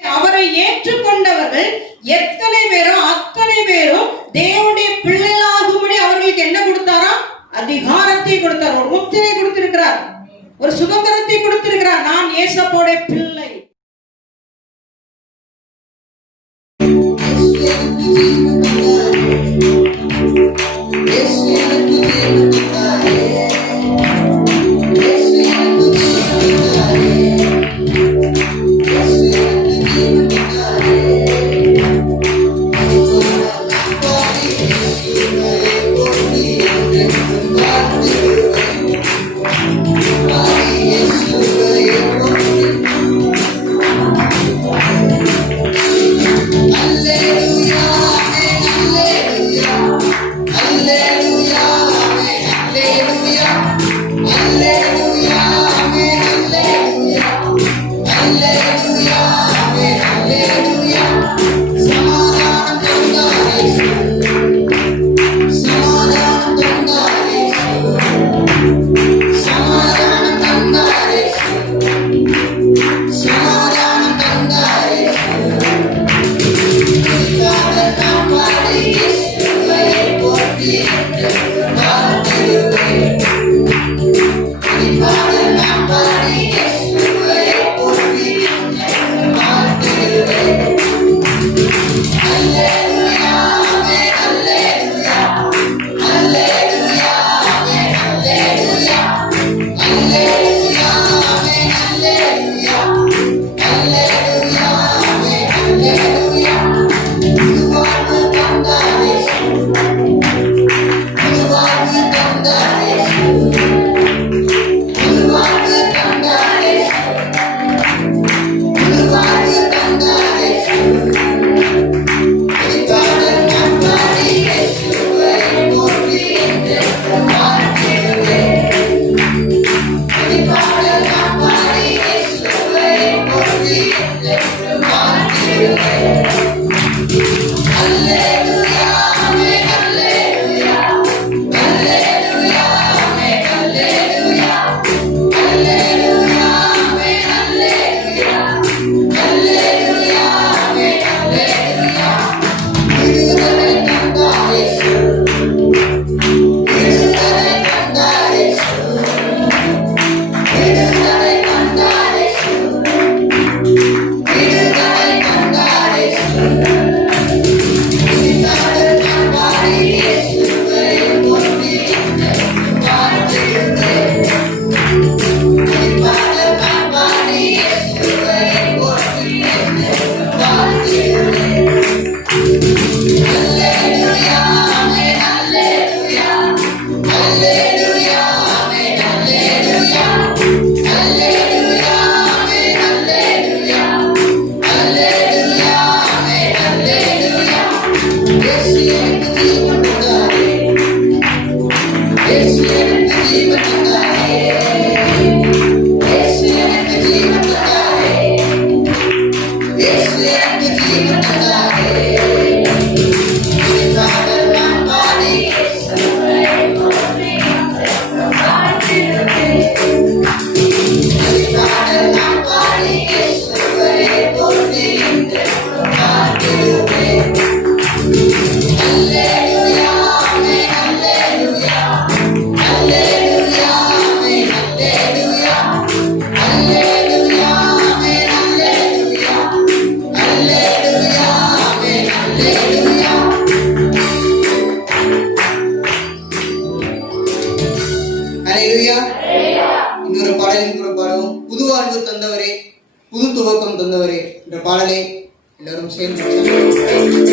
அவரை ஏற்றுக்கொண்டவர்கள் எத்தனை பேரும் அத்தனை பேரும் தேவனுடைய பிள்ளைகளாகும்படி அவர்களுக்கு என்ன கொடுத்தாரா? அதிகாரத்தை கொடுத்தார், ஒரு முத்திரை கொடுத்திருக்கிறார், ஒரு சுதந்திரத்தை கொடுத்திருக்கிறார். நான் இயேசுவோட பிள்ளை. இன்னொரு பாடலின் பாடவும் புது வாழ்வு தந்தவரே, புது துவக்கம் தந்தவரே என்ற பாடலை எல்லாரும் சேர்ந்து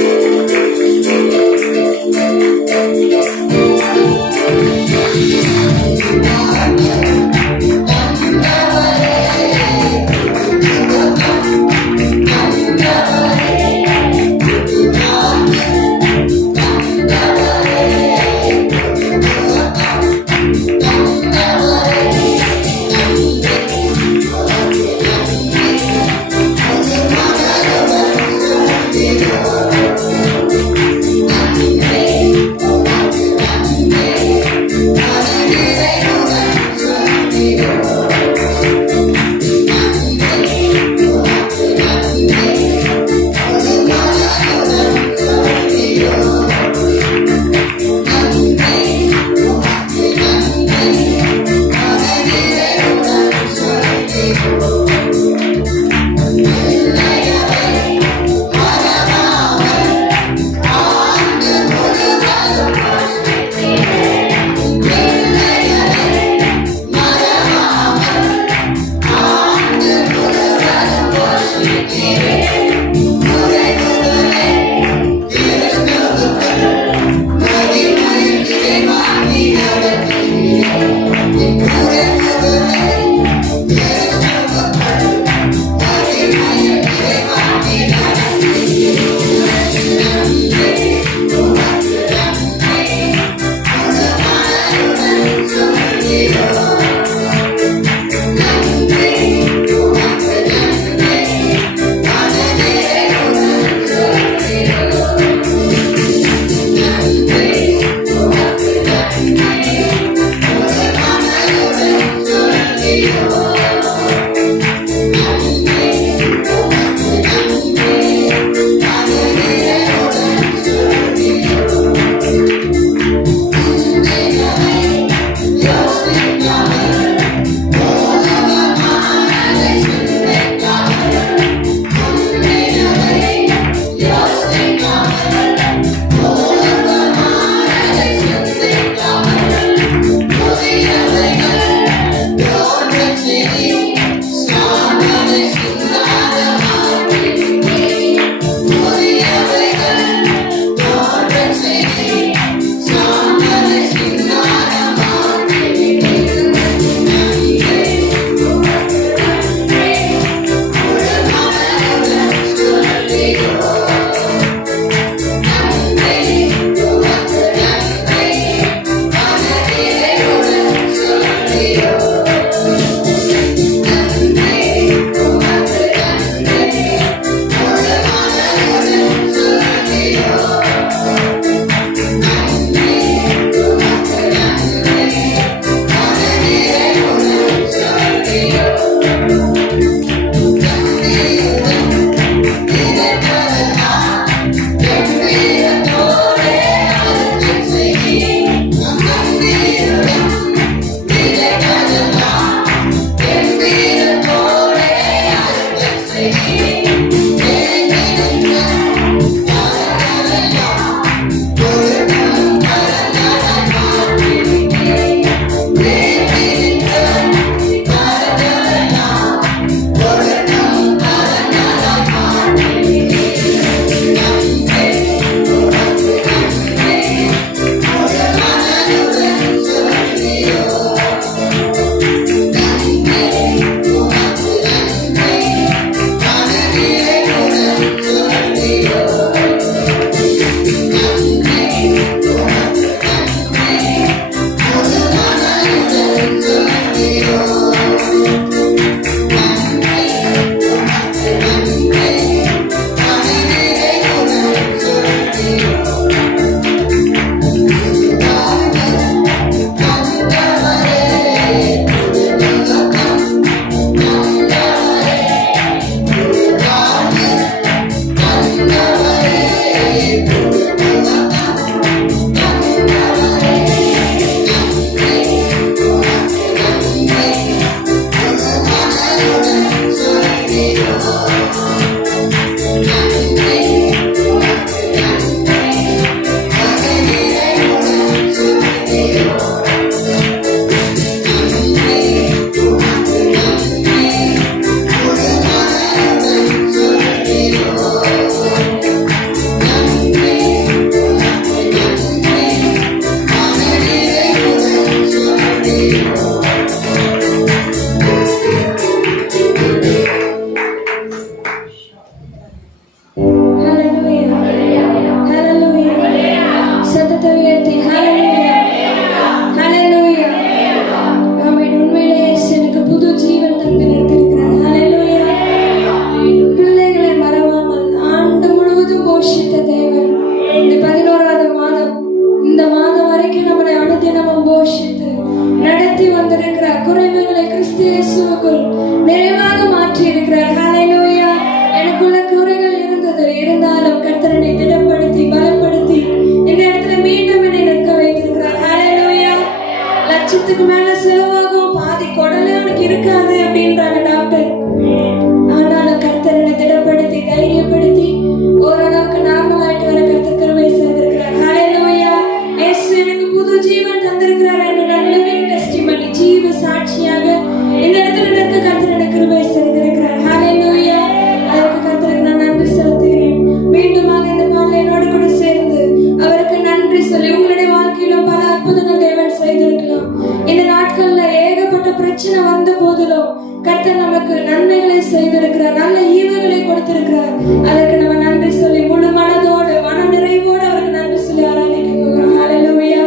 நமக்கு நன்மைகளை செய்திருக்கிறார், நல்ல ஈவுகளை கொடுத்திருக்கிறார். அதற்கு நம்ம நன்றி சொல்லி முழு மனதோடு மன நிறைவோடு அவருக்கு நன்றி சொல்லி ஆராதிக்க போகிறோம். ஹல்லேலூயா.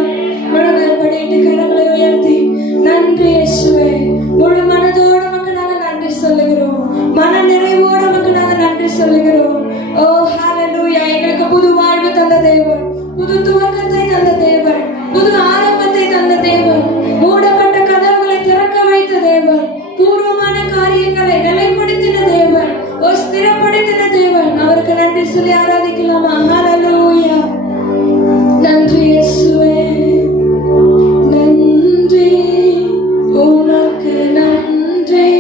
முழங்கால் படியிட்டு கரங்களை உயர்த்தி நன்றி இயேசுவே, முழு மனதோடு நமக்கு நாங்கள் நன்றி சொல்லுகிறோம், மன நிறைவோடு நமக்கு நாங்கள் நன்றி சொல்லுகிறோம். ஓ ஹல்லேலூயா. எங்களுக்கு புது வாழ்வு தந்த தேவன், புது துவக்கத்தை தந்த தேவன், புது ஆரம்பத்தை தந்த தேவன், மூடப்பட்ட கதவுகளை திறக்க வைத்த தேவன், பூர்வமான காரியங்களை நிலைப்படுத்தின தேவன், ஸ்திரப்படுத்தின தேவன். அவருக்கு நன்றி சொல்லி ஆராதிக்கலாமா? ஹல்லேலூயா. நன்றி இயேசுவே, நன்றி உமக்கு நன்றி,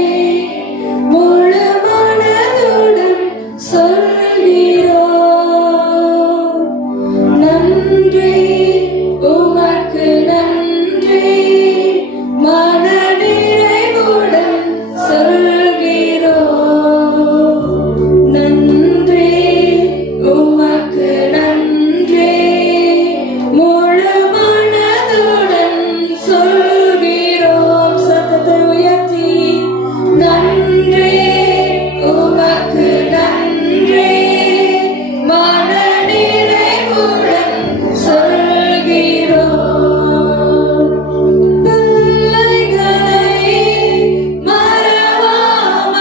முழு மனதுடன் சொல்கிறோம். நன்றி உமக்கு நன்றி, மன நிறைவுடன் சொல்கிறோம். நன்றி உமக்கு நன்றி, முழு மனதுடன் சொல்கிறோம். சத்தத்தை உயர்த்தி நன்றி உமக்கு நன்றி, மன நிறைவுடன் சொல்கிறோம். பிள்ளைகளை மறவாமல்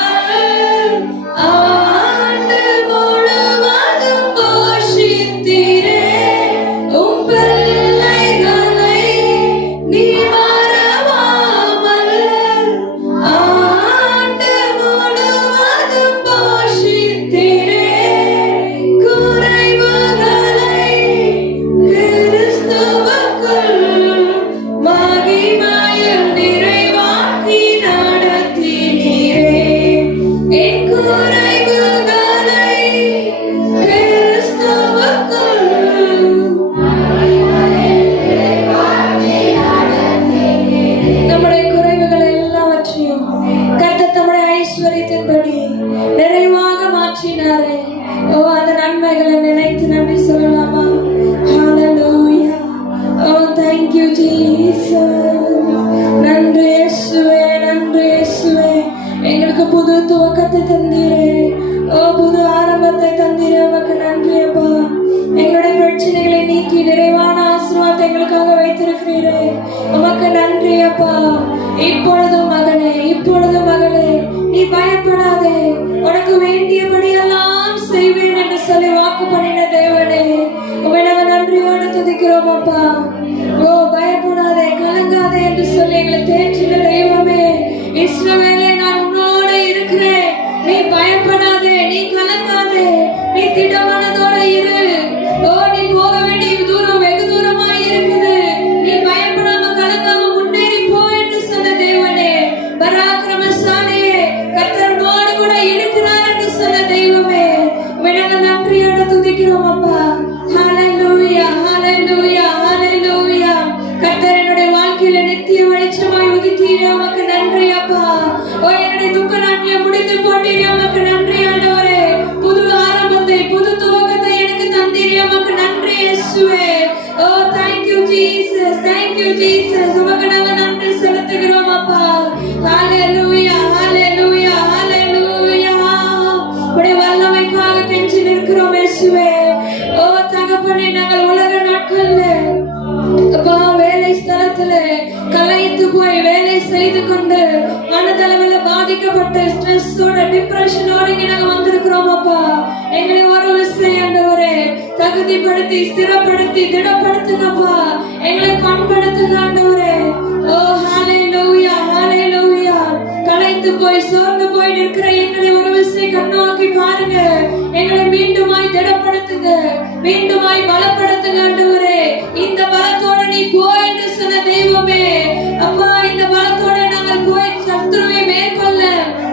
ஆண்டு முழுவதும் போஷித்தீரே, உம் பிள்ளைகளை நீ மறவாமல் ஆண்டு முழுவதும் போஷித்தீரே. குறைவுகளை கிறிஸ்துவுக்குள் மகிமையில் நிறைவாக்கி நடத்தினீரே. என் குறைவுகளை கிறிஸ்துவுக்குள் நம்முடைய குறைவுகள் எல்லாவற்றையும் கர்த்தர் தம்முடைய ஐஸ்வரியத்தின்படி நிறைவாக மாற்றினாரே. ஓ, அந்த நன்மைகளை நினைத்து நன்றி சொல்லலாமா? ஹல்லேலூயா. ஓ, thank you Jesus. நன்றி இயேசுவே, நன்றி இயேசுவே. எங்களுக்கு புது துவக்கத்தை தந்தீரே, ஓ புது ஆரம்பத்தை தந்தீரே. உமக்கு நன்றி அப்பா. எங்களுடைய பிரச்சனைகளை நீக்கி நிறைவான ஆசீர்வாதத்தை எங்களுக்காக வைத்திருக்கிறீரே, உமக்கு நன்றி அப்பா. இப்பொழுதும் மகனே, இப்பொழுதும் மகளே, நீ பயப்படாதே, உனக்கு வேண்டியபடியெல்லாம் செய்வேன் என்று சொல்லி வாக்கு பண்ணின தேவனே, உம்மை நாங்கள் நன்றியோடு துதிக்கிறோம் அப்பா. ஓ, பயப்படாதே, கலங்காதே என்று சொல்லி எங்களை தேற்றின தெய்வமே, இஸ்ரவேலே நான் உன்னோடு இருக்கிறேன், நீ பயப்படாதே, நீ கலங்காதே, நீ திடமனதோட இரு. ஓ, நீ போக வேண்டிய தூரம் வெகு தூரமாய் இருக்குது, நீ பயப்படாம கலங்காம முன்னேறி போ என்று சொன்ன தேவனே, பராக்கிரமசாலியே, கர்த்தர் உன்னோடு கூட இருக்கிறார் என்று சொன்ன தெய்வமே, உம்மை நாங்கள் நன்றியோடு துதிக்கிறோம் அப்பா. ஹல்லேலூயா, ஹல்லேலூயா, ஹல்லேலூயா. கர்த்தர் என்னுடைய வாழ்க்கையில நித்திய வெளிச்சமாய் உதித்தீரே, உமக்கு நன்றி அப்பா. ஓ, என்னுடைய துக்க நாட்களை முடித்து போட்டீரே, உமக்கு நன்றி ஆண்டவரே. புது ஆரம்பத்தை, புது துவக்கத்தை எனக்கு தந்தீரே, உமக்கு நன்றி இயேசுவே. ஓ, thank you Jesus, thank you Jesus. உமக்கு நாங்கள் நன்றி செலுத்துகிறோம் அப்பா. ஹல்லேலூயா, ஹல்லேலூயா, ஹல்லேலூயா. உம்முடைய வல்லமைக்காக கெஞ்சி நிற்கிறோம் இயேசுவே. ஓ தகப்பனே, நாங்கள் உலக நாட்கள்ல அப்பா வேலை ஸ்தலத்துல கலைத்து போய் வேலை செய்து கொண்டு மனதளவுல பாதிக்கப்பட்ட ஸ்ட்ரெஸ்ஸோட டிப்ரெஷனோட இங்க நாங்க வந்திருக்கிறோம் அப்பா. எங்களை ஒரு விசை ஆண்டவரே தகுதிப்படுத்தி ஸ்திரப்படுத்தி திடப்படுத்துங்கப்பா, எங்களை பண்படுத்துங்க ஆண்டவரே. ஓ ஹல்லேலூயா, ஹல்லேலூயா. கலைத்து போய் சோர்ந்து போய் நிற்கிற எங்களை ஒரு விசை கண்ணோக்கி பாருங்க, எங்களை மீண்டுமாய் திடப்படுத்துங்க, மீண்டுமாய் பலப்படுத்துங்க ஆண்டவரே. இந்த பலத்தோட நீ போய் என்று சொன்ன தெய்வமே அப்பா, இந்த பலத்தோட நாங்கள் போய் சத்துருவை மேற்கொள்ள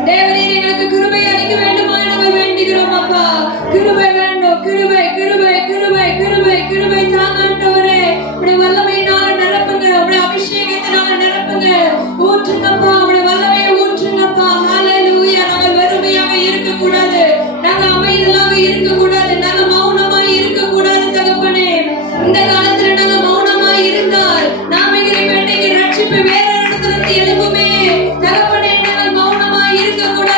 தேவரீர் எங்களுக்கு கிருபை அளிக்க வேண்டுமா நாங்கள் வேண்டுகிறோம் அப்பா. கிருபை வேண்டும், கிருபை, கிருபை, கிருபை, கிருபை, கிருபை தாங்க ஆண்டவரே. உடைய வல்லமையினால நிரப்புங்க, உடைய அபிஷேகத்தினால நிரப்புங்க, ஊற்றுங்கப்பா, உடைய வல்லமையை ஊற்றுங்கப்பா. ஹல்லேலூயா. நாங்கள் வெறுமையாக இருக்க கூடாது, நாங்க அமைதலாக இருக்க கூடாது, நாங்க மௌனமாய் இருக்க கூடாது தகப்பனே. இந்த காலத்துல நாங்க மௌனமாய் இருந்தால் நாம இறைவனுக்கு ரட்சிப்பு வேற இடத்துல இருந்து எழுப்புமே தகப்பனே. நாங்கள் மௌனமாய் இருக்க கூடாது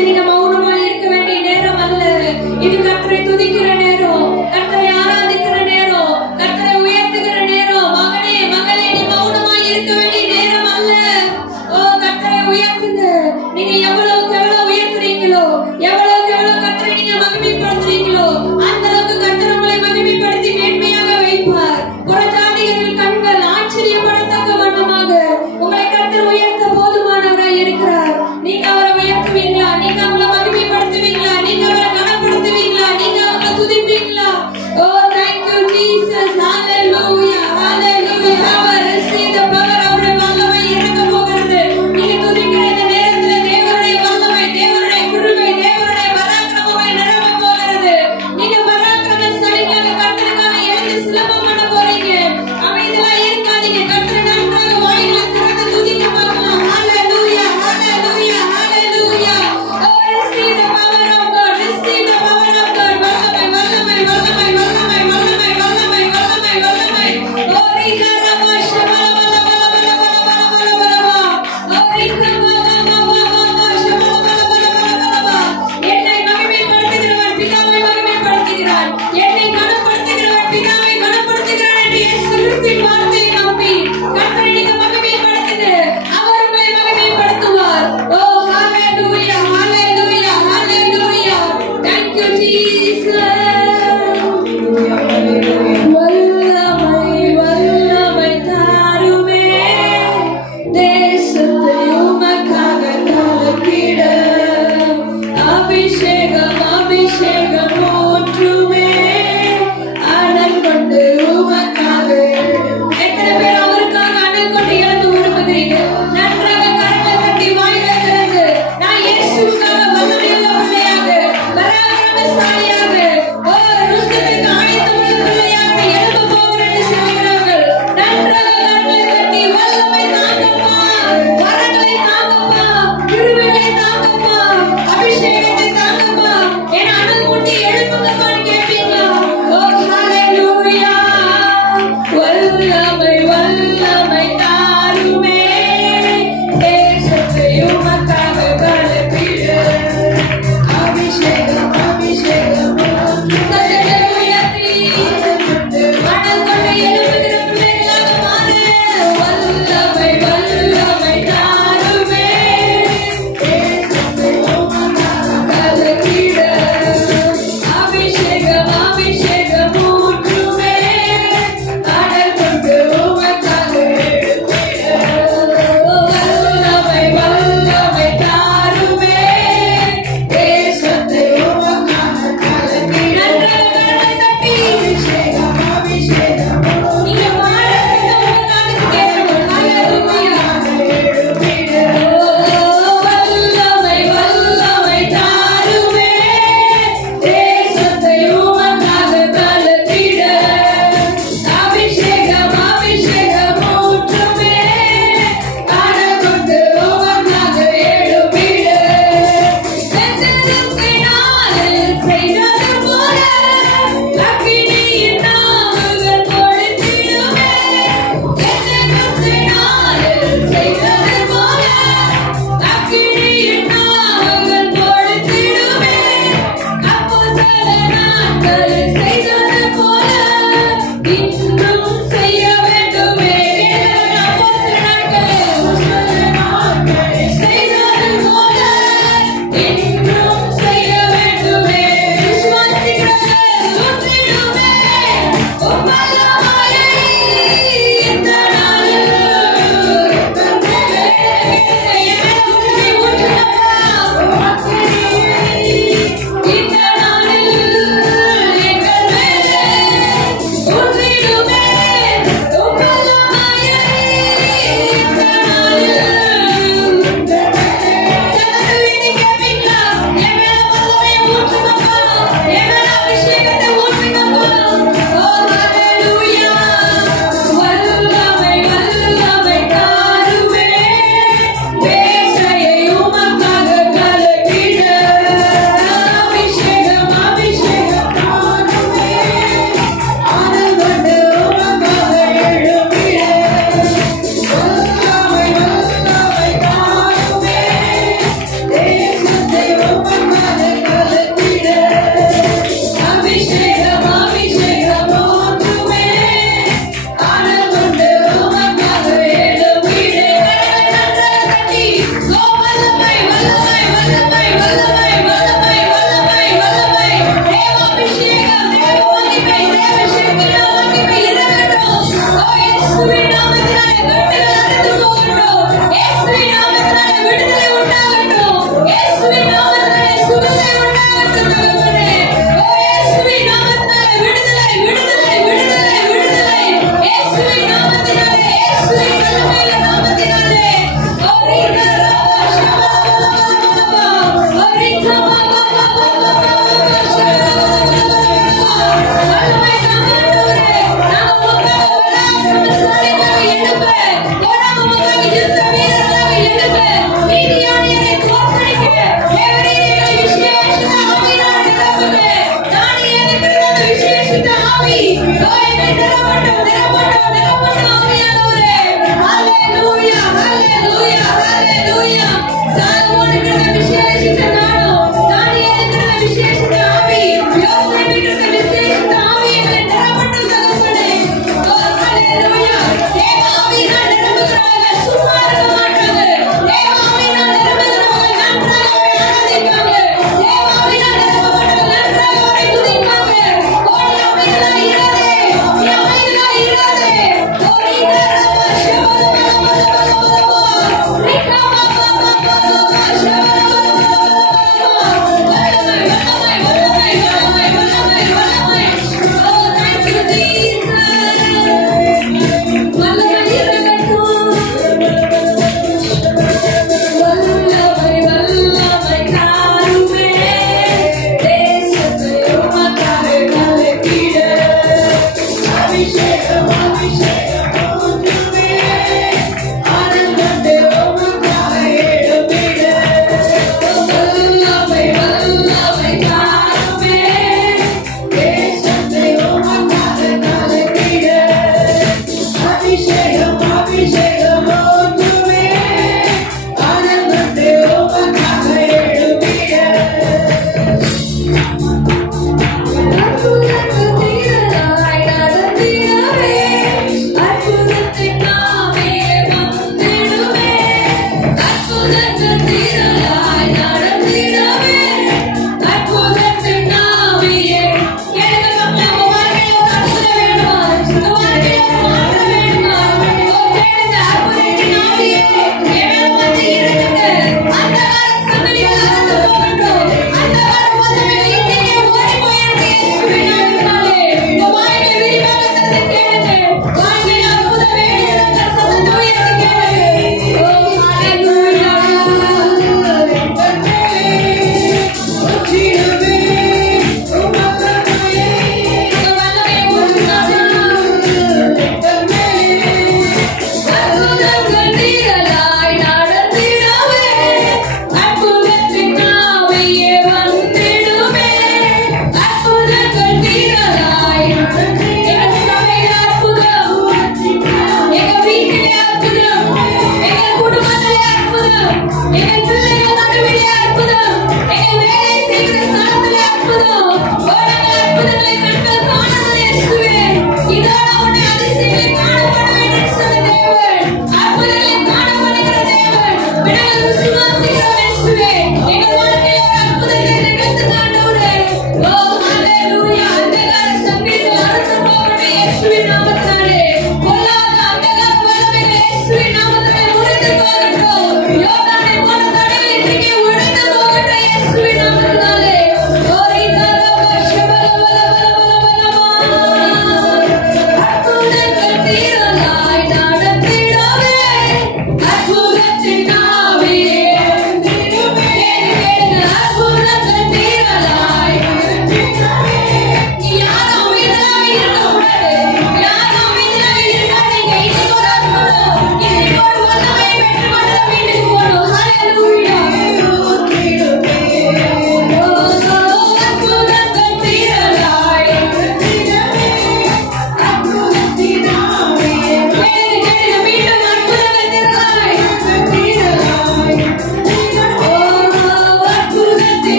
இது நீங்க மௌனமா இருக்க வேண்டிய நேரம் அல்ல. இது கர்த்தரை துதிக்கிற நேரம், கர்த்தரை ஆராதிக்கிற நேரம், கர்த்தரை உயர்த்துகிற நேரம். மகனே மகளே, நீ மௌனமா இருக்க வேண்டிய நேரம் அல்ல. ஓ, கர்த்தரை உயர்த்துங்க. நீங்க எவ்வளவுக்கு எவ்வளவு உயர்த்துறீங்களோ, எவ்வளவுக்கு எவ்வளவு கர்த்தரை நீங்க மகிமைப்படுத்துறீங்களோ, அந்த அளவுக்கு கர்த்தர் உங்களை மகிமைப்படுத்தி மேன்மையாக வைப்பார். புறஜாதிகளின் கண்கள் ஆச்சரியப்படத்தக்க வண்ணமாக உங்களை கர்த்தர் உயர்த்த போதுமானவராய் இருக்கிறார். நீங்க அவரை உயர்த்துவீங்களா? நீங்க அவங்களை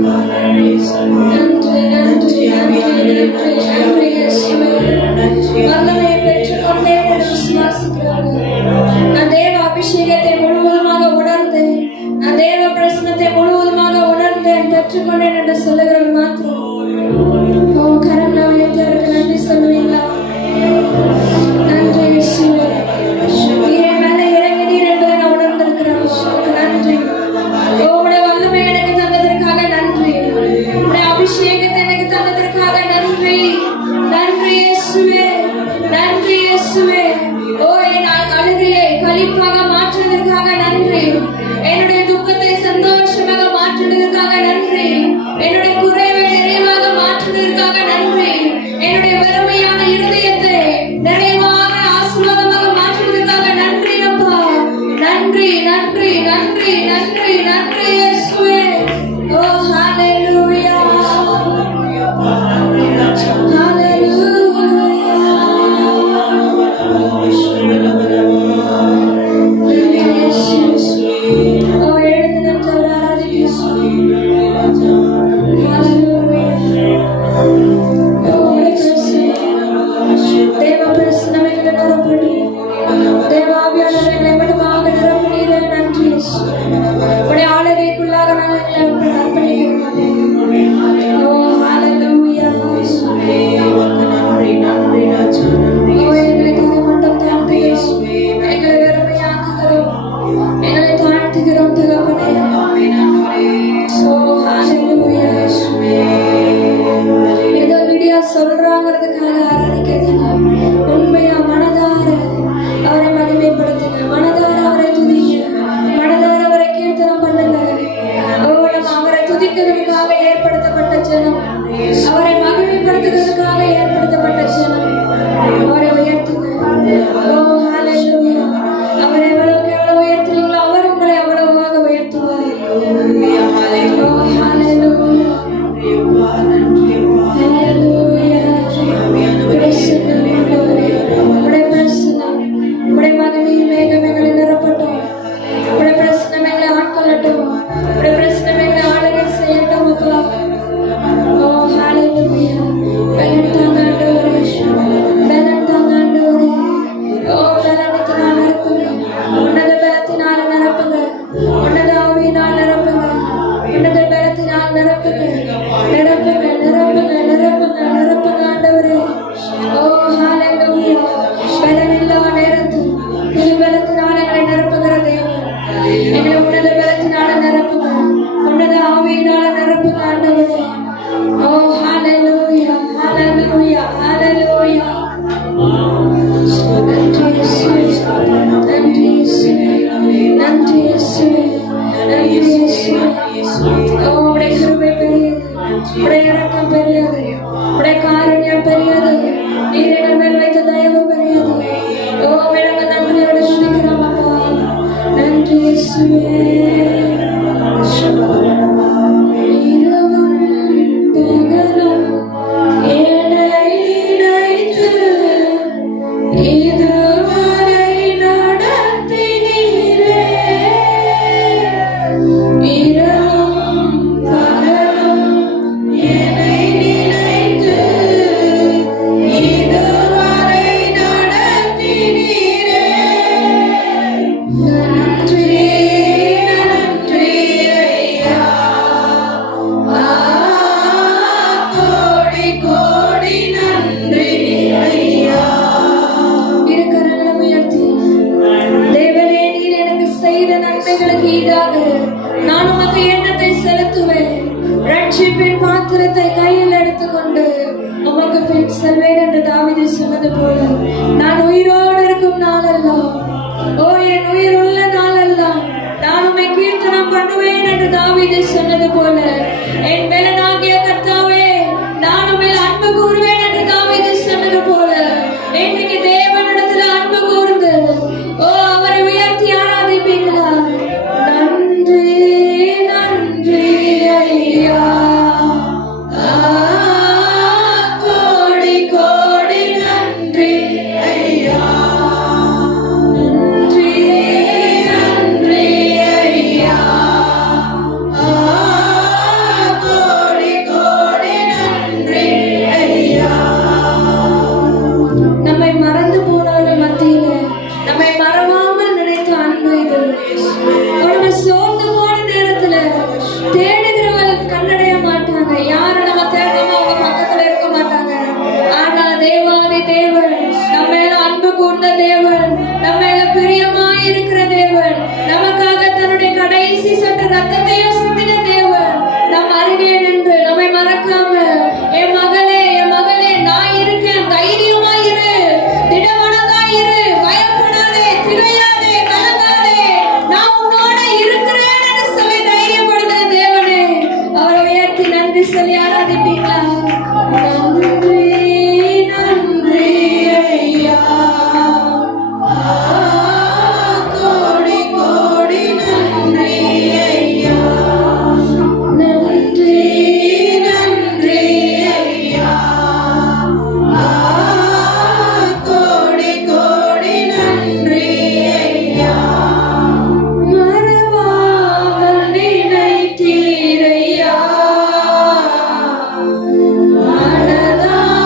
நன்றி இயேசுவே. வல்லமையை பெற்றுக்கொண்டேன் என்று விசுவாசிக்கிறார்கள். நான் தேவ அபிஷேகத்தை முழுவதுமாக உணர்ந்தேன், நான் தேவ பிரசனத்தை முழுவதுமாக உணர்ந்தேன், பெற்றுக்கொண்டேன் என்று சொல்லுகிறவர்கள் மாத்திரம் கரம் உயர்த்தவருக்கு நன்றி சொல்லுவீங்களா? நன்றி இயேசுவே. நீரே மேலே இறங்கி நீர் என்பதை நான் உணர்ந்திருக்கிறேன். உங்களுக்கு நன்றி. உம்முடைய வல்லமை எனக்கு தந்ததற்காக நன்றி. உம்முடைய அபிஷேகத்தை எனக்கு தந்ததற்காக நன்றி. நன்றி இயேசுவே. நன்றி இயேசுவே. என் அழுகையை களிப்பாக மாற்றுவதற்காக நன்றி. என்னுடைய துக்கத்தை சந்தோஷமாக மாற்றுவதற்காக நன்றி. என்னுடைய குறைவை நிறைவாக மாற்றுவதற்காக நன்றி. என்னுடைய வெறுமையான இருதயத்தை நிறைவாக ஆசீர்வாதமாக மாற்றுவதற்காக நன்றி அப்பா. நன்றி நன்றி நன்றி நன்றி நன்றி இயேசுவே. ஓ ஹalleluya சொல்றாங்கிறதுக்காக ஆராதிக்கிறதுங்க. உண்மையா மனதார அவரை மகிமைப்படுத்துங்க, மனதார அவரை துதிங்க, மனதார அவரை கீர்த்தனம் பண்ணுங்க. நம்ம அவரை துதிக்கிறதுக்காக ஏற்படுத்தப்பட்ட ஜனம், அவரை மகிமைப்படுத்துறதுக்காக ஏற்படுத்தப்பட்ட ஜனம். அவரை உயர்த்துங்க. ஓ ஹalleluya. அவரை எவ்வளவுக்கு எவ்வளவு உயர்த்துறீங்களோ அவர் உங்களை அவ்வளவாக உயர்த்துவார். ஓ ஹalleluya. நான் உயிரோடு இருக்கும் நாளெல்லாம், என் உயிர் உள்ள நாளெல்லாம் நான் உம்மை கீர்த்தனம் பண்ணுவேன் என்று தாவீது சொன்னது போல, என் பலனாகிய கர்த்தாவே நான் உம்மில் அன்பு கூறுவேன் என்று தாவீது சொன்னது போல, இன்றைக்கு தேவனிடத்தில் அன்பு கூர்ந்து அவரை உயர்த்தி ஆராதிப்பீங்களா? நன்றி நன்றி ஐயா, கோடி நன்றி சொல்லி ஆராதிப்பீங்களா? நன்றி நன்றி ஐயா, கோடி கோடி நன்றி ஐயா, நன்றி நன்றி ஐயா, கோடி கோடி நன்றி ஐயா. மறவாமல் நினைத்தீரையா, மனதார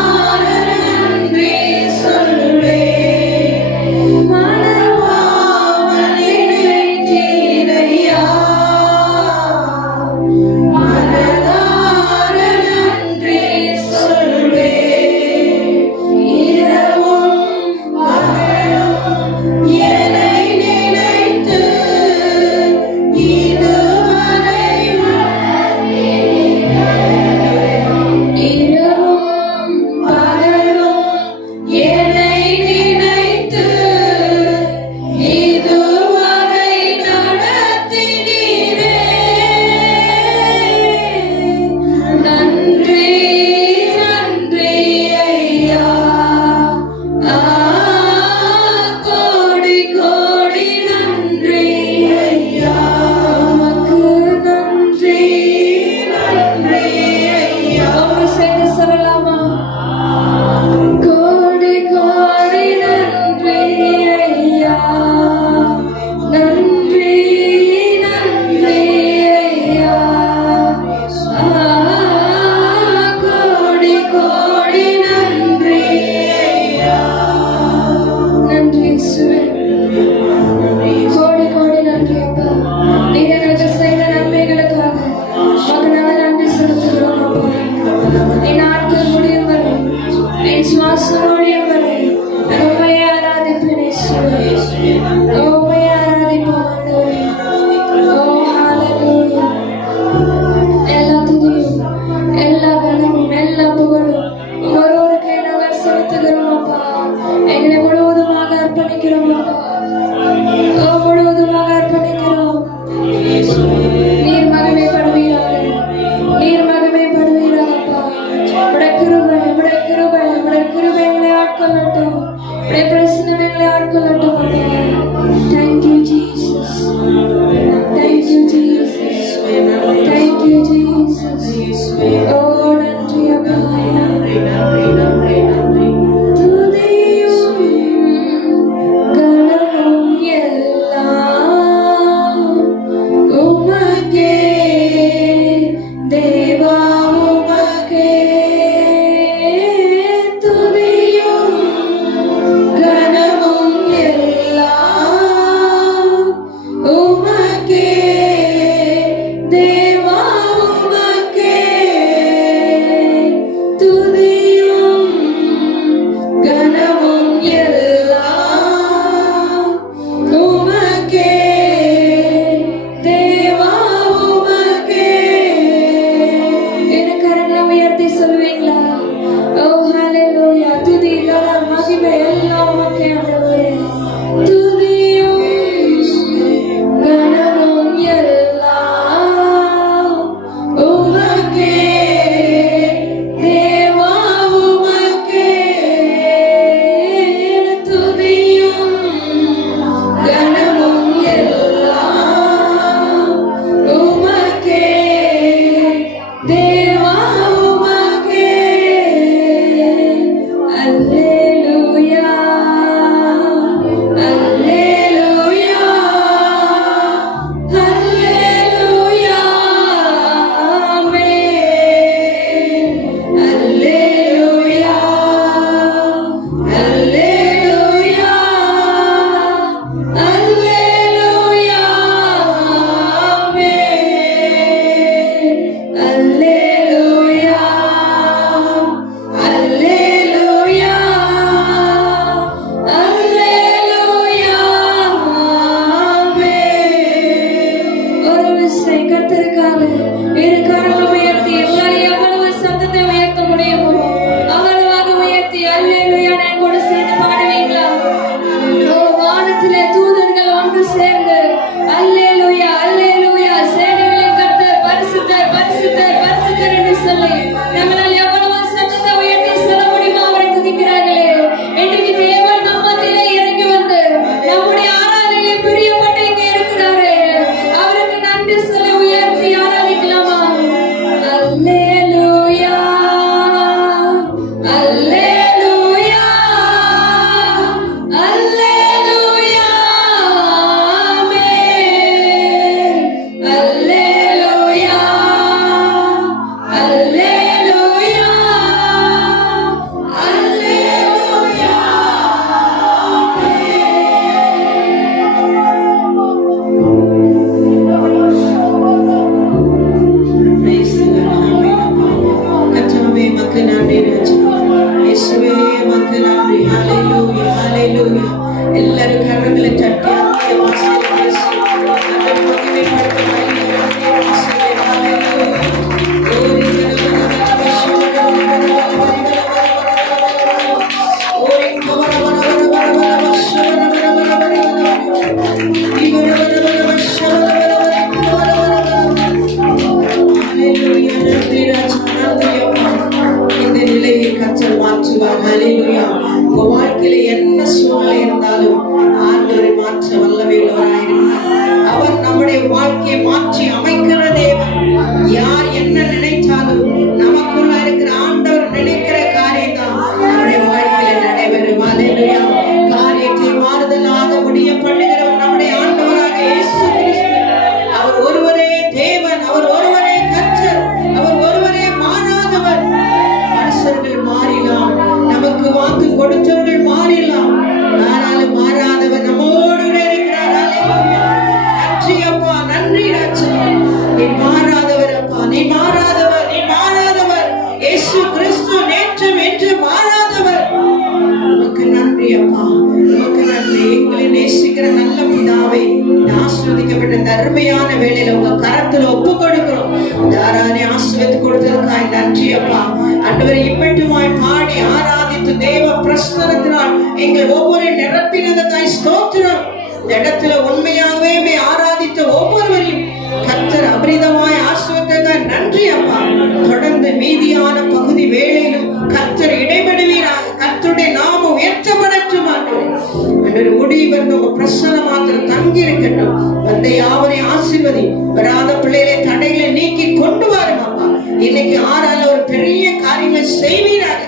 என்று சொல்லி நம்மளால் எவ்வளவு சத்தத்தை உயர்த்தி சொல்ல முடியுமோ அவரை துதிக்கிறார்களே. இன்றைக்கு தேவன் நம்ம மத்தியிலே இறங்கி வந்து நம்முடைய ஆராதனையிலே பிரியப்பட்டு இங்கே இருக்கிறாரே. அவருக்கு நன்றி சொல்லி உயர்த்தி ஆராதிக்கலாமா? அல்லேலூயா அல்லேலூயா அல்லேலூயா ஆமென். அல்லேலூயா அல்லேலூயா அல்லேலூயா Praise the Lord. Amen. கர்த்தாவே உமக்கு நன்றி ராஜா. இயேசுவே உமக்கு நன்றி. Hallelujah. Hallelujah. எல்லாரும் கரங்களை தட்டி ஆண்டவரை வாசலில் பேசி ஆண்டவரை மகிமைப்படுத்தும் Hallelujah. Glory இந்த நிலையை கர்த்தர் மாற்றுவார். ஹalleluya. உங்க வாழ்க்கையில என்ன சூழ்நிலை இருந்தாலும் ஆண்டவரை மாற்ற வல்லமை உள்ளவராயிருக்கிறார். அவர் நம்முடைய வாழ்க்கையை மாற்றி அமைக்கிற தேவன். யார் என்ன நினைத்தாலும் நமக்குள்ள இருக்கிற ஆண்டவர் நினைக்கிற காரியம் தான் நம்முடைய வாழ்க்கையில நடைபெறும். ஹalleluya. காரியத்தை மாறுதலாக முடிய பண்ணுகிறவர் நம்முடைய ஆண்டவராக இயேசு கிறிஸ்து. அவர் ஒருவரே தேவன், அவர் ஒருவரே கர்த்தர், அவர் ஒருவரே மாறாதவர். மனுஷர்கள் மாறிலாம், நமக்கு வாக்கு கொடுத்தவர்கள் மாறிலாம், ஆனாலும் மாறாதவர் நம்மோடு கூட இருக்கிறார். ஹalleluya. நன்றி அப்பா, நன்றி ராஜா. நீ மாறாதவர் அப்பா, நீ மாறாதவர், நீ மாறாதவர். இயேசு கிறிஸ்து நேற்றும் என்று மாறாதவர். உமக்கு நன்றி அப்பா, உமக்கு நன்றி. எங்களை நேசிக்கிற நல்ல பிதாவே, ஆசீர்வதிக்கப்பட்ட தர்மையான வேளையில உங்க கரத்துல ஒப்பு கொடுக்கிறோம். தாரானே ஆசீர்வதித்து கொடுத்ததற்காய் நன்றி அப்பா. ஆண்டவரை இம்மட்டுமாய் பாடி ஆராதித்து தேவ பிரசன்னத்தினால் எங்கள் ஒவ்வொரு நிரப்பினதற்காய் ஸ்தோத்திரம். இந்த இடத்துல உண்மையாகவே ஆராதித்த ஒவ்வொருவரையும் கர்த்தர் அபரிதமாய் ஆசீர்வதித்ததற்காய் நன்றி அப்பா. தொடர்ந்து மீதியான பகுதி வேளையிலும் கர்த்தர் இடைபெடுவீராக. கர்த்தருடைய நாமம் உயர்த்தப்படட்டும் ஆண்டவரே. முடிவு உங்க பிரசன்ன மாத்திரம் தங்கி இருக்கட்டும். வந்த யாவரை ஆசீர்வதி. வராத பிள்ளைகளை தடைகளை நீக்கி கொண்டு வரும் அப்பா. இன்னைக்கு ஆறால ஒரு பெரிய காரியங்களை செய்வீராக.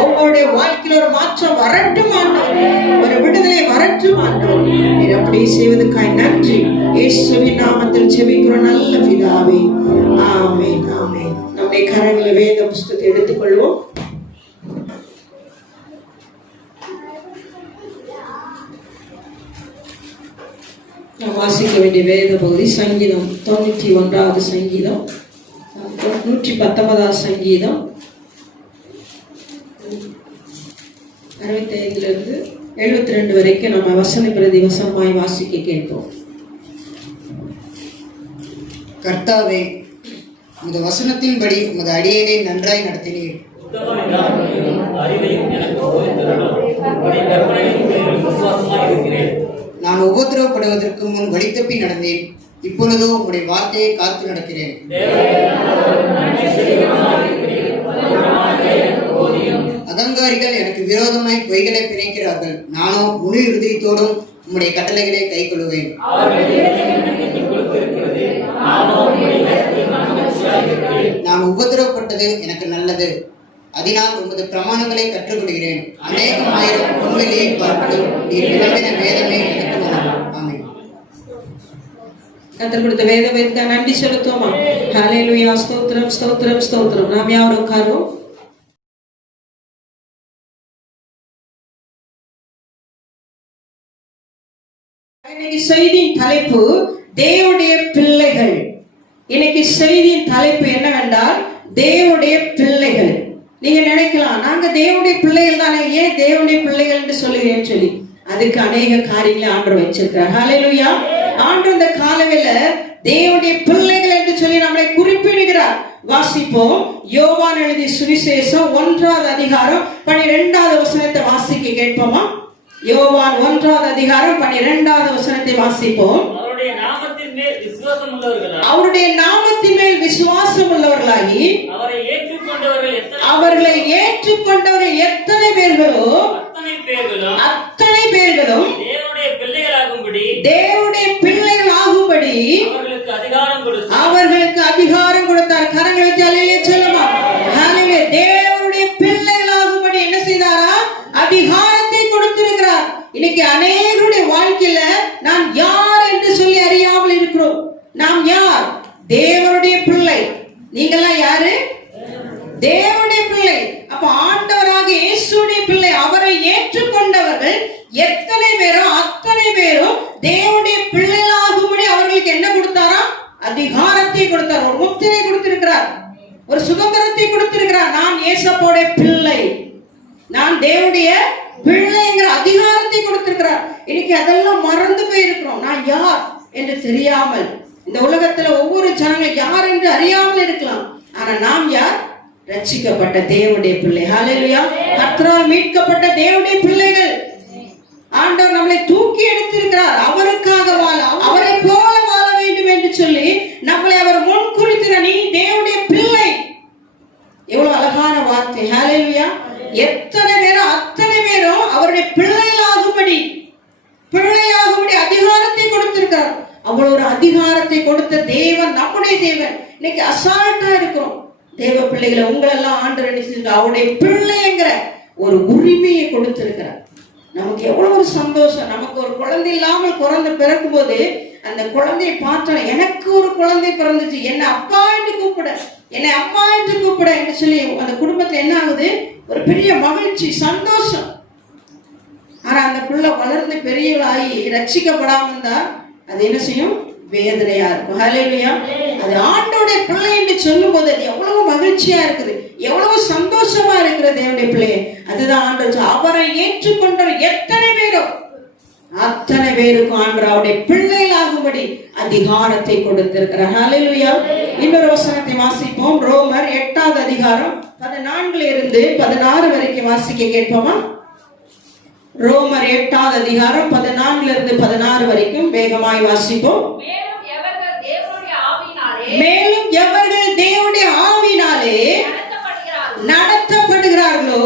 ஒவ்வொருடைய வாழ்க்கையில ஒரு மாற்றம் வரட்டும் ஆண்டவர், ஒரு விடுதலை வரட்டும் ஆண்டவர். நீர் அப்படியே செய்வதற்காய் நன்றி. இயேசுவின் நாமத்தில் ஜெபிக்கிறோம் நல்ல பிதாவே. ஆமென். ஆமென். நம்முடைய கரங்களை வேத புஸ்தகத்தை எடுத்துக்கொள்வோம். நாம் வாசிக்க வேண்டிய வேத பகுதி சங்கீதம் 91வது சங்கீதம், 119வது சங்கீதம், 65 72 வரைக்கும் நம்ம வசன பிரதி வசனமாய் வாசிக்க கேட்போம். கர்த்தாவே, இந்த வசனத்தின்படி உமது அடியேனை நன்றாய் நடத்தினீர். நான் உபத்திரவப்படுவதற்கு முன் வழித்தப்பி நடந்தேன். இப்பொழுதோ உங்களுடைய வார்த்தையை காத்து நடக்கிறேன். அகங்காரிகள் எனக்கு விரோதமாய் பொய்களை பிணைக்கிறார்கள். நானோ முழு இருதயத்தோடும் உம்முடைய கட்டளைகளை கைக்கொள்ளுவேன். நான் உபத்திரவப்பட்டது எனக்கு நல்லது. அதனால் உமது பிரமாணங்களை கற்றுக்கொள்கிறேன். அநேகம் ஆயிரம் பொன்வெளியை பார்ப்பதும் நீர் விளம்பின வேதமே எனக்கு நலம். ஆமென். கர்த்தர் கொடுத்த வேதத்திற்கு நன்றி செலுத்துவோமா? ஹalleluya. ஸ்தோத்திரம், ஸ்தோத்திரம், ஸ்தோத்திரம். நாம் யாரும் உட்காருவோம். இன்னைக்கு செய்தியின் தலைப்பு தேவனுடைய பிள்ளைகள். இன்னைக்கு செய்தியின் தலைப்பு என்னவென்றால் தேவனுடைய பிள்ளைகள். நீங்க நினைக்கலாம், நாங்க தேவனுடைய பிள்ளைகள் தானே, ஏன் தேவனுடைய பிள்ளைகள் என்று சொல்லுகிறேன்னு சொல்லி. அதுக்கு அநேக காரியங்களை ஆண்டவர் வச்சிருக்கிறார். ஹalleluya. ஆண்டவர் இந்த காலவேளை தேவனுடைய பிள்ளைகள் என்று சொல்லி நம்மளை குறிப்பிடுகிறார். வாசிப்போம். யோவான் எழுதிய சுவிசேஷம் 1வது அதிகாரம் 12வது வசனத்தை வாசிக்க கேட்போமா? யோவான் 1வது அதிகாரம் 12வது வசனத்தை வாசிப்போம். அவருடைய நாமத்தின் மேல் விசுவாசம் உள்ளவர்களாகி அவருடைய நாமத்தின் மேல் விசுவாசம் உள்ளவர்களாகி அவரை அவர்களை ஏற்றுக்கொண்டவர்கள் எத்தனை பேர்களோ அத்தனை பேர்களும் தேவனுடைய பிள்ளைகளாகும்படி அவர்களுக்கு அதிகாரம் கொடுத்தார். கரங்களை தலையிலே சொல்லுமா, தேவனுடைய பிள்ளைகளாகும்படி என்ன செய்தாரா? அதிகாரத்தை கொடுத்திருக்கிறார். இன்னைக்கு அநேகருடைய வாழ்க்கையில நாம் யார் என்று சொல்லி அறியாமல் இருக்கிறோம். நாம் யார்? தேவனுடைய பிள்ளை. நீங்கெல்லாம் யாரு? தேவனுடைய பிள்ளை. அப்ப ஆண்டவராக இயேசுடைய பிள்ளை. அவரை ஏற்றுக்கொண்டவர்கள் எத்தனை பேரும் அத்தனை பேரும் தேவனுடைய பிள்ளைகளாகும்படி அவர்களுக்கு என்ன கொடுத்தாரா? அதிகாரத்தை கொடுத்தார். ஒரு முத்திரை கொடுத்திருக்கிறார், ஒரு சுதந்திரத்தை கொடுத்திருக்கிறார். நான் இயேசுவோட பிள்ளை, நான் தேவனுடைய பிள்ளைங்கிற அதிகாரத்தை கொடுத்திருக்கிறார். இன்னைக்கு அதெல்லாம் மறந்து போயிருக்கிறோம். நான் யார் என்று தெரியாமல் இந்த உலகத்துல ஒவ்வொரு ஜனங்கள் யார் என்று அறியாமல் இருக்கலாம். ஆனா நாம் யார்? ரட்சிக்கப்பட்ட தேவனுடைய பிள்ளை. ஹல்லேலூயா. கர்த்தரால் மீட்கப்பட்ட தேவனுடைய பிள்ளைகள். ஆண்டவர் நம்மளை தூக்கி எடுத்திருக்கிறார். அவருக்காக வாழ, அவரை போல வாழ வேண்டும் என்று சொல்லி நம்மளை அவர் முன் குறித்திருக்கிறார். நீ தேவனுடைய பிள்ளை. எவ்வளவு அழகான வார்த்தை. ஹல்லேலூயா. எத்தனை பேரும் அத்தனை பேரும் அவருடைய பிள்ளைகளாகும்படி அதிகாரத்தை கொடுத்திருக்கிறார். அவ்வளவு ஒரு அதிகாரத்தை கொடுத்த தேவன் நம்முடைய தேவன். இன்னைக்கு அசால்ட்டா இருக்கிறோம். தேவ பிள்ளைகளை உங்களெல்லாம் ஆண்டவர் அவருடைய பிள்ளைங்கிற ஒரு உரிமையை கொடுத்திருக்கிறார். நமக்கு எவ்வளவு ஒரு சந்தோஷம். நமக்கு ஒரு குழந்தை இல்லாமல் குழந்தை பிறக்கும் போது அந்த குழந்தையை பார்த்தோம், எனக்கு ஒரு குழந்தை பிறந்துச்சு, என்னை அப்பா என்று கூப்பிட, என்னை அம்மா என்று கூப்பிட என்று சொல்லி அந்த குடும்பத்துல என்ன ஆகுது? ஒரு பெரிய மகிழ்ச்சி, சந்தோஷம். ஆனா அந்த பிள்ளை வளர்ந்து பெரியவளாகி ரட்சிக்கப்படாம இருந்தா அது என்ன செய்யும்? வேதனையா இருக்கும். ஹல்லேலூயா. அது ஆண்டவருடைய பிள்ளை என்று சொல்லும் போது அது எவ்வளவு மகிழ்ச்சியா இருக்குது, எவ்வளவு சந்தோஷமா இருக்கிறது தேவனுடைய பிள்ளை. அதுதான் ஆண்டவர். அவரை ஏற்றுக்கொண்டவர் எத்தனை பேரோ அத்தனை பேருக்கும் ஆண்டவர் அவருடைய பிள்ளைகளாகும்படி அதிகாரத்தை கொடுத்திருக்கிறார். ஹல்லேலூயா. இன்னொரு வசனத்தை வாசிப்போம். ரோமர் 8வது அதிகாரம் 14 இருந்து 16 வரைக்கும் வாசிக்க கேட்போமா? ரோமர் 8வது அதிகாரம் 14 இருந்து 16 வரைக்கும் வேகமாய் வாசிப்போம். மேலும் எவர்கள் தேவனுடைய ஆவியினாலே நடத்தப்படுகிறார்களோ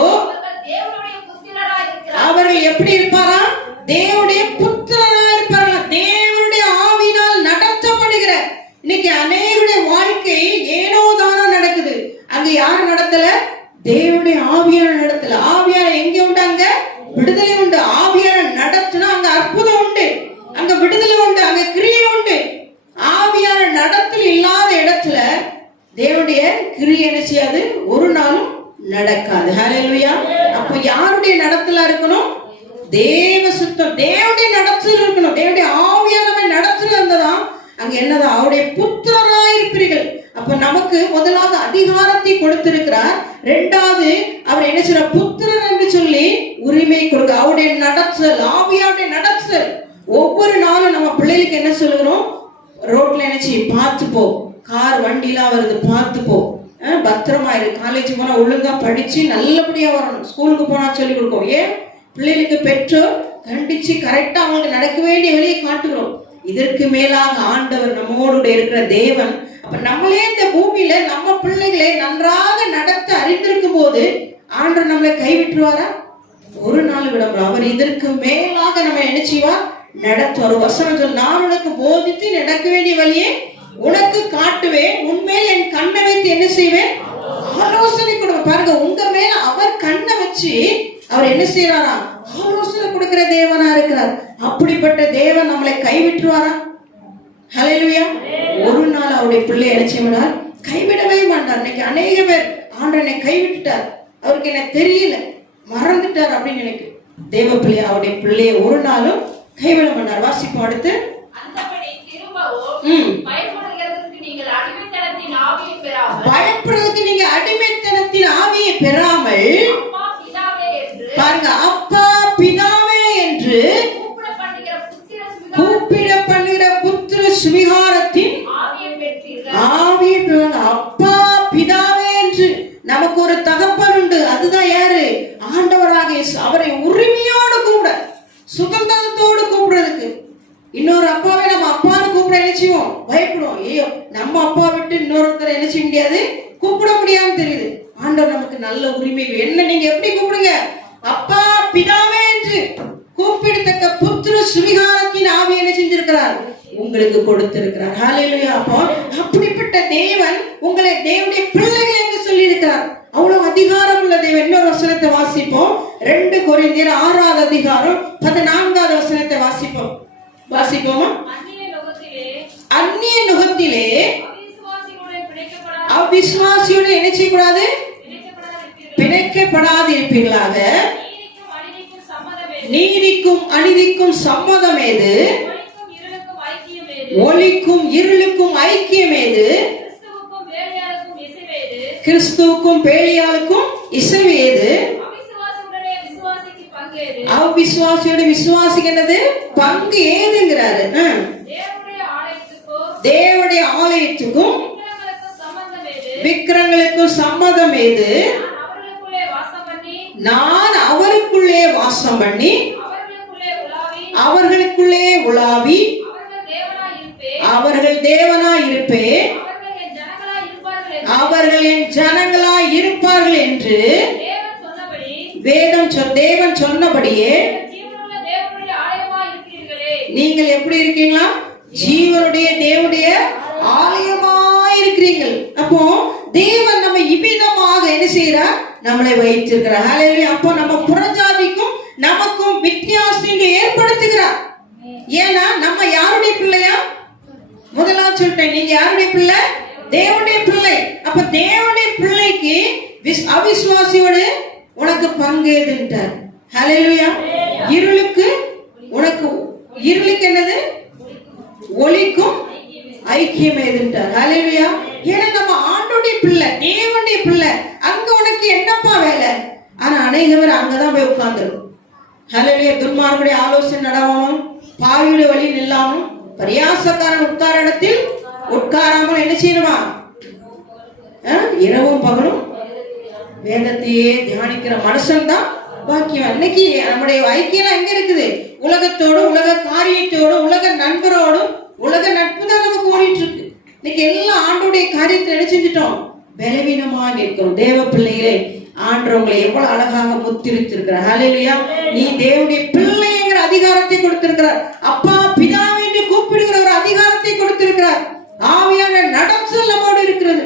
அவர்கள் எப்படி இருப்பாரா? தேவனுடைய புத்திரராய் இருப்பார்கள். தேவனுடைய ஆவியினால் நடத்தப்படுகிற. இன்னைக்கு அநேகருடைய வாழ்க்கை ஏனோ தானோ நடக்குது. அங்க யார் நடத்தல? தேவனுடைய ஆவியான நடத்தல. ஆவியான எங்க உண்டு? அங்க விடுதலை உண்டு. ஆவியான நடத்தினா அங்க அற்புதம் உண்டு, அங்க விடுதலை உண்டு, அங்க கிரியை உண்டு. ஆவியான நடத்தல் இல்லாத இடத்துல தேவனுடைய கிரியை என்ன செய்யாது? ஒரு நாளும் நடக்காது. ஹல்லேலூயா. அப்ப யாருடைய நடத்தலா இருக்கணும்? தேவ சுத்தம், தேவனுடைய நடத்தல் இருக்கணும். தேவனுடைய ஆவியானவை நடத்தல் இருந்ததான் அங்க என்னதான்? அவருடைய புத்திரராய் இருப்பீர்கள். அப்ப நமக்கு முதலாவது அதிகாரத்தை கொடுத்திருக்கிறார். இரண்டாவது அவர் என்ன செய்யற? புத்திரன் என்று சொல்லி உரிமை கொடுக்க. அவருடைய நடத்தல், ஆவியாவுடைய நடத்தல். ஒவ்வொரு நாளும் நம்ம பிள்ளைகளுக்கு என்ன சொல்லுகிறோம்? ரோட்ல என்ன செய்ய? பார்த்து போ, கார் வண்டிலாம் வருது பார்த்து போ, பத்திரமா இரு, காலேஜ் போனா ஒழுங்கா படிச்சு நல்லபடியா வரணும், ஸ்கூலுக்கு போனா சொல்லி கொடுக்கும். ஏன்? பிள்ளைகளுக்கு பெற்றோர் கண்டிச்சு கரெக்டா அவங்களுக்கு நடக்க வேண்டிய வழியை காட்டுகிறோம். இதற்கு மேலாக ஆண்டவர் நம்மோடு இருக்கிற தேவன். அப்ப நம்மளே இந்த பூமியில நம்ம பிள்ளைகளை நன்றாக நடத்த அறிந்திருக்கும் போது ஆண்டவர் நம்மளை கைவிட்டுருவாரா? ஒரு நாள் விட. அவர் இதற்கு மேலாக நம்ம என்ன செய்வார்? நடத்துவார். ஒரு வசனம் சொல், நான் உனக்கு போதித்து நடக்க வேண்டிய வழியை உனக்கு காட்டுவேன், உண்மையில் என் கண்ணை வைத்து என்ன செய்வேன்? ஆலோசனை கொடுப்பேன். பாருங்க, உங்க மேல அவர் கண்ணை வச்சு அவர் என்ன செய்யறாரா? ஆலோசனை கொடுக்கிற தேவனா இருக்கிறார். அப்படிப்பட்ட தேவன் நம்மளை கைவிட்டுருவாரா? ஹல்லேலூயா. ஒரு நாள் அவருடைய பிள்ளை என்ன செய்வார்? கைவிடவே மாட்டார். இன்னைக்கு அநேக பேர் ஆண்டவனை கைவிட்டுட்டார், அவருக்கு என்ன தெரியல, மறந்துட்டார் அப்படின்னு நினைக்கு. தேவ பிள்ளை அவருடைய பிள்ளையை ஒரு நாளும் கைவிட மாட்டார். வாசிப்போம் அடுத்து. பயப்படுறதுக்கு நீங்க அடிமைத்தனத்தின் ஆவியை பெறாமல் பாருங்க, அப்பா பிதாவே என்று கூப்பிடப்படுகிற புத்திர சுவிகாரத்தின் ஆவியை பெறுவாங்க. அப்பா பிதாவே என்று நமக்கு ஒரு தகப்பன் உண்டு. அதுதான் யாரு? ஆண்டவராக இயேசு. அவரை உரிமையோடு கூப்பிட, சுதந்திரத்தோடு கூப்பிடுறதுக்கு. இன்னொரு அப்பாவை நம்ம அப்பான்னு கூப்பிட என்ன செய்வோம்? பயப்படுவோம். ஐயோ, நம்ம அப்பா விட்டு இன்னொருத்தரை என்ன செய்ய முடியாது, கூப்பிட முடியாதுன்னு தெரியுது. ஆண்டவர் நமக்கு நல்ல உரிமை. என்ன நீங்க எப்படி கூப்பிடுங்க? அப்பா பிதாவே என்று கூப்பிடத்தக்க புத்திர சுவிகாரத்தின் ஆவி என்ன செஞ்சிருக்கிறார்? உங்களுக்கு கொடுத்திருக்கிறார். ஹalleluya. அப்போ அப்படிப்பட்ட தேவன் உங்களை தேவனுடைய பிள்ளைகள் என்று சொல்லி இருக்கிறார். அவ்வளவு அதிகாரம் உள்ள தேவன். இன்னொரு வசனத்தை வாசிப்போம். 2 கொரிந்தியர் 6வது அதிகாரம் 14வது வசனத்தை வாசிப்போமா? அந்நிய நுகத்திலே அவிசுவாசியோடு என்ன செய்யக்கூடாது? பிணைக்கப்படாது இருப்பீர்களாக. நீதிக்கும் அநீதிக்கும் சம்மதம் ஏது? ஒளிக்கும் இருளுக்கும் ஐக்கியம் ஏது? கிறிஸ்துவுக்கும் பேலியாளுக்கும் இசைவு ஏது? அவிசுவாசியோட விசுவாசிக்கு என்னது பங்கு ஏதுங்கிறாரு. தேவனுடைய ஆலயத்துக்கும் விக்கிரங்களுக்கும் சம்மதம் ஏது? நான் அவருக்குள்ளே வாசம் பண்ணி அவர்களுக்குள்ளே உலாவி அவர்கள் தேவனாய் இருப்பேன், அவர்கள் என் ஜனங்களாய் இருப்பார்கள் என்று தேவன் சொன்னபடியே நீங்கள் எப்படி இருக்கீங்களா? ஜீவனுடைய தேவனுடைய ஆலயமாய் இருக்கிறீர்கள். அப்போ தேவன் நம்ம இவ்விதமாக என்ன செய்யறார்? நம்மளை வைத்திருக்கிறார். ஹalleluya. அப்போ நம்ம புறஜாதிக்கும் நமக்கும் வித்தியாசங்களை ஏற்படுத்துகிறார். ஏன்னா நம்ம யாருடைய பிள்ளையா? முதலாவது சொல்லிட்டேன், நீங்க யாருடைய பிள்ளை? தேவனுடைய பிள்ளை. அப்ப தேவனுடைய பிள்ளைக்கு அவிசுவாசியோடு உனக்கு பங்கு ஏதுன்றார். ஹalleluya. இருளுக்கு என்னது? ஒளிக்கும் ஐக்கியம் ஏதுன்றார். ஹalleluya. ஏன்னா நம்ம ஆண்டோடைய பிள்ளை, தேவனுடைய பிள்ளை. அங்க உனக்கு என்னப்பா வேலை? ஆனா அநேகவர் அங்கதான் போய் உட்கார்ந்துரும். ஹalleluya. துன்மார்க்குடைய ஆலோசனை நடவாமல், பாவியுடைய வழி நில்லாமல், பரியாசக்காரன் உட்கார இடத்தில் உட்காராமல் என்ன செய்யணுமா? இரவும் பகலும் வேதத்தையே தியானிக்கிற மனுஷன் தான் பாக்கியம். இன்னைக்கு நம்முடைய ஐக்கியம் எங்க இருக்குது? உலகத்தோடு, உலக காரியத்தோடு, உலக நண்பரோடும் உலக நட்பு தான் நமக்கு ஓடிட்டு இருக்கு. இன்னைக்கு எல்லாம் ஆண்டோடைய காரியத்தை என்ன செஞ்சுட்டோம்? பலவீனமா நிற்கிறோம். தேவ பிள்ளைகளே, ஆண்டவர் உங்களை எவ்வளவு அழகாக முத்திருத்திருக்கிறார். ஹalleluya. நீ தேவனுடைய பிள்ளைங்கிற அதிகாரத்தை கொடுத்திருக்கிறார். அப்பா பிதாவை என்று கூப்பிடுகிற ஒரு அதிகாரத்தை கொடுத்திருக்கிறார். ஆவியான நடச்சல் நம்மோடு இருக்கிறது.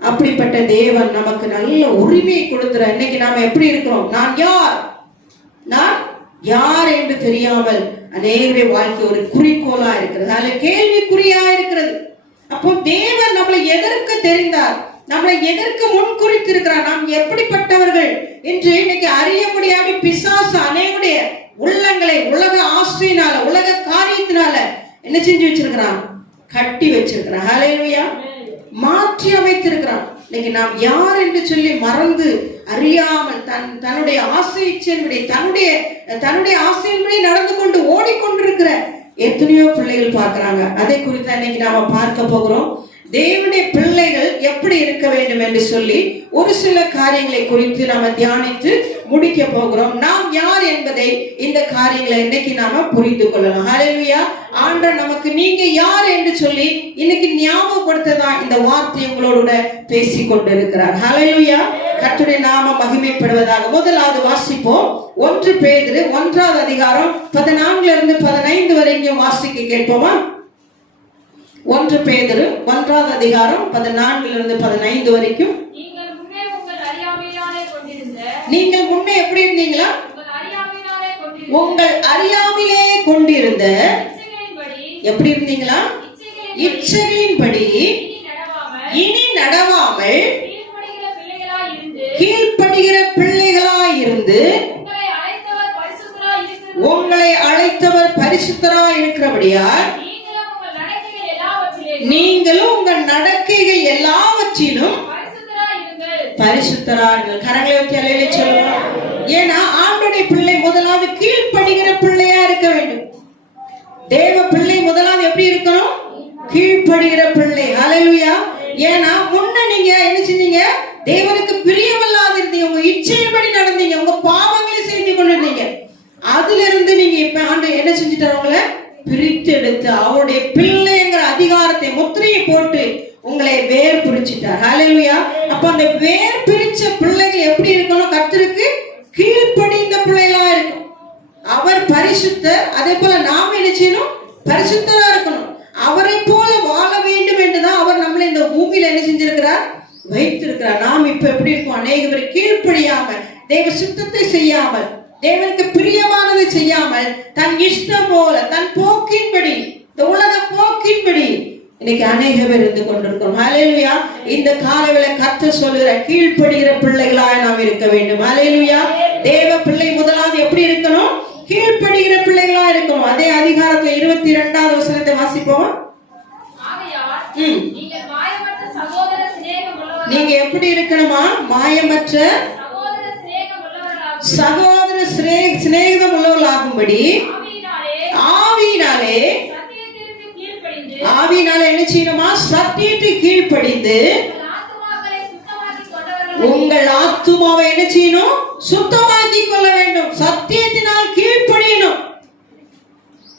அப்படிப்பட்ட தேவன் நமக்கு நல்ல உரிமையை கொடுக்கிறார். இன்னைக்கு நாம எப்படி இருக்கிறோம்? நான் யார் என்று தெரியாமல் அநேகருடைய வாழ்க்கை ஒரு குறிக்கோளா இருக்கிறது, அதுல கேள்விக்குறியா இருக்கிறது. அப்போ தேவன் நம்மளை எதற்கு தெரிந்தார்? நம்மளை எதற்கு முன் குறித்திருக்கிறார்? நாம் எப்படிப்பட்டவர்கள் என்று இன்னைக்கு அறிய முடியாத பிசாசு அநேகருடைய உள்ளங்களை உலக ஆசையினால, உலக காரியத்தினால என்ன செஞ்சு வச்சிருக்கிறான்? கட்டி வச்சிருக்கிறான். ஹalleluya. மாற்றி அமைத்திருக்கிறான். இன்னைக்கு நாம் யார் என்று சொல்லி மறந்து அறியாமல் தன்னுடைய ஆசையின்படி தன்னுடைய ஆசையின்படி நடந்து கொண்டு ஓடிக்கொண்டிருக்கிற எத்தனையோ பிள்ளைகள் பார்க்கிறாங்க. அதை குறித்து இன்னைக்கு நாம பார்க்க போகிறோம். தேவனுடைய பிள்ளைகள் எப்படி இருக்க வேண்டும் என்று சொல்லி ஒரு சில காரியங்களை குறித்து நாம தியானித்து முடிக்க போகிறோம். நாம் யார் என்பதை இந்த காரியங்களை இன்னைக்கு நாம புரிந்து கொள்ளலாம். ஹalleluya. ஆண்டவர் நமக்கு நீங்க யார் என்று சொல்லி இன்னைக்கு ஞாபகப்படுத்ததான் இந்த வார்த்தை உங்களோட பேசி கொண்டிருக்கிறார். ஹalleluya. கர்த்தருடைய நாமம் மகிமைப்படுவதாக. முதலாவது வாசிப்போம். 1 பேதுரு 1வது அதிகாரம் 14 இருந்து 15 வரைக்கும் வாசிக்க கேட்போமா? 1 பேதுரு 1வது அதிகாரம் 14 இருந்து 15 வரைக்கும். நீங்கள் முன்னே எப்படி இருந்தீங்களா? உங்கள் அறியாமையிலே கொண்டிருந்த எப்படி இருந்தீங்களா? இச்சைகளின்படி இனி நடவாமல் கீழ்ப்படுகிற பிள்ளைகளாய் இருந்து உங்களை அழைத்தவர் பரிசுத்தராய் இருக்கிறபடியால் நீங்களும் உங்கள் நடக்கைகள் எல்லாவற்றிலும் பரிசுத்தரார்கள். கரங்களை வைத்து அல்லேலூயா சொல்லுவோம். ஏன்னா ஆண்டவருடைய பிள்ளை முதலாவது கீழ்ப்படுகிற பிள்ளையா இருக்க வேண்டும். தேவ பிள்ளை முதலாவது எப்படி இருக்கணும்? கீழ்ப்படுகிற பிள்ளை. ஹalleluya. ஏன்னா முன்ன நீங்க என்ன செஞ்சீங்க? தேவனுக்கு பிரியமில்லாத இருந்தீங்க, உங்க இச்சையின்படி நடந்தீங்க, உங்க பாவங்களை செஞ்சு கொண்டிருந்தீங்க. அதுல இருந்து நீங்க இப்ப ஆண்டு என்ன செஞ்சுட்டாரு? உங்களை பிரித்து எடுத்து அவருடைய பிள்ளைங்கிற அதிகாரத்தை முத்திரையை போட்டு உங்களை வேர் பிரிச்சிட்டார். ஹalleluya. அப்ப அந்த வேர் பிரிச்ச பிள்ளைகள் எப்படி இருக்கணும்? கர்த்தருக்கு கீழ்ப்படிந்த பிள்ளைகளா இருக்கணும். அவர் பரிசுத்தர், அதே போல நாம் என்ன செய்யணும்? பரிசுத்தரா இருக்கணும். அவரை போல வாழ வேண்டும் என்றுதான் அவர் நம்மளை இந்த பூமியில என்ன செஞ்சிருக்கிறார்? வைத்திருக்கிறார். நாம் இப்ப எப்படி இருக்கோம்? அநேகரை கீழ்ப்படியாமல், தேவ சித்தத்தை செய்யாமல், தேவனுக்கு பிரியமானதை செய்யாமல், தன் இஷ்டம் போல, தன் போக்கின்படி, இந்த உலக போக்கின்படி இன்னைக்கு அநேக பேர் இருந்து கொண்டிருக்கிறோம். ஹalleluya. இந்த காலவேளை கர்த்தர் சொல்லுகிற கீழ்ப்படுகிற பிள்ளைகளாய் நாம் இருக்க வேண்டும். ஹalleluya. தேவ பிள்ளை முதலாவது எப்படி இருக்கணும்? கீழ்ப்படுகிற பிள்ளைகளா இருக்கணும். அதே அதிகாரத்துல 22வது வசனத்தை வாசிப்போம். நீங்க எப்படி இருக்கணுமா? மாயமற்ற சகோதர சிநேகிதம் உள்ளவர்களாகும்படி ஆவியினாலே என்ன செய்யணுமா? சத்தியத்துக்கு கீழ்ப்படிந்து உங்கள் ஆத்துமாவை என்ன செய்யணும்? சுத்தமாக்கி கொள்ள வேண்டும். சத்தியத்தினால் கீழ்ப்படியணும்.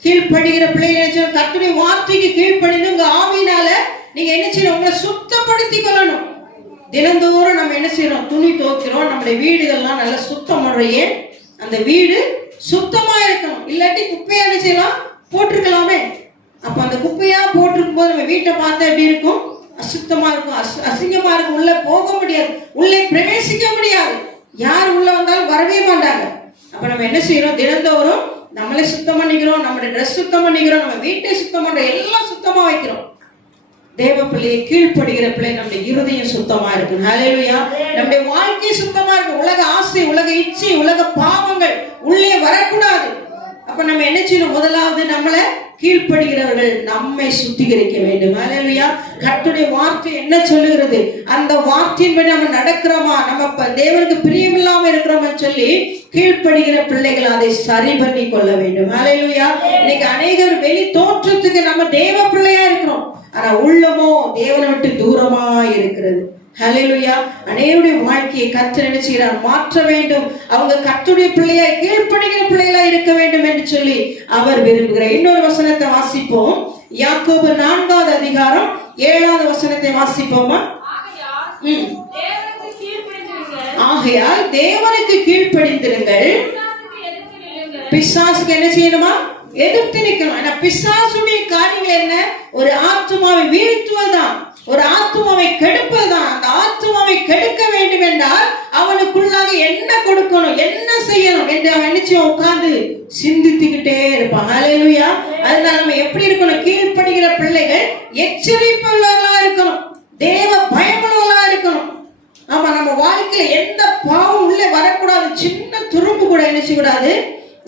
கீழ்ப்படுகிற பிள்ளைகள் கர்த்தருடைய வார்த்தைக்கு கீழ்ப்படிந்து உங்க ஆவியினால நீங்க என்ன செய்யணும்? உங்களை சுத்தப்படுத்தி கொள்ளணும். தினந்தோறும் நம்ம என்ன செய்யறோம்? துணி துவைக்கிறோம். நம்முடைய வீடுகள்லாம் நல்லா சுத்தம் முறையே அந்த வீடு சுத்தமா இருக்கணும். இல்லாட்டி குப்பையா என்ன செய்யலாம்? போட்டிருக்கலாமே. அப்ப அந்த குப்பையா போட்டிருக்கும் போது நம்ம வீட்டை பார்த்தா எப்படி இருக்கும்? அசுத்தமா இருக்கும், அசிங்கமா இருக்கும். உள்ள போக முடியாது, உள்ளே பிரவேசிக்க முடியாது. யார் உள்ள வந்தாலும் வரவே மாட்டாங்க. அப்ப நம்ம என்ன செய்யறோம்? தினந்தோறும் நம்மளே சுத்தம் பண்ணிக்கிறோம், நம்மளுடைய ட்ரெஸ் சுத்தம் பண்ணிக்கிறோம், நம்ம வீட்டை சுத்தம் பண்றோம், எல்லாம் சுத்தமா வைக்கிறோம். தேவ பிள்ளையை கீழ்ப்படுகிற பிள்ளை நம்முடைய இருதயம் சுத்தமா இருக்கும். ஹalleluya. நம்முடைய வாழ்க்கை சுத்தமா இருக்கும். உலக ஆசை, உலக இச்சை, உலக பாவங்கள் உள்ளே வரக்கூடாது. அப்ப நம்ம என்ன செய்யணும்? முதலாவது நம்மளை கீழ்ப்படுகிறவர்கள் நம்மை சுத்திகரிக்க வேண்டும். ஹalleluya. கர்த்தருடைய வார்த்தை என்ன சொல்லுகிறது? அந்த வார்த்தையின்படி நம்ம நடக்கிறோமா, நம்ம தேவனுக்கு பிரியமில்லாம இருக்கிறோமா சொல்லி கீழ்ப்படுகிற பிள்ளைகள் அதை சரி பண்ணி கொள்ள வேண்டும். ஹalleluya. இன்னைக்கு அநேகர் வெளி தோற்றத்துக்கு நம்ம தேவ பிள்ளையா இருக்கிறோம், ஆனா உள்ளமோ தேவனை விட்டு தூரமா இருக்கிறது. ஹalleluya. அநேகருடைய வாழ்க்கையை கர்த்தர் என்ன செய்கிறார்? மாற்ற வேண்டும். அவங்க கர்த்தருடைய பிள்ளையாய் கீழ்ப்படுகிற பிள்ளைகளா இருக்க வேண்டும் என்று சொல்லி அவர் விரும்புகிறார். இன்னொரு வசனத்தை வாசிப்போம். யாக்கோபு 4வது அதிகாரம் 7வது வசனத்தை வாசிப்போமா? ஆகையால் தேவனுக்கு கீழ்ப்படிந்திருங்கள், பிசாசுக்கு என்ன செய்யணுமா? எதிர்த்து நிற்கணும். ஆனா பிசாசுடைய காரியங்கள் என்ன? ஒரு ஆத்துமாவை வீழ்த்துவதுதான், ஒரு ஆத்துமாவை கெடுப்பதுதான். அந்த ஆத்துமாவை கெடுக்க வேண்டும் என்றால் அவனுக்குள்ளாக என்ன கொடுக்கணும், என்ன செய்யணும் என்று அவன் நிச்சயம் உட்கார்ந்து சிந்தித்துக்கிட்டே இருப்பான். ஹalleluya. அதனால நம்ம எப்படி இருக்கணும்? கீழ்ப்படுகிற பிள்ளைகள் எச்சரிப்புள்ளவர்களா இருக்கணும், தேவ பயமுள்ளவர்களா இருக்கணும். ஆமா, நம்ம வாழ்க்கையில எந்த பாவம் உள்ளே வரக்கூடாது. சின்ன துரும்பு கூட என்ன செய்யக்கூடாது?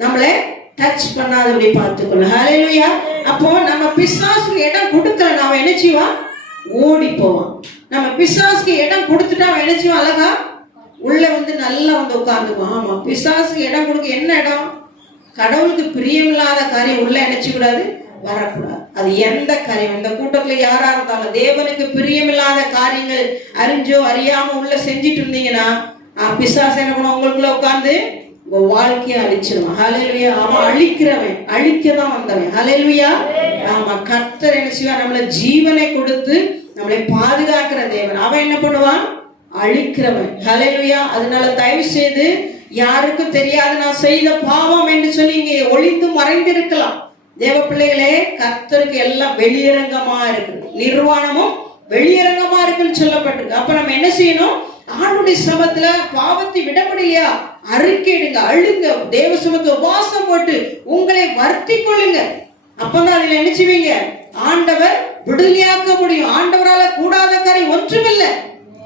நம்மளை டச் பண்ணாதபடி பார்த்துக்கணும். ஹalleluya. அப்போ நம்ம பிசாசுக்கு இடம் கொடுக்கல, நாம என்ன செய்வோம்? ஓடி போவோம். நம்ம பிசாசுக்கு இடம் கொடுத்துட்டா அவன் என்ன செய்வோம்? அழகா உள்ள வந்து நல்லா வந்து உட்கார்ந்துக்குவோம். ஆமா, பிசாசுக்கு இடம் கொடுக்க என்ன இடம்? கடவுளுக்கு பிரியமில்லாத காரியம் உள்ள நினைச்சு கூடாது, வரக்கூடாது. அது எந்த காரியம், இந்த கூட்டத்துல யாரா இருந்தாலும் தேவனுக்கு பிரியமில்லாத காரியங்கள் அறிஞ்சோ அறியாம உள்ள செஞ்சிட்டு இருந்தீங்கன்னா பிசாசு என்ன பண்ணுவோம்? உங்களுக்குள்ள உட்கார்ந்து உங்க வாழ்க்கையை அழிச்சிருவான். ஹalleluya. அவன் அழிக்கிறவன், அழிக்கதான் வந்தவன். ஹalleluya. ஆமா, கர்த்தர் என்ன செய்வான்? நம்மள ஜீவனை கொடுத்து நம்மளை பாதுகாக்கிற தேவன். அவன் என்ன பண்ணுவான்? அழிக்கிறவன். ஹalleluya. அதனால தயவு செய்து யாருக்கும் தெரியாது நான் செய்த பாவம் என்று சொல்லி இங்கே ஒளிந்து மறைந்திருக்கலாம். தேவ பிள்ளைகளே, கர்த்தருக்கு எல்லாம் வெளியரங்கமா இருக்கு, நிர்வாணமும் வெளியரங்கமா இருக்குன்னு சொல்லப்பட்டிருக்கு. அப்ப நம்ம என்ன செய்யணும்? ஆண்டுடைய சமத்துல பாவத்தை விட முடியா, அறிக்கையிடுங்க, அழுங்க, தேவ சமத்துல உபவாசம் போட்டு உங்களை வருத்தி கொள்ளுங்க. அப்பதான் அதுல என்ன செய்வீங்க? ஆண்டவர் விடுதலையாக்க முடியும். ஆண்டவரால கூடாத காரியம் ஒன்றுமில்லை.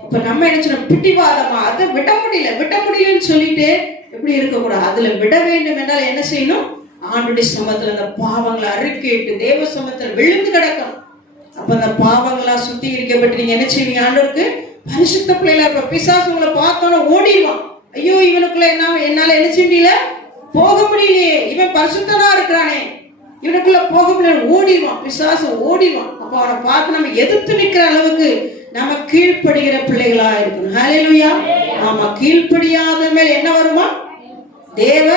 இப்ப நம்ம என்ன செய்யணும்? பிடிவாதமா அதை விட முடியலன்னு சொல்லிட்டு எப்படி இருக்கக்கூடாது. அதுல விட வேண்டும் என்றால் என்ன செய்யணும்? ஆண்டுடைய சமத்துல அந்த பாவங்களை அறிக்கையிட்டு தேவ சமத்துல விழுந்து கிடக்கணும். அப்ப அந்த பாவங்களா சுத்திகரிக்கப்பட்டு நீங்க என்ன செய்வீங்க? ஆண்டவருக்கு பரிசுத்த பிள்ளைகளா இருப்ப. பிசாசு உங்களை பார்த்தோன்னா ஓடிடுவான். ஐயோ, இவனுக்குள்ள என்னால என்ன செய்யல, போக முடியலையே, இவன் பரிசுத்தனா இருக்கிறானே, இவனுக்குள்ள போக முடியல, ஓடிடுவான். பிசாசு ஓடிடுவான். அப்ப அவனை பார்த்து நம்ம எதிர்த்து நிற்கிற அளவுக்கு நம்ம கீழ்ப்படுகிற பிள்ளைகளா இருக்கணும். ஹalleluya. ஆமா, கீழ்ப்படியாத மேல் என்ன வருமா? தேவ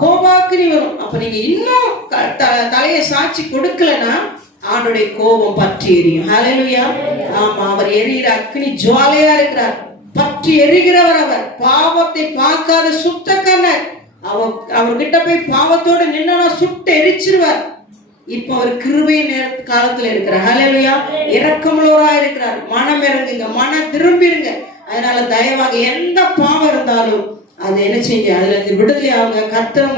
கோபாக்கினி வரும். அப்ப நீங்க இன்னும் தலையை சாட்சி கொடுக்கலன்னா ஆண்டுடைய கோபம் பற்றி எரியும். ஹalleluya. ஆமா, அவர் எரிகிற அக்னி ஜுவாலையா இருக்கிறார். பற்றி எரிகிறவர் அவர். பாவத்தை பார்க்காத சுத்தக்கண்ணர். அவர்கிட்ட போய் பாவத்தோட நின்னா சுட்டு எரிச்சிருவார். இப்ப அவர் கிருபை காலத்துல இருக்கிறார். ஹalleluya. இரக்கமுள்ளவரா இருக்கிறார். மனம் இறங்குங்க, மனம் திரும்பிருங்க. அதனால தயவாக எந்த பாவம் இருந்தாலும் அது என்ன செய்யுங்க, அதுல இருந்து விடுதலை ஆகுங்க. கர்த்தர்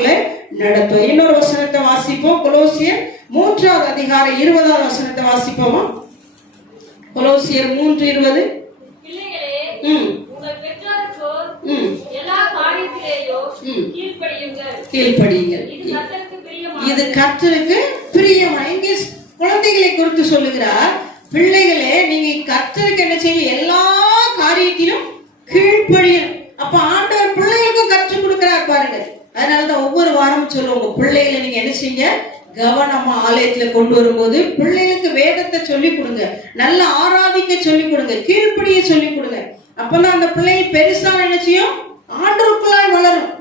நடத்தும். இன்னொரு வசனத்தை வாசிப்போம். கொலோசியர் 3வது அதிகாரம் 20வது வசனத்தை வாசிப்போமா? கொலோசியர் 3:20. கீழ்ப்படியுங்கள், இது கர்த்தருக்கு பிரியமா. இங்கே குழந்தைகளை குறித்து சொல்லுகிறார், பிள்ளைகளே நீங்க கர்த்தருக்கு என்ன செய்ய, எல்லா காரியத்திலும் கீழ்ப்படியும். அப்ப ஆண்டவர் பிள்ளைகளுக்கும் கற்றுக் கொடுக்கிறார் பாருங்க. அதனாலதான் ஒவ்வொரு வாரமும் சொல்லுவோம், உங்க பிள்ளைகளை நீங்க என்ன செய்ய, கவனமா ஆலயத்துல கொண்டு வரும்போது பிள்ளைகளுக்கு வேதத்தை சொல்லி கொடுங்க, நல்ல ஆராதிக்க சொல்லி கொடுங்க, கீழ்ப்படிய சொல்லி கொடுங்க. அப்பதான் அந்த பிள்ளை பெருசா என்ன செய்யும், ஆண்டவருக்குள்ளாய் வளரும்.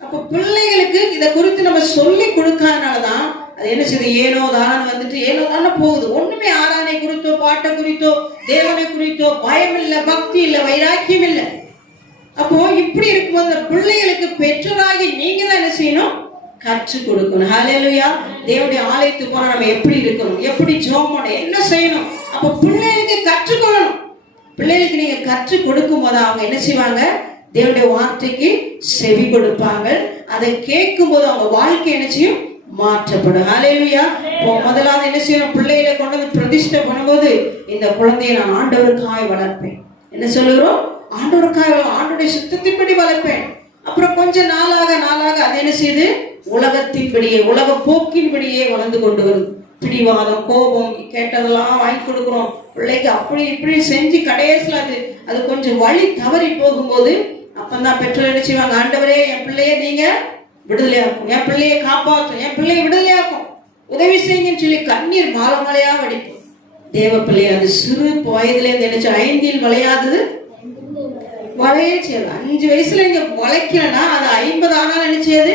அப்ப பிள்ளைகளுக்கு இதை குறித்து நம்ம சொல்லி கொடுக்காதனாலதான் அது என்ன செய்யுது, ஏனோ தானே வந்துட்டு ஏனோ தானே போகுது. ஒண்ணுமே ஆராதனை குறித்தோ பாட்டை குறித்தோ தேவனை குறித்தோ பயம் இல்லை, பக்தி இல்லை, வைராக்கியம் இல்லை. அப்போ இப்படி இருக்கும்போது அந்த பிள்ளைகளுக்கு பெற்றோராகி நீங்க தான் என்ன செய்யணும், கற்றுக் கொடுக்கணும். ஹalleluya. தேவனுடைய ஆலயத்துக்கு போனா நம்ம எப்படி இருக்கணும், எப்படி ஜெபம் பண்ணணும், என்ன செய்யணும், அப்ப பிள்ளைகளுக்கு கற்றுக்கொள்ளணும். பிள்ளைகளுக்கு நீங்க கற்றுக் கொடுக்கும் போது அவங்க என்ன செய்வாங்க, தேவனுடைய வார்த்தைக்கு செவி கொடுப்பாங்க. அதை கேட்கும் போது அவங்க வாழ்க்கை என்ன செய்யும், மாற்றப்படும். ஹalleluya. முதலாவது என்ன செய்யணும், பிள்ளைகளை கொண்டு வந்து பிரதிஷ்டை பண்ணும்போது இந்த குழந்தையை நான் ஆண்டவருக்காய் வளர்ப்பேன். என்ன சொல்லுகிறோம், ஆண்டவருக்காக ஆண்டோடைய சுத்தத்தின்படி வளர்ப்பேன். அப்புறம் கொஞ்சம் நாளாக அது என்ன செய்யுது, உலகத்தின்படியே உலக போக்கின்படியே வளர்ந்து கொண்டு வரும். பிடிவாதம், கோபம், கேட்டதெல்லாம் வாங்கி கொடுக்குறோம் பிள்ளைக்கு, அப்படி இப்படி செஞ்சு கடைசியில் அது கொஞ்சம் வழி தவறி போகும்போது அப்பந்தான் பெற்றோர் என்ன செய்வாங்க, ஆண்டவரே என் பிள்ளைய நீங்க விடுதலையாக்கும், என் பிள்ளையை காப்பாற்றும், என் பிள்ளையை விடுதலையாக்கும், உதவி செய்யுங்கன்னு சொல்லி கண்ணீர் மாலை மாலையா வடிக்கும். தேவ பிள்ளை அது சிறு வயதுல நினைச்சு 5 வளையாதது வளைய செய்யல. 5 வயசுல இங்க வளைக்கலன்னா அது 50 ஆனாலும் நினைச்சது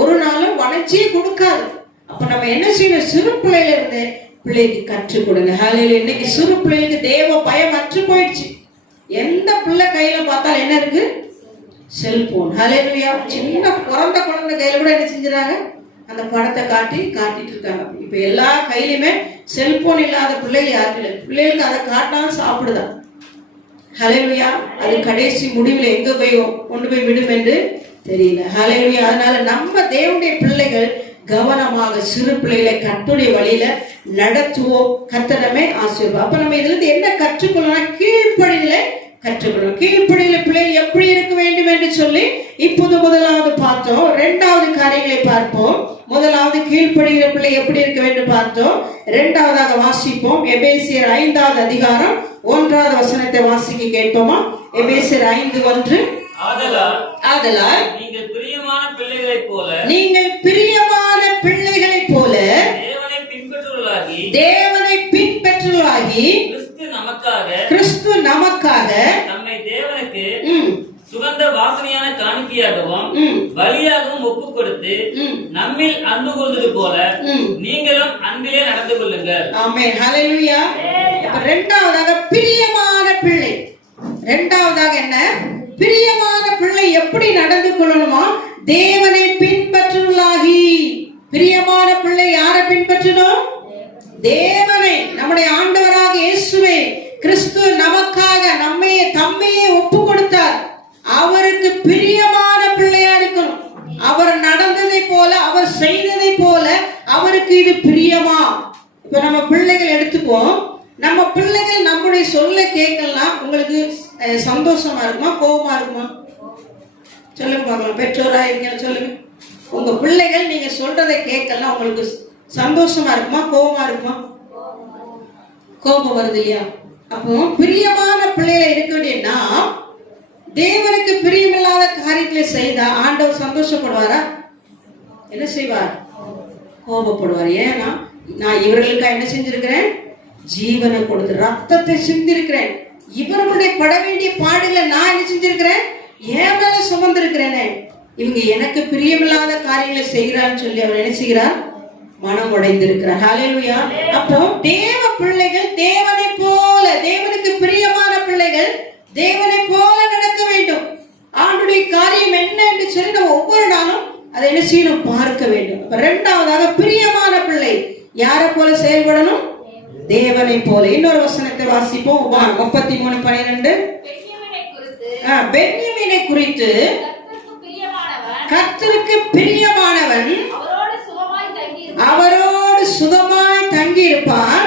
ஒரு நாளும் வளைச்சியே கொடுக்காது. அப்ப நம்ம என்ன செய்யணும், சிறு பிள்ளையில இருந்து பிள்ளைக்கு கற்றுக் கொடுங்க. ஹalleluya. இன்னைக்கு சிறு பிள்ளைக்கு தேவ பயம் அற்று போயிடுச்சு. எந்த பிள்ளை கையில பார்த்தாலும் என்ன இருக்கு, செல்போன். ஹalleluya. சின்ன பிறந்த குழந்தை கையில கூட என்ன செஞ்சுறாங்க, அந்த படத்தை காட்டிட்டு இருக்காங்க. இப்ப எல்லா கையிலுமே செல்போன் இல்லாத பிள்ளைகள் யாருக்கு இல்லை. பிள்ளைகளுக்கு அதை காட்டாலும் சாப்பிடுதான். ஹalleluya. அது கடைசி முடிவில் எங்க போய் கொண்டு போய் விடும் என்று தெரியல. ஹalleluya. அதனால நம்ம தேவனுடைய பிள்ளைகள் கவனமாக சிறு பிள்ளைகளை கர்த்தருடைய வழியில நடத்துவோம். கர்த்தரமே ஆசீர்வாதம். அப்ப நம்ம இதுல இருந்து என்ன கற்றுக்கொள்ளணும், கீழ்ப்படிதலை கற்றுக்கொள்ளணும். கீழ்ப்படிதலை பிள்ளைகள் எப்படி இருக்க வேண்டும் என்று சொல்லி இப்போது முதலாவது பார்த்தோம். 2வது காரியங்களை பார்ப்போம். முதலாவது கீழ்ப்படிகிற பிள்ளை எப்படி இருக்க வேண்டும் பார்த்தோம். 2வதாக வாசிப்போம். எபேசியர் 5வது அதிகாரம் 1வது வசனத்தை வாசிக்க கேட்போமா? எபேசியர் 5:1. ஆதலால் நீங்கள் பிரியமான பிள்ளைகளைப் போல தேவனை பின்பற்றுவர்களாகி கிறிஸ்து நமக்காக நம்மை தேவனுக்கு சுகந்த வாசனையான காணிக்கையாகவும் பலியாகவும் ஒப்புக் கொடுத்து நம்மில் அன்பு கொள்வது போல நீங்களும் அன்பிலே நடந்து கொள்ளுங்கள். ஆமென். ஹalleluya. 2வதாக பிரியமான பிள்ளை. 2வதாக என்ன, பிரியமான பிள்ளை எப்படி நடந்து கொள்ளணுமா, தேவனை பின்பற்றுவர்களாகி. பிரியமான பிள்ளை யாரை பின்பற்றணும், தேவனை, நம்முடைய ஆண்டவராக இயேசுவை. கிறிஸ்து நமக்காக தம்மையே ஒப்பு கொடுத்தார். அவருக்கு பிரியமான பிள்ளையா இருக்கணும். அவர் நடந்ததை போல, அவர் செய்ததை போல அவருக்கு இது பிரியமா. இப்ப நம்ம பிள்ளைகள் எடுத்துப்போம். நம்ம பிள்ளைகள் நம்முடைய சொல்ல கேட்கலாம், உங்களுக்கு சந்தோஷமா இருக்குமா, கோபமா இருக்குமா? சொல்லுங்க பார்க்கலாம். பெற்றோரா இருக்கீங்க, சொல்லுங்க. உங்க பிள்ளைகள் நீங்க சொல்றதை கேட்கலாம், உங்களுக்கு சந்தோஷமா இருக்குமா, கோபமா இருக்குமா? கோபம் வருது இல்லையா? அப்போ பிரியமான பிள்ளைகளை இருக்க வேண்டியன்னா, தேவனுக்கு பிரியமில்லாத காரியங்களை செய்தா ஆண்டவர் சந்தோஷப்படுவாரா? என்ன செய்வார்? கோபப்படுவார். ஏன்னா நான் இவர்களுக்காக என்ன செஞ்சிருக்கிறேன், ஜீவனை கொடுத்து ரத்தத்தை சிந்திருக்கிறேன். இவர்களுடைய பட வேண்டிய பாடுகளை நான் என்ன செஞ்சிருக்கிறேன், என் மேல சுமந்திருக்கிறேனே. இவங்க எனக்கு பிரியமில்லாத காரியங்களை செய்கிறான்னு சொல்லி அவர் என்ன செய்கிறார், மனம் உடைந்திருக்கிறார். ஹalleluya. அப்போ தேவ பிள்ளைகள் தேவனை போல, தேவனுக்கு பிரியமான பிள்ளைகள் தேவனை போல நடக்க வேண்டும். ஆண்டுடைய காரியம் என்ன என்று சொல்லி நம்ம ஒவ்வொரு நாளும் அதை என்ன செய்யணும், பார்க்க வேண்டும். இரண்டாவதாக பிரியமான பிள்ளை யாரை போல செயல்படணும், தேவனை போல. இன்னொரு வசனத்தை வாசிப்போம். 33:12. பென்யமீனை குறித்து கர்த்தருக்கு பிரியமானவன் அவரோடு சுகமாய் தங்கி இருப்பான்.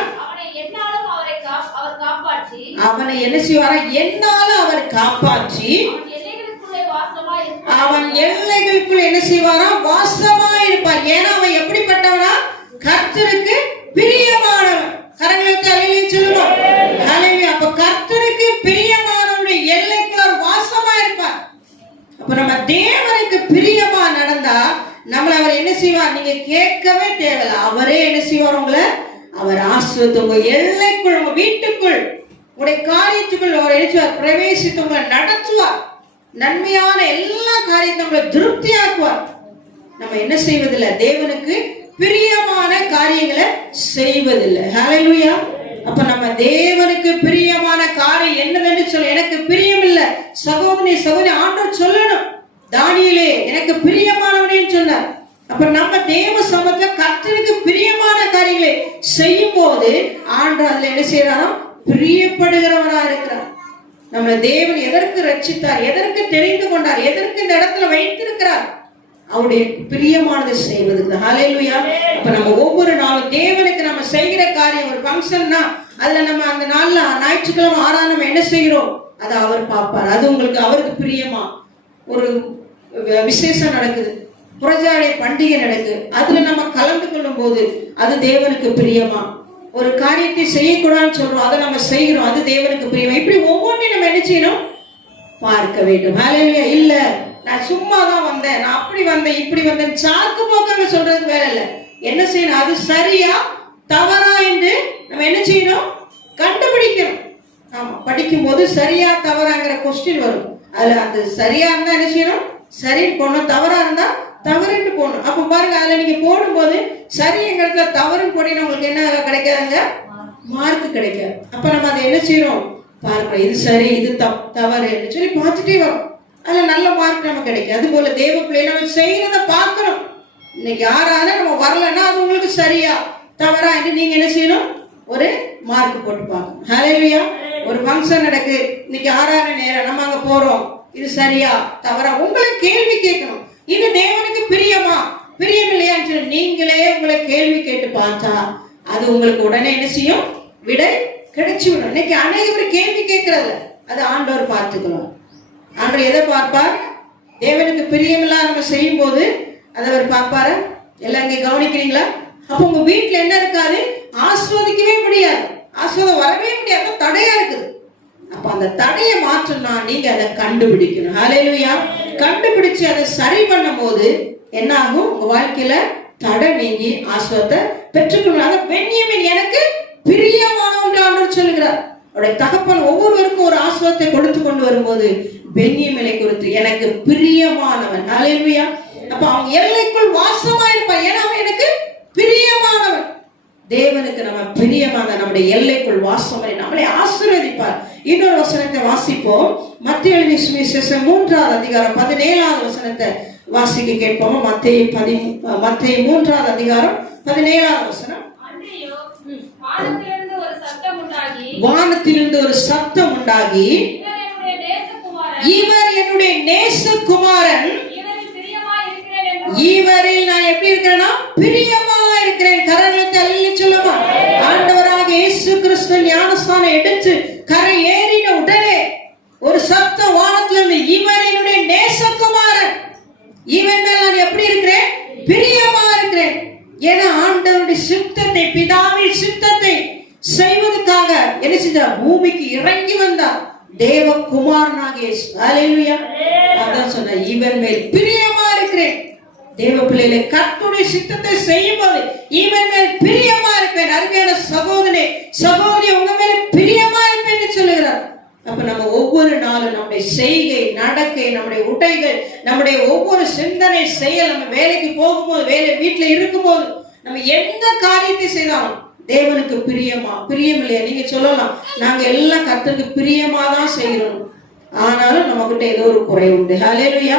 அவனை என்ன செய்வாரா, என்னாலும் அவர் காப்பாற்றி அவன் எல்லைகளுக்குள் என்ன செய்வாரா, வாசமாய் இருப்பார். ஏன்னா அவன் எப்படிப்பட்டவனா, கர்த்தருக்கு பிரியமானவன். கரங்களுக்கு அல்லேலூயா சொல்லுவோம். அல்லேலூயா. அப்ப கர்த்தருக்கு பிரியமானவனுடைய எல்லைக்குள்ள வாசமா இருப்பார். அப்ப நம்ம தேவனுக்கு பிரியமா நடந்தா நம்மள அவர் என்ன செய்வார், நீங்க கேட்கவே தேவையில்லை, அவரே என்ன செய்வார், உங்களை அவர் ஆசீர்வதித்து உங்க எல்லைக்குள், உங்க வீட்டுக்குள், உங்களுடைய காரியத்துக்குள் அவர் என்ன செய்வார், பிரவேசித்து உங்களை நடத்துவார். நன்மையான எல்லா காரியத்தையும் உங்களை திருப்தியாக்குவார். நம்ம என்ன செய்வதில்லை, தேவனுக்கு பிரியமான காரியங்களை செய்வதில்லை. ஹalleluya. அப்ப நம்ம தேவனுக்கு பிரியமான காரியம் என்னவென்று சொல்ல, எனக்கு பிரியம் இல்ல சகோதரி சகோதரி ஆண்டவர் சொல்லணும். தானியேலே எனக்கு பிரியமானவனே சொன்னார். அப்ப நம்ம தேவ சமூகத்துல கர்த்தருக்கு பிரியமான காரியங்களை செய்யும் போது ஆண்டவர் அதுல என்ன செய்யறாராம், பிரியப்படுகிறவரா இருக்கிறார். நம்மளை தேவன் எதற்கு ரட்சித்தார், எதற்கு தெரிந்து கொண்டார், எதற்கு இந்த இடத்துல வைத்திருக்கிறார், அவருடைய பிரியமானதை செய்வதுக்கு. ஹalleluya. அப்ப நம்ம ஒவ்வொரு நாளும் தேவனுக்கு நம்ம செய்கிற காரியம், ஒரு ஃபங்க்ஷன்னா அதுல நம்ம அந்த நாள்ல ஞாயிற்றுக்கிழமை ஆறாம் நம்ம என்ன செய்கிறோம், அதை அவர் பார்ப்பார். அது உங்களுக்கு அவருக்கு பிரியமா. ஒரு விசேஷம் நடக்குது, புரஜாடைய பண்டிகை நடக்குது, அதுல நம்ம கலந்து கொள்ளும் போது அது தேவனுக்கு பிரியமா. ஒரு காரியத்தை செய்யக்கூடாதுன்னு சொல்றோம், அதை நம்ம செய்கிறோம், அது தேவனுக்கு பிரியமா. இப்படி ஒவ்வொன்றையும் நம்ம என்ன செய்யணும், பார்க்க வேண்டும். ஹalleluya. இல்ல நான் சும்மா தான் வந்தேன், நான் அப்படி வந்தேன் இப்படி வந்தேன் சாக்கு போக்காக சொல்றது வேலை இல்லை. என்ன செய்யணும், அது சரியா தவறா என்று நம்ம என்ன செய்யணும், கண்டுபிடிக்கணும். ஆமா, படிக்கும் போது சரியா தவறாங்கிற கொஸ்டின் வரும். அதுல அது சரியா இருந்தா என்ன செய்யணும், சரின்னு போடணும், தவறா இருந்தா தவறுன்னு போடணும். அப்ப பாருங்க, அதுல நீங்க போடும்போது சரிங்கிறதுல தவறுன்னு போட்டீங்கன்னா உங்களுக்கு என்ன கிடைக்காதுங்க, மார்க் கிடைக்காது. அப்ப நம்ம அதை என்ன செய்யறோம், பார்க்கிறோம், இது சரி இது தவறு சொல்லி பார்த்துட்டே வரும், அதுல நல்ல மார்க் நமக்கு கிடைக்கும். அது போல தேவ பிள்ளை நம்ம செய்யறத பார்க்கணும். இன்னைக்கு யாராவது நம்ம வரலன்னா அது உங்களுக்கு சரியா தவறா என்று நீங்க என்ன செய்யணும், ஒரு மார்க் போட்டு பார்க்கணும். ஹalleluya. ஒரு ஃபங்க்ஷன் நடக்கு, இன்னைக்கு 6 நேரம் நம்ம அங்க போறோம், இது சரியா தவறா உங்களை கேள்வி கேட்கணும். இது தேவனுக்கு பிரியமா பிரியம் இல்லையான்னு சொல்லி நீங்களே உங்களை கேள்வி கேட்டு பார்த்தா அது உங்களுக்கு உடனே என்ன செய்யும், விடை கிடைச்சி விடும். இன்னைக்கு அநேகர் கேள்வி கேட்கறது, அது ஆண்டவர் பார்த்துக்கணும். ஆண்டவர் எதை பார்ப்பார், தேவனுக்கு பிரியமில்லா நம்ம செய்யும் போது அதை அவர் பார்ப்பாரு. எல்லாம் இங்க கவனிக்கிறீங்களா? அப்ப உங்க வீட்டுல என்ன இருக்காது, ஆஸ்வதிக்கவே முடியாது, ஆஸ்வாதம் வரவே முடியாது, தடையா இருக்குது. அப்ப அந்த தடையை மாற்றணும்னா நீங்க அதை கண்டுபிடிக்கணும். ஹalleluya. கண்டுபிடிச்சு அதை சரி பண்ணும் போது என்ன ஆகும், உங்க வாழ்க்கையில தடை நீங்கி ஆஸ்வாதத்தை பெற்றுக்கொள்ளும். பென்யமீன் எனக்கு பிரியமானவன் ஆண்டவர் சொல்லுகிறார். அவருடைய தகப்பன் ஒவ்வொருவருக்கும் ஒரு ஆஸ்வாதத்தை கொடுத்து கொண்டு வரும்போது பென்யமீனை குறித்து எனக்கு பிரியமானவன். ஹalleluya. அப்ப அவன் எல்லைக்குள் வாசமா இருப்பான், ஏன்னா அவன் எனக்கு பிரியமானவன். தேவனுக்கு நம்ம பிரியமாக நம்முடைய எல்லைக்குள் வாசம் பண்ணி நம்மளை ஆசீர்வதிப்பார். இன்னொரு வசனத்தை வாசிப்போம். மத்தேயு எழுதிய சுவிசேஷம் 3ஆம் அதிகாரம் 17ஆவது வசனத்தை வாசிக்க கேட்போம். மத்தேயு 3ஆம் அதிகாரம் 17ஆவது வசனம். வானத்திலிருந்து ஒரு சத்தம் உண்டாகி இவர் என்னுடைய நேசகுமாரன், இவரில் நான் எப்படி இருக்கிறேன்னா பிரியமா இருக்கிறேன். கரங்களை அள்ளி சொல்லுமா, ஆண்டவராக இயேசு கிறிஸ்து ஞானஸ்நானம் எடுத்து கரை ஏறின உடனே ஒரு சத்தம் வானத்திலிருந்து, இவன் என்னுடைய நேசகுமாரன், இவன் மேல் நான் எப்படி இருக்கிறேன், பிரியமா இருக்கிறேன். ஏன்னா ஆண்டவருடைய சித்தத்தை, பிதாவின் சித்தத்தை செய்வதற்காக என்ன செஞ்சார், பூமிக்கு இறங்கி வந்தார் தேவகுமாரனாக இயேசு. ஹalleluya. அதான் சொன்ன, இவன் மேல் பிரியமா இருக்கிறேன். தேவ பிள்ளைகளை கர்த்தருடைய சித்தத்தை செய்யும் போது இவன் மேல் பிரியமா இருப்பேன். அருமையான சகோதரனே சகோதரி, உங்க மேல பிரியமா இருப்பேன் சொல்லுகிறார். அப்ப நம்ம ஒவ்வொரு நாளும் நம்முடைய செய்கை நடக்கை, நம்முடைய உடைகள், நம்முடைய ஒவ்வொரு சிந்தனை செயல், நம்ம வேலைக்கு போகும்போது, வீட்டுல இருக்கும்போது, நம்ம எந்த காரியத்தை செய்தாலும் தேவனுக்கு பிரியம் இல்லையா? நீங்க சொல்லலாம், நாங்க எல்லாம் கர்த்தருக்கு பிரியமா தான் செய்யறோம், ஆனாலும் நம்மகிட்ட ஏதோ ஒரு குறை உண்டு. ஹல்லேலூயா.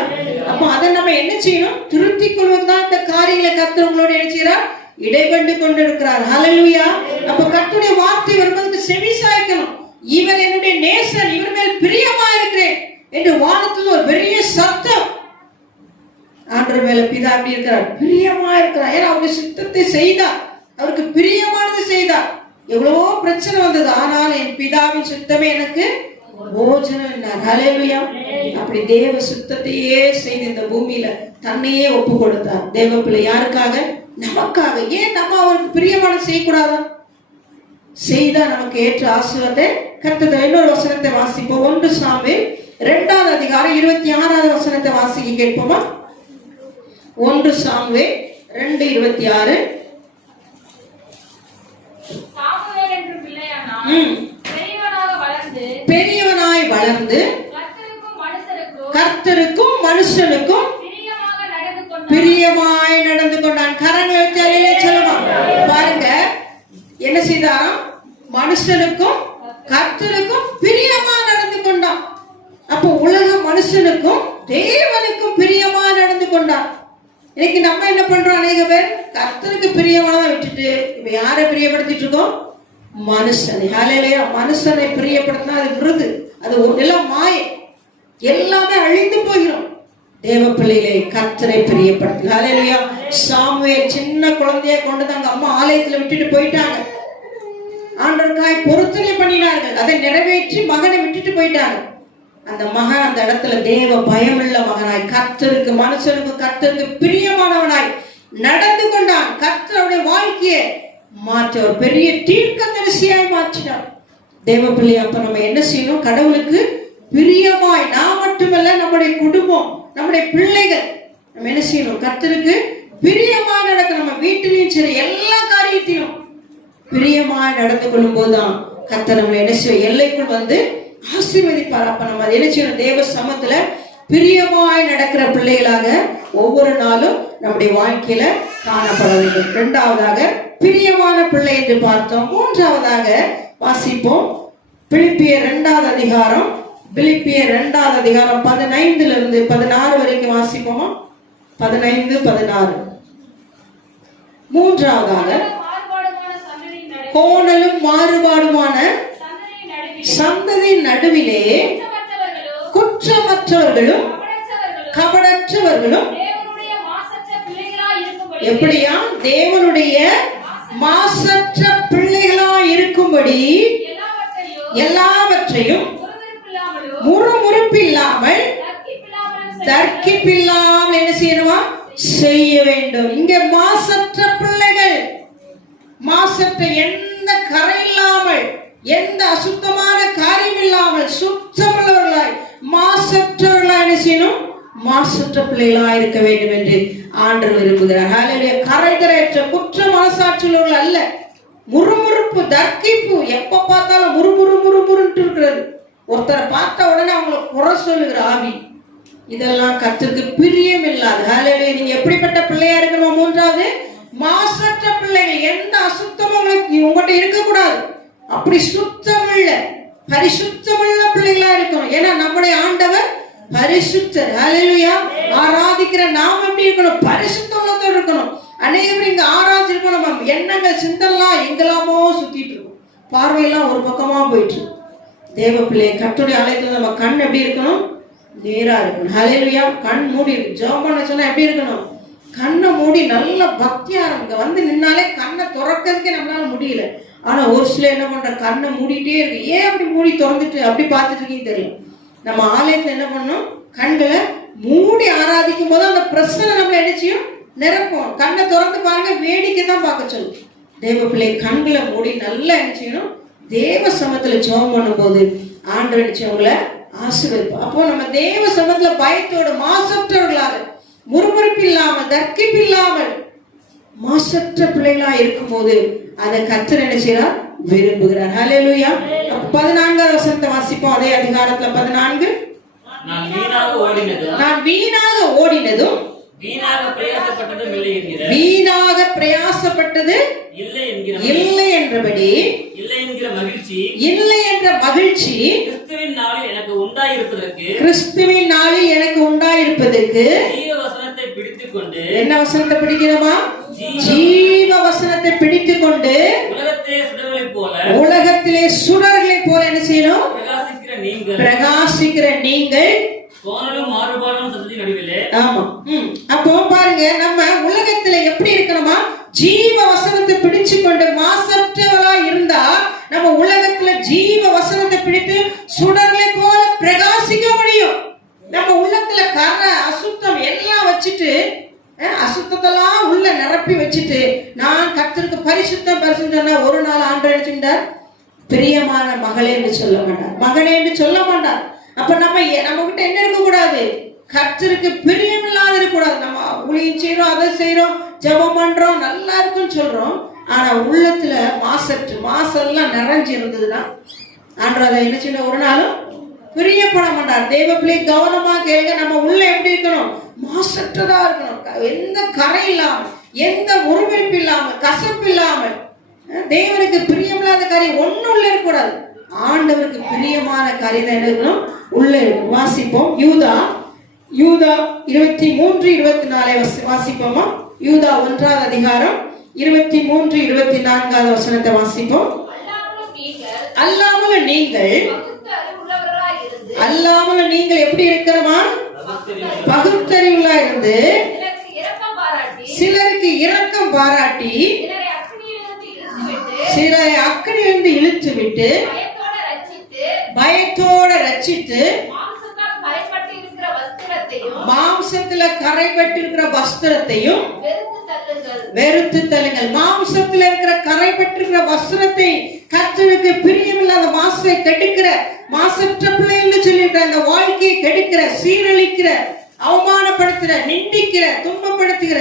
அப்ப அதை நம்ம என்ன செய்யணும்? திருத்திக் கொள்வதுதான் இந்த காரியங்களை கர்த்தர் உங்களோட என்ன செய்யறார்? இடைபண்டு கொண்டிருக்கிறார். ஹல்லேலூயா. அப்ப கர்த்தருடைய வார்த்தை வரும்போது செவி சாய்க்கணும். இவர் என்னுடைய நேசன், இவர் மேல் பிரியமா இருக்கிறேன் என்று வானத்துல ஒரு பெரிய சத்தம். ஆண்டவர் மேல பிதா அப்படி இருக்கிறார், பிரியமா இருக்கிறார். ஏன்னா அவங்க சித்தத்தை செய்தார், அவருக்கு பிரியமானது செய்தார். எவ்வளவோ பிரச்சனை வந்தது, ஆனால் என் பிதாவின் சித்தமே எனக்கு போஜனம் என்றார். ஹல்லேலூயா. அப்படி தேவ சித்தத்தையே செய்து இந்த பூமியில தன்னையே ஒப்பு கொடுத்தார். தேவ பிள்ளை யாருக்காக? நமக்காக. ஏன் நம்ம அவருக்கு பிரியமானது செய்யக்கூடாதா? செய்தா நமக்கு ஏற்ற ஆசீர்வாதத்தை கர்த்தர். இன்னொரு வசனத்தை வாசிப்போம். 1 சாமுவேல் 2ஆம் அதிகாரம் 26வது வசனத்தை வாசிக்க கேட்போமா? 1 சாமுவேல் 2:26. பெரியவனாய் வளர்ந்து கர்த்தருக்கும் மனுஷனுக்கும் பிரியமாய் நடந்து கொண்டான். கரங்களை சொல்லலாம். பாருங்க, என்ன செய்தாராம்? மனுஷனுக்கும் கர்த்தருக்கும் பிரியமா நடந்து கொண்டான். அப்போ உலக மனுஷனுக்கும் தேவனுக்கும் பிரியமா நடந்து கொண்டான். இன்னைக்கு நம்ம என்ன பண்றோம்? அநேக பேர் கர்த்தருக்கு பிரியமானதை விட்டுட்டு இப்ப யாரை பிரியப்படுத்திட்டு இருக்கோம்? மனுஷனை. ஹல்லேலூயா. மனுஷனை பிரியப்படுத்தினா அது விருது, அது ஒரு நில மாயை, எல்லாமே அழிந்து போகிறோம். தேவ பிள்ளைகளை கர்த்தரை பிரியப்படுத்து. ஹல்லேலூயா. சாமுவேல் சின்ன குழந்தைய கொண்டு தாங்க அம்மா ஆலயத்துல விட்டுட்டு போயிட்டாங்க. ஆண்டவருக்காய் பொருத்தனை பண்ணினார்கள், அதை நிறைவேற்றி மகனை விட்டுட்டு போயிட்டாங்க. அந்த மகன் அந்த இடத்துல தேவ பயமுள்ள மகனாய் கர்த்தருக்கு மனுஷனுக்கு கர்த்தருக்கு பிரியமானவனாய் நடந்து கொண்டான். கர்த்தருடைய வாழ்க்கையை மாற்ற ஒரு பெரிய தீர்க்கதரிசியாய் மாற்றினார். தேவ பிள்ளை, அப்ப நம்ம என்ன செய்யணும்? கடவுளுக்கு பிரியமாய், நான் மட்டுமல்ல, நம்முடைய குடும்பம், நம்முடைய பிள்ளைகள், நம்ம என்ன செய்யணும்? கர்த்தருக்கு பிரியமாய் நடக்க. நம்ம வீட்டிலையும் சரி, எல்லா காரியத்திலும் பிரியமாய் நடந்து கொள்ளும் போதுதான் கர்த்தர் நம்மளை என்ன செய்ய எல்லைக்குள் வந்து ஆசீர்வதிப்பார். அப்ப நம்ம என்ன செய்யணும்? தேவ சமத்துல பிரியமாய் நடக்கிற பிள்ளைகளாக ஒவ்வொரு நாளும் நம்முடைய வாழ்க்கையில காணப்பட வேண்டும். 2ஆவதாக பிரியமான பிள்ளை என்று பார்த்தோம். 3ஆவதாக வாசிப்போம். பிலிப்பியர் 2ஆவது அதிகாரம், பிலிப்பியர் 2ஆவது அதிகாரம் 15 16 வரைக்கும் வாசிப்போமா? 15, 16. 3ஆவதாக கோணலும் மாறுபாடுமான சந்ததியின் நடுவிலே குற்றமற்றவர்களும் கபடற்றவர்களும் எப்படியா? தேவனுடைய மாசற்ற பிள்ளைகளாய் இருக்கும்படி எல்லாவற்றையும் முறுமுறுப்பில்லாமல் தர்க்கிப்பில்லாமல் என்ன செய்யணுமா? செய்ய வேண்டும். இங்க மாசற்ற பிள்ளைகள், மாசற்ற எந்த கரை இல்லாமல், எந்த அசுத்தமான காரியம் இல்லாமல் சுத்தமுள்ளவர்களாய் மாசற்றவர்களாய் என்ன செய்யணும்? மாசற்ற பிள்ளைகளாய் இருக்க வேண்டும் என்று ஆண்டவர் விரும்புகிறார். ஹல்லேலூயா. கரைதரையற்ற குற்ற மனசாட்சியுள்ளவர்கள் அல்ல. முறுமுறுப்பு, தர்க்கிப்பு, எப்ப பார்த்தாலும் முறுமுறுன்ட்டு இருக்கிறது. ஒருத்தரை பார்த்த உடனே அவங்களை குறை சொல்லுகிற ஆவி, இதெல்லாம் கர்த்தருக்கு பிரியம் இல்லாது. ஹல்லேலூயா. நீங்க எப்படிப்பட்ட பிள்ளையா இருக்கணும்? 3வது, மாசற்ற பிள்ளைகள். எந்த அசுத்தமும் உங்கள்கிட்ட இருக்கக்கூடாது. அப்படி சுத்தமுள்ள பரிசுத்தமுள்ள பிள்ளைகளா இருக்கணும். ஏன்னா நம்முடைய ஆண்டவர் பரிசுத்தர். ஹல்லேலூயா. ஆராதிக்கிற நாம் எப்படி இருக்கணும்? பரிசுத்தத்தோட இருக்கணும். அநேகரும் இங்க ஆராதிச்சிருக்கோம், நம்ம எண்ணங்கள் சிந்தெல்லாம் எங்கெல்லாமோ சுத்திட்டு இருக்கும், பார்வையெல்லாம் ஒரு பக்கமா போயிட்டு. தேவ பிள்ளை கர்த்தருடைய ஆலயத்துல நம்ம கண் எப்படி இருக்கணும்? நேரா இருக்கணும். ஹல்லேலூயா. கண் மூடி ஜெபம் பண்ண சொன்னா எப்படி இருக்கணும்? கண்ணை மூடி நல்ல பக்தியா இங்க வந்து நின்னாலே கண்ணை திறக்கிறதுக்கே நம்மளால முடியல. ஆனா ஒரு சில என்ன பண்ற? கண்ணை மூடிட்டே இருக்கு. ஏன் அப்படி மூடி திறந்துட்டு அப்படி பார்த்துட்டு இருக்கீங்க தெரியும். நம்ம ஆலயத்துல என்ன பண்ணணும்? கண்களை மூடி ஆராதிக்கும் போது அந்த பிரச்சனை நம்மள என்ன செய்யும்? நிரப்பும். கண்ணை திறந்து பாருங்க, வேடிக்கை தான் பார்க்க சொல்லும். தேவ பிள்ளை கண்களை மூடி நல்லா என்ன செய்யணும்? தேவ சமத்துல ஜெபம் பண்ணும் போது ஆண்டவர் நிச்சயவங்களை ஆசீர்வதிப்போம். அப்போ நம்ம தேவ சமத்துல பயத்தோடு மாசற்றவர்களாக, முறுமுறுப்பு இல்லாமல், தர்க்கிப்பு இல்லாமல் மாசற்ற பிள்ளைகளா இருக்கும் போது அதை கர்த்தர் என்ன செய்யறார்? விரும்புகிறார். ஹல்லேலூயா. 14வது வசனத்தை வாசிப்போம். அதே அதிகாரத்துல 14. நான் வீணாக ஓடினதும் வீணாக பிரயாசப்பட்டதும் இல்லை என்கிற வீணாக பிரயாசப்பட்டது இல்லை என்றபடி இல்லை என்கிற மகிழ்ச்சி இல்லை என்ற மகிழ்ச்சி கிறிஸ்துவின் நாளில் எனக்கு உண்டாயிருப்பதற்கு கிறிஸ்துவின் நாளில் எனக்கு உண்டாயிருப்பதற்கு ஜீவ வசனத்தை பிடித்துக் கொண்டு என்ன வசனத்தை பிடிக்கிறோமா? ஜீவ வசனத்தை பிடித்துக் கொண்டு உலகத்திலே சுடர்களைப் போல என்ன செய்யணும்? பிரகாசிக்கிற நீங்கள். ஆமா. அப்போ பாருங்க, நம்ம உலகத்துல எப்படி இருக்கணுமா? ஜீவ வசனத்தை பிடிச்சு கொண்டு மாசற்றவளா இருந்தா நம்ம உலகத்துல ஜீவ வசனத்தை பிடித்து சுடர்களை போல பிரகாசிக்க முடியும். நம்ம உள்ளத்துல கரை அசுத்தம் எல்லாம் வச்சுட்டு, அசுத்தத்தெல்லாம் உள்ள நிரப்பி வச்சுட்டு நான் கர்த்தருக்கு பரிசுத்தம் சொன்னா ஒரு நாள் ஆண்டவர் எடுத்துட்டார், பிரியமான மகளே என்று சொல்ல மாட்டார், மகனே என்று சொல்ல மாட்டார். அப்ப நம்ம கிட்ட என்ன இருக்க கூடாது? கர்த்தருக்கு பிரியம் இல்லாத இருக்க கூடாது. நம்ம ஊழியம் செய்யறோம், அதை செய்யறோம், ஜெபம் பண்றோம், நல்லா இருக்குன்னு சொல்றோம். ஆனா உள்ளத்துல மாசெல்லாம் நிறைஞ்சு இருந்ததுன்னா ஆண்டவர் அதை என்ன செய்யணும்? ஒரு நாளும் பிரியப்பட மாட்டார். தேவ பிள்ளை கவனமா கேளுங்க. நம்ம உள்ள எப்படி இருக்கணும்? மாசற்றதா இருக்கணும். எந்த கரை இல்லாம, எந்த உருவெடுப்பு இல்லாம, கசப்பு இல்லாமல், தேவனுக்கு பிரியமில்லாத காரியம் ஒன்னும் உள்ள இருக்கக்கூடாது. ஆண்டவருக்கு பிரியமான காரியம் தான் இருக்கணும், உள்ள இருக்கும். வாசிப்போம். யூதா 23:24 வாசிப்போமா? யூதா 1ஆம் அதிகாரம் 23-24 வசனத்தை வாசிப்போம். அல்லாமலும் நீங்கள் எப்படி இருக்கிறமா? பகுத்தறிவுள்ளா இருந்து சிலருக்கு இரக்கம் பாராட்டி சிலரை அக்கனியிலிருந்து இழுத்து விட்டு பயத்தோட ரட்சித்து மாம்சத்துல கரைபட்டிருக்கிற வஸ்திரத்தையும் வெறுத்து தள்ளுங்கள். மாம்சத்துல இருக்கிற கரைபட்டிருக்கிற வஸ்திரத்தை, கர்த்தருக்கு பிரியமில்லாத மாசை கெடுக்கிற, மாசற்ற பிள்ளைன்னு சொல்லிட்டு அந்த வாழ்க்கையை கெடுக்கிற, சீரழிக்கிற, அவமானப்படுத்துற, நிந்திக்கிற, துன்பப்படுத்துகிற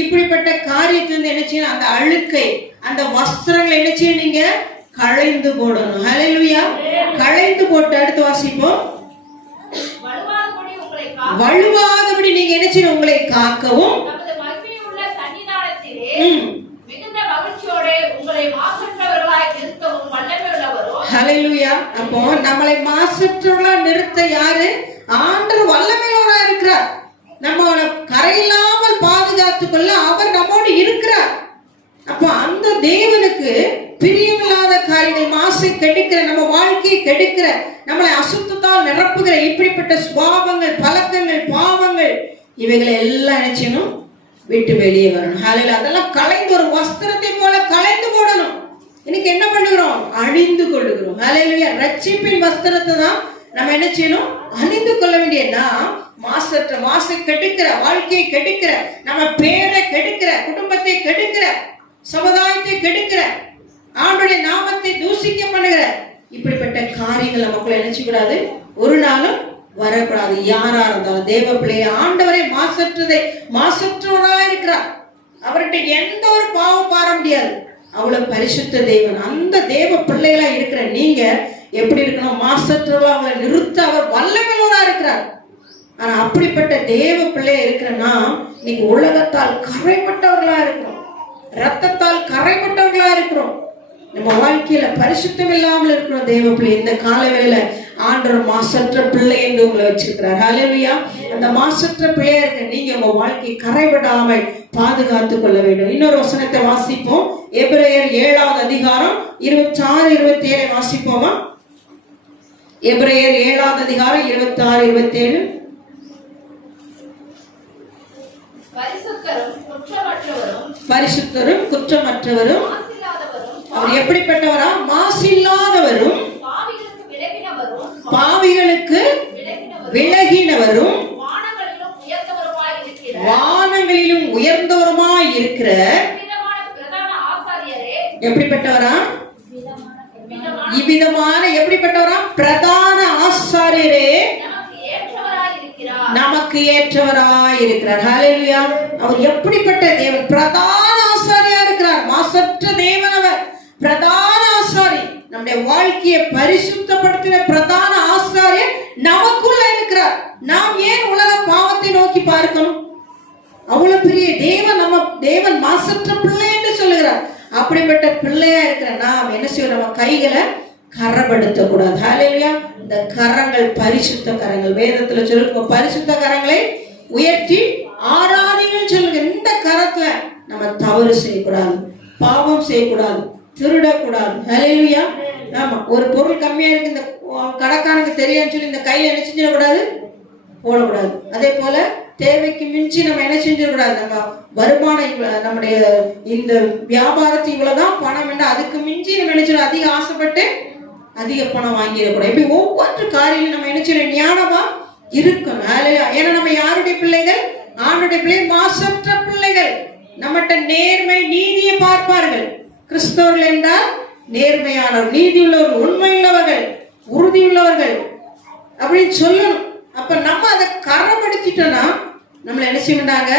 இப்படிப்பட்ட காரியத்திலிருந்து என்ன செய்யணும்? அந்த அழுக்கை, அந்த வஸ்திரங்களை என்ன செய்ய? நீங்க களைந்து போடணும். ஹல்லேலூயா. களைந்து போட்டு அடுத்து வாசிப்போம். வழுவாதபடி நீங்க என்ன செய்யணும்? உங்களை காக்கவும் ஹல்லேலூயா. அப்போ நம்மளை மாசற்றவர்களா நிறுத்த யாரு? ஆண்டவர் வல்லமையோட இருக்கிறார். நம்ம கரையில்லாமல் பாதுகாத்துக் கொள்ள அவர் நம்மோடு இருக்கிறார். அப்போ அந்த தேவனுக்கு பிரியமில்லாத காரியங்கள், மாசை கெடுக்கிற, நம்ம வாழ்க்கையை கெடுக்கிற, நம்மளை அசுத்தத்தால் நிரப்புகிற இப்படிப்பட்ட சுபாவங்கள், பழக்கங்கள், பாவங்கள், இவைகளை எல்லாம் நினைச்சணும் விட்டு வெளியே வரணும். ஹல்லேலூயா. அதெல்லாம் களைந்து ஒரு வஸ்திரத்தை போல களைந்து போடணும். இன்னைக்கு என்ன பண்ணுகிறோம்? அணிந்து கொள்ளுகிறோம். ஹல்லேலூயா. ரட்சிப்பின் வஸ்திரத்தை தான் நம்ம என்ன செய்யணும்? அணிந்து கொள்ள வேண்டிய நாம் மாசற்ற, மாசை கெடுக்கிற, வாழ்க்கையை கெடுக்கிற, நம்ம பேரை கெடுக்கிற, குடும்பத்தை கெடுக்கிற, சமுதாயத்தை கெடுக்கிற, ஆண்டுடைய நாமத்தை தூசிக்க பண்ணுகிற இப்படிப்பட்ட காரியங்கள் நமக்குள்ள நினைச்சுக்கூடாது, ஒரு நாளும் வரக்கூடாது. யாரா இருந்தாலும் தேவ பிள்ளைய ஆண்டவரை மாசற்றவரா இருக்கிறார். அவர்கிட்ட எந்த ஒரு பாவம் பார முடியாது. அவ்வளவு பரிசுத்த தேவன். அந்த தேவ பிள்ளைகளா இருக்கிற நீங்க எப்படி இருக்கணும்? மாசற்றவர்களா அவங்களை நிறுத்த அவர் வல்லமையோரா இருக்கிறார். ஆனா அப்படிப்பட்ட தேவ பிள்ளையா இருக்கிறனா இன்னைக்கு உலகத்தால் கரைப்பட்டவர்களா இருக்கிறோம், ரத்தத்தால் கரைப்பட்டவர்களா இருக்கிறோம், நம்ம வாழ்க்கையில பரிசுத்தம் இல்லாமல் இருக்கிறோம். தேவ பிள்ளை இந்த காலவேளையில ஆண்டவர் மாசற்ற பிள்ளை என்று உங்களை வச்சிருக்கிறார். ஹல்லேலூயா. அந்த மாசற்ற பிள்ளையா இருக்க நீங்க உங்க வாழ்க்கையை கரைபடாமல் பாதுகாத்துக் கொள்ள வேண்டும். இன்னொரு வசனத்தை வாசிப்போம். எபிரேயர் 7ஆம் அதிகாரம் 26-27 வாசிப்போமா? எபிரேயர் 7ஆம் அதிகாரம் 26-27. பரிசுத்தரும் குற்றமற்றவரும் அவர் எப்படிப்பட்டவரா? மாசில்லாதவரும் பாவிகளுக்கு விலகினவரும் வானங்களிலும் உயர்ந்தவருமாய் இருக்கிற எப்படிப்பட்டவரா? இவ்விதமான எப்படிப்பட்டவரா? பிரதான ஆசாரியரே நமக்கு ஏற்றவராய் இருக்கிறார். ஹல்லேலூயா. அவர் எப்படிப்பட்ட தேவன்? பிரதான ஆசாரியா இருக்கிறார். மாசற்ற தேவன் அவர், பிரதான ஆசாரி. நம்முடைய வாழ்க்கையை பரிசுத்தப்படுத்தின பிரதான ஆசாரியர் நமக்குள்ள இருக்கிறார். நாம் ஏன் உலக பாவத்தை நோக்கி பார்க்கணும்? அவ்வளவு பெரிய தேவன் மாசற்ற பிள்ளை என்று சொல்லுகிறார். அப்படிப்பட்ட பிள்ளையா இருக்கிற நாம் என்ன செய்வோம்? நம்ம கைகளை கரப்படுத்த கூடாது. ஹல்லேலூயா. இந்த கரங்கள் பரிசுத்த கரங்கள். வேதத்துல சொல்லுங்க, பரிசுத்த கரங்களை உயர்த்தி ஆராதிங்கள் சொல்லுங்க. இந்த கரத்துல நம்ம தவறு செய்யக்கூடாது, பாவம் செய்யக்கூடாது, திருடக்கூடாது. ஹல்லேலூயா. ஆமா, ஒரு பொருள் கம்மியா இருக்கு, இந்த கடைக்காரனுக்கு தெரியான்னு சொல்லி இந்த கையை என்ன செஞ்சிடக்கூடாது, போடக்கூடாது. அதே போல தேவைக்கு மிஞ்சி நம்ம என்ன செஞ்சிடக்கூடாது. நம்ம வருமானம் நம்முடைய இந்த வியாபாரத்து இவ்வளவுதான் பணம் என்ன, அதுக்கு மிஞ்சி நம்ம என்ன செய்யணும், அதிக ஆசைப்பட்டு அதிக பணம் வாங்கிடக்கூடாது. இப்படி ஒவ்வொரு காரியம் நம்ம என்ன செய்யணும், ஞானமா இருக்கணும். ஏன்னா நம்ம யாருடைய பிள்ளைகள்? ஆண்டுடைய பிள்ளைகள், மாசற்ற பிள்ளைகள். நம்மகிட்ட நேர்மை நீதியை பார்ப்பார்கள். கிறிஸ்தவர்கள் என்றால் நேர்மையானவர், நீதி உள்ளவர்கள், உண்மை உள்ளவர்கள், உறுதி உள்ளவர்கள் அப்படின்னு சொல்லணும். அப்ப நம்ம அதை கரப்படுத்திட்டோம்னா நம்மள என்ன செய்ய மாட்டாங்க,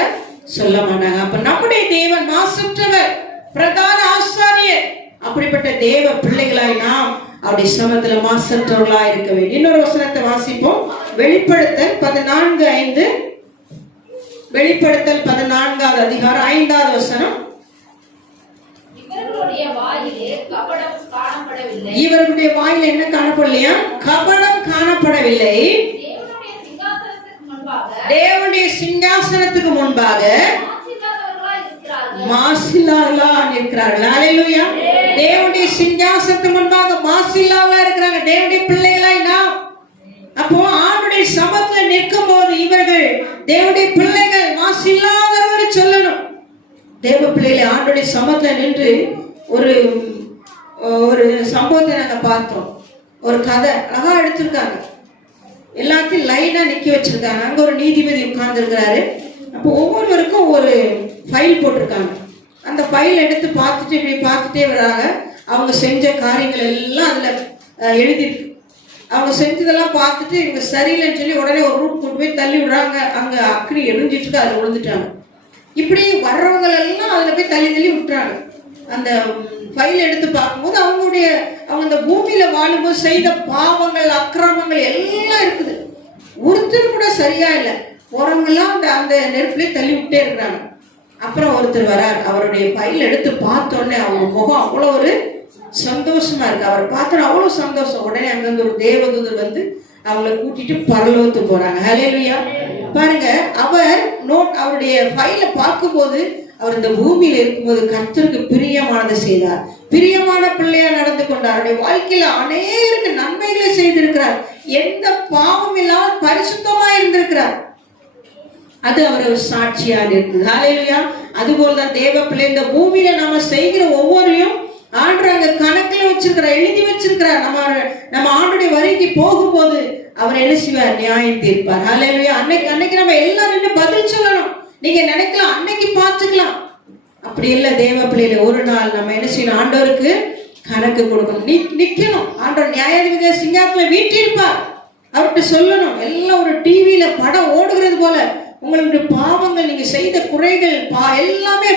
சொல்ல மாட்டாங்க. அப்ப நம்முடைய தேவன் மாசற்றவர், பிரதான ஆசாரியர். அப்படிப்பட்ட தேவ பிள்ளைகளாய் நாம் அவருடைய சமத்துல மாசற்றவர்களாய் இருக்க வேண்டும். இன்னொரு வசனத்தை வாசிப்போம். வெளிப்படுத்தல் 14:5. வெளிப்படுத்தல் 14வது அதிகாரம் 5வது வசனம். இவர்களுடைய வாயிலே கபடம் காணப்படவில்லை. இவர்களுடைய வாயில் என்ன காணப்படலையா? கபடம் காணப்படவில்லை. தேவனுடைய சிங்காசனத்துக்கு முன்பாக மாசில்லாதவர்களாய் இருக்கிறார்கள். ஹல்லேலூயா. தேவனுடைய சிங்காசனத்துக்கு முன்பாக மாசில்லாதவர்களாய் இருக்கிறாங்க தேவனுடைய பிள்ளைகளாய் நாம். அப்போ ஆண்டுடைய சமத்துல நிற்கும் போது இவர்கள் தேவனுடைய பிள்ளைகள், மாசில்லாதவர்கள் சொல்லணும். தேவ பிள்ளைகளை ஆண்டுடைய சமத்துல நின்று ஒரு சம்பவத்தை நாங்க பார்த்தோம். ஒரு கதை அழகா எடுத்திருக்காங்க. எல்லாத்தையும் லைனா நிக்க வச்சிருக்காங்க. அங்க ஒரு நீதிபதி உட்கார்ந்து இருக்கிறாரு. அப்போ ஒவ்வொருவருக்கும் ஒரு ஃபைல் போட்டிருக்காங்க. அந்த ஃபைல் எடுத்து பார்த்துட்டு இப்படி பார்த்துட்டே வர்றாங்க. அவங்க செஞ்ச காரியங்கள் எல்லாம் அதுல எழுதிருக்கு. அவங்க செஞ்சதெல்லாம் பார்த்துட்டு இவங்க சரியில்லைன்னு சொல்லி உடனே ஒரு ரூட் கொண்டு போய் தள்ளி விடுறாங்க. அங்க அக்கறை எரிஞ்சிட்டு இருக்கு, அதுல விழுந்துட்டாங்க. இப்படி வர்றவங்க எல்லாம் அதுல போய் தள்ளி தள்ளி விட்டுறாங்க. அந்த ஃபைல் எடுத்து பார்க்கும்போது அவங்க அந்த பூமியில வாழும்போது செய்த பாவங்கள், அக்கிரமங்கள் எல்லாம் இருக்குது. ஒருத்தர் கூட சரியா இல்லை. போறவங்க எல்லாம் அந்த நெருப்புலயே தள்ளி விட்டே இருக்கிறாங்க. அப்புறம் ஒருத்தர் வரார். அவருடைய ஃபைல் எடுத்து பார்த்தோன்னே அவங்க முகம் அவ்வளோ ஒரு சந்தோஷமா இருக்கு. அவரை பார்த்தோன்னா அவ்வளோ சந்தோஷம். உடனே அங்கிருந்து ஒரு தேவதூதர் வந்து அவங்களை கூட்டிட்டு பரலோகத்துக்கு போறாங்க. ஹல்லேலூயா. பாருங்க, அவருடைய ஃபைலை பார்க்கும்போது அவர் இந்த பூமியில இருக்கும்போது கர்த்தருக்கு பிரியமானதை செய்தார், பிரியமான பிள்ளையா நடந்து கொண்டார். அவருடைய வாழ்க்கையில அநேகருக்கு நன்மைகளை செய்திருக்கிறார். எந்த பாவம் இல்லாமல் பரிசுத்தமா இருந்திருக்கிறார். அது அவர் சாட்சியாக இருக்குது. ஹல்லேலூயா. அதுபோல்தான் தேவ பிள்ளை, இந்த பூமியில நாம செய்கிற ஒவ்வொருத்தையும் ஆண்டு அங்க கணக்குல வச்சிருக்கிறார், எழுதி வச்சிருக்கிறார். நம்ம ஆண்டுடைய வரைக்கு போகும்போது அவர் என்ன செய்வார்? நியாயம் தீர்ப்பார். ஹல்லேலூயா. அன்னைக்கு நம்ம எல்லாரும் பதில் சொல்லணும். நீங்க நினைக்கலாம் அன்னைக்கு பார்த்துக்கலாம், அப்படி இல்ல. தேவ பிள்ளையில ஒரு நாள் நம்ம என்ன செய்யணும்? ஆண்டவருக்கு கணக்கு கொடுக்கணும், நிக்கணும். ஆண்டவர் நியாயாதிபதி சிங்காசனத்துல வீட்டிருப்பார். அவர்கிட்ட சொல்லணும். எல்லாம் ஒரு டிவியில படம் ஓடுகிறது போல உங்களுடைய பாவங்கள், நீங்க செய்த குறைகள் எல்லாமே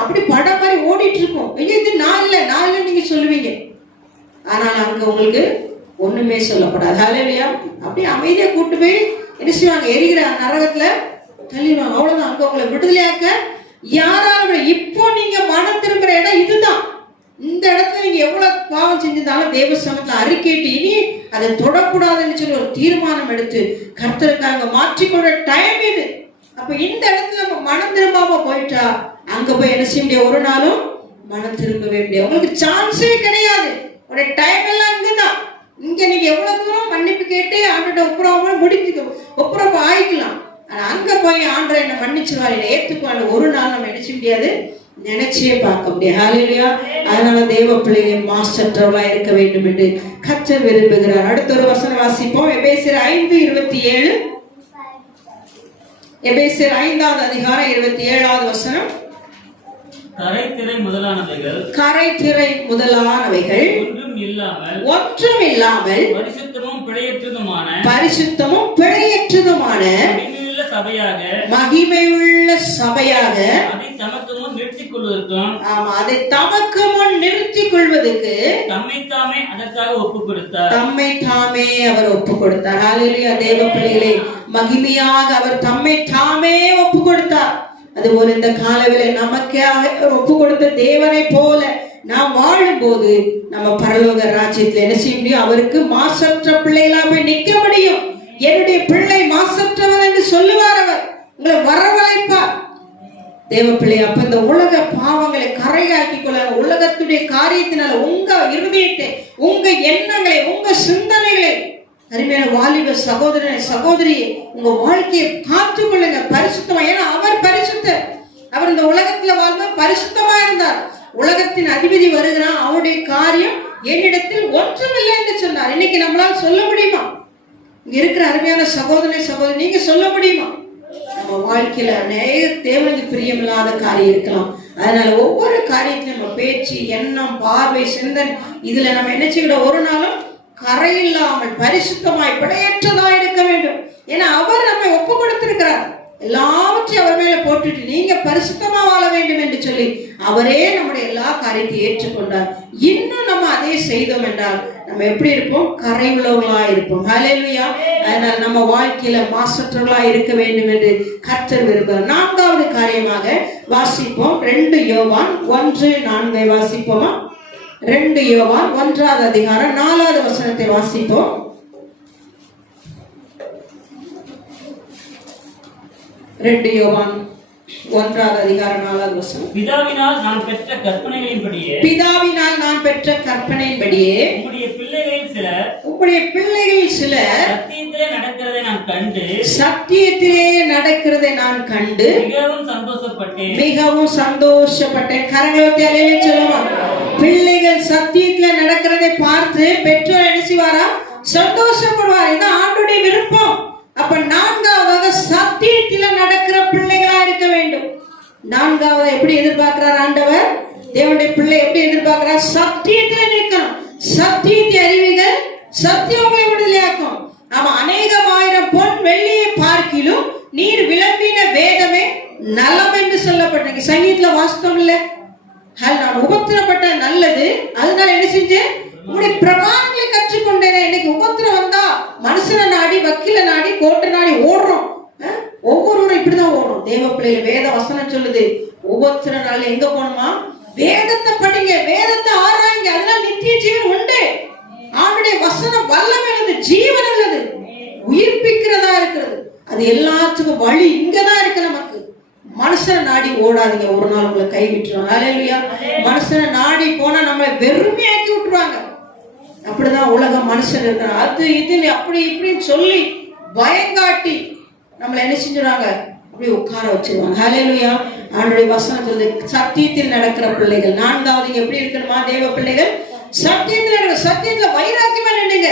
அப்படி படம் மாதிரி ஓடிட்டு இருக்கும். இது நான் இல்ல நீங்க சொல்லுவீங்க. ஆனால் அங்க உங்களுக்கு ஒண்ணுமே சொல்லப்படாது. ஹல்லேலூயா. அப்படியே அமைதியா கூட்டு போய் என்ன செய்வாங்க? எரிகிற நரகத்துல தள்ளிடுவாங்க. அவ்வளவுதான். அங்க உங்களை விடுதலையாக்க யாராலும். இப்போ நீங்க மனம் திரும்புற இடம் இதுதான். இந்த இடத்துல நீங்க எவ்வளவு பாவம் செஞ்சிருந்தாலும் தேவ சமத்துல அறிக்கைட்டு இனி அதை தொடக்கூடாதுன்னு சொல்லி ஒரு தீர்மானம் எடுத்து கர்த்தருக்காக மாற்றிக்கொண்ட டைம் இது. அப்ப இந்த இடத்துல நம்ம மனம் திரும்பாம போயிட்டா அங்க போய் என்ன செய்ய முடியாது? ஒரு நாளும் மனம் திரும்பவே முடியாது. உங்களுக்கு சான்ஸே கிடையாது. உடைய டைம் எல்லாம் இங்கதான். இங்க நீங்க எவ்வளவு தூரம் மன்னிப்பு கேட்டு ஆண்டோட ஒப்புரவு ஆயிக்கலாம். ஆனா அங்க போய் ஆண்டரை என்ன மன்னிச்சுவார், என்னை ஏத்துக்குவாங்க ஒரு நாள் நம்ம நினைச்ச முடியாது, நினைச்சே பார்க்க முடியாது. ஹல்லேலூயா. அதனால தேவ பிள்ளைகள் மாசற்றவளா இருக்க வேண்டும் என்று கர்த்தர் விரும்புகிறார். அடுத்த ஒரு வசனம் வாசிப்போம். எபேசியர் 5:27. எபேசியர் 5வது அதிகாரம் 27வது வசனம். கரைதிரை முதலானவைகள் ஒன்றும் இல்லாமல் பரிசுத்தமும் பிழையற்றதுமான மகிமையுள்ள சபையாக அதை தமக்கு முன் நிறுத்திக் நிறுத்திக் கொள்வதற்கும் ஆமா, அதை தமக்கு முன் நிறுத்திக் கொள்வதற்கு தம்மைத்தாமே அதற்காக ஒப்பு கொடுத்தார். தம்மை தாமே அவர் ஒப்பு கொடுத்தார். ஹalleluya. தேவ பிள்ளைகளே, மகிமையாக அவர் தம்மை தாமே ஒப்பு கொடுத்தார். அதுபோல இந்த காலவேளை நமக்காக ஒப்பு கொடுத்த தேவனை போல நாம் வாழும்போது நம்ம பரலோக ராஜ்யத்தில் என்ன செய்ய முடியும்? அவருக்கு மாசற்ற பிள்ளைகளா போய் நிற்க முடியும். என்னுடைய பிள்ளை மாசற்றவன் என்று சொல்லுவார். அவர் உங்களை வரவழைப்பார். தேவ பிள்ளை, அப்ப இந்த உலக பாவங்களை கரையாக்கி கொள்ள, உலகத்துடைய காரியத்தினால உங்க இருதயத்தை, உங்க எண்ணங்களை, உங்க சிந்தனைகளை, அருமையான வாலிப சகோதரனை சகோதரியை, உங்க வாழ்க்கையை காத்துக் கொள்ளுங்க பரிசுத்தமா. ஏன்னா அவர் பரிசுத்தர். அவர் இந்த உலகத்துல வாழ்ந்த பரிசுத்தமா இருந்தார். உலகத்தின் அதிபதி வருகிறான், அவனுடைய காரியம் என்னிடத்தில் ஒன்றுமில்லை என்று சொன்னார். இன்னைக்கு நம்மளால சொல்ல முடியுமா? இங்க இருக்கிற அருமையான சகோதரனை சகோதரி, நீங்க சொல்ல முடியுமா? நம்ம வாழ்க்கையில அநேக தேவனுக்கு பிரியமில்லாத காரியம் இருக்கலாம். அதனால ஒவ்வொரு காரியத்திலும் நம்ம பேச்சு, எண்ணம், பார்வை, சிந்தனை, இதுல நம்ம என்ன செய்யணும்? ஒரு நாளும் கரையில்லாமல் பரிசுத்தமாய் பிழையற்றதா இருக்க வேண்டும். ஏன்னா அவர் நம்மை ஒப்பு கொடுத்திருக்கிறார். எல்லாவற்றையும் அவர் மேல போட்டுட்டு நீங்க பரிசுத்தமா வாழ வேண்டும் என்று சொல்லி அவரே நம்முடைய எல்லா காரியத்தையும் ஏற்றுக்கொண்டார். இன்னும் நம்ம அதை செய்தோம் என்றால் நம்ம எப்படி இருப்போம்? கரை உள்ளவர்களா இருப்போம். ஹல்லேலூயா. அதனால நம்ம வாழ்க்கையில மாசற்றவர்களா இருக்க வேண்டும் என்று கர்த்தர் விரும்புகிறார். நான்காவது காரியமாக வாசிப்போம். 2 யோவான் 1:4 வாசிப்போமா? 2 யோவான் 1ஆம் அதிகாரம் 4வது வசனத்தை வாசிப்போம். 2 யோவான் 1ஆம் அதிகாரம் 4வது வசனம். பிதாவினால் நான் பெற்ற கற்பனைகளின்படியே, பிதாவினால் நான் பெற்ற கற்பனையின்படியே உம்முடைய பிள்ளைகளில் சிலர் சத்தியத்திலே நடக்கிறதை நான் கண்டு, மிகவும் சந்தோஷப்பட்டேன். கரங்களை அலையிலே சொல்லுவாங்க. பிள்ளைகள் சத்தியத்துல நடக்கிறதை பார்த்து பெற்றோர் என்ன செய்வாரா? சந்தோஷப்படுவார். இது ஆண்டுடைய விருப்பம். அப்ப நான்காவதாக சத்தியத்தில நடக்கிற பிள்ளைகளா இருக்க வேண்டும். நான்காவது எப்படி எதிர்பார்க்கிறார் ஆண்டவர்? தேவனுடைய பிள்ளை எப்படி எதிர்பார்க்கிறார்? சத்தியத்தில நிற்கணும். சத்தியத்தை அறிவீர்கள், சத்தியம் உங்களை விடுதலையாக்கும். ஆமா, அநேகமாயிரம் பொன் வெள்ளியை பார்க்கிலும் நீர் விளம்பின வேதமே நலம் என்று சொல்லப்பட்ட சங்கீதத்துல வாஸ்தவம் இல்ல. நான் உபத்திரப்பட்ட நல்லது, அதனால என்ன செஞ்சேன்? உங்களுடைய பிரமாணங்களை கற்றுக்கொண்டேன். இன்னைக்கு உபத்திரம் வந்தா மனுஷனை நாடி, வக்கீல நாடி, கோட்டை நாடி ஓடுறோம். ஒவ்வொருவரும் இப்படிதான் ஓடுறோம். தேவ பிள்ளைகள் வேத வசனம் சொல்லுது, உபத்திர நாள் எங்க போகணுமா? வேதத்தை படிங்க, வேதத்தை ஆராய்ங்க. அதெல்லாம் நித்திய ஜீவன் உண்டு. அவனுடைய வசனம் வல்லமை உள்ளது, ஜீவன் உள்ளது, உயிர்ப்பிக்கிறதா இருக்கிறது. அது எல்லாத்துக்கும் வழி இங்கதான் இருக்கு நமக்கு. மனுஷனை நாடி ஓடாதீங்க, ஒரு நாள் உங்களை கைவிட்டுருவாங்க. ஹல்லேலூயா. மனுஷனை நாடி போனா நம்மளை வெறுமையாக்கி விட்டுருவாங்க. அப்படிதான் உலகம் மனுஷன் இருக்கிறான். அது இது அப்படி இப்படின்னு சொல்லி பயங்காட்டி நம்மளை என்ன செஞ்சுறாங்க? அப்படி உட்கார வச்சிருவாங்க. ஹல்லேலூயா. ஆண்டவருடைய வசனம் சொல்லுது, சத்தியத்தில் நடக்கிற பிள்ளைகள். நான்காவது எப்படி இருக்கணுமா? தேவ பிள்ளைகள் சத்தியத்துல வைராக்கியமா நின்னுங்க.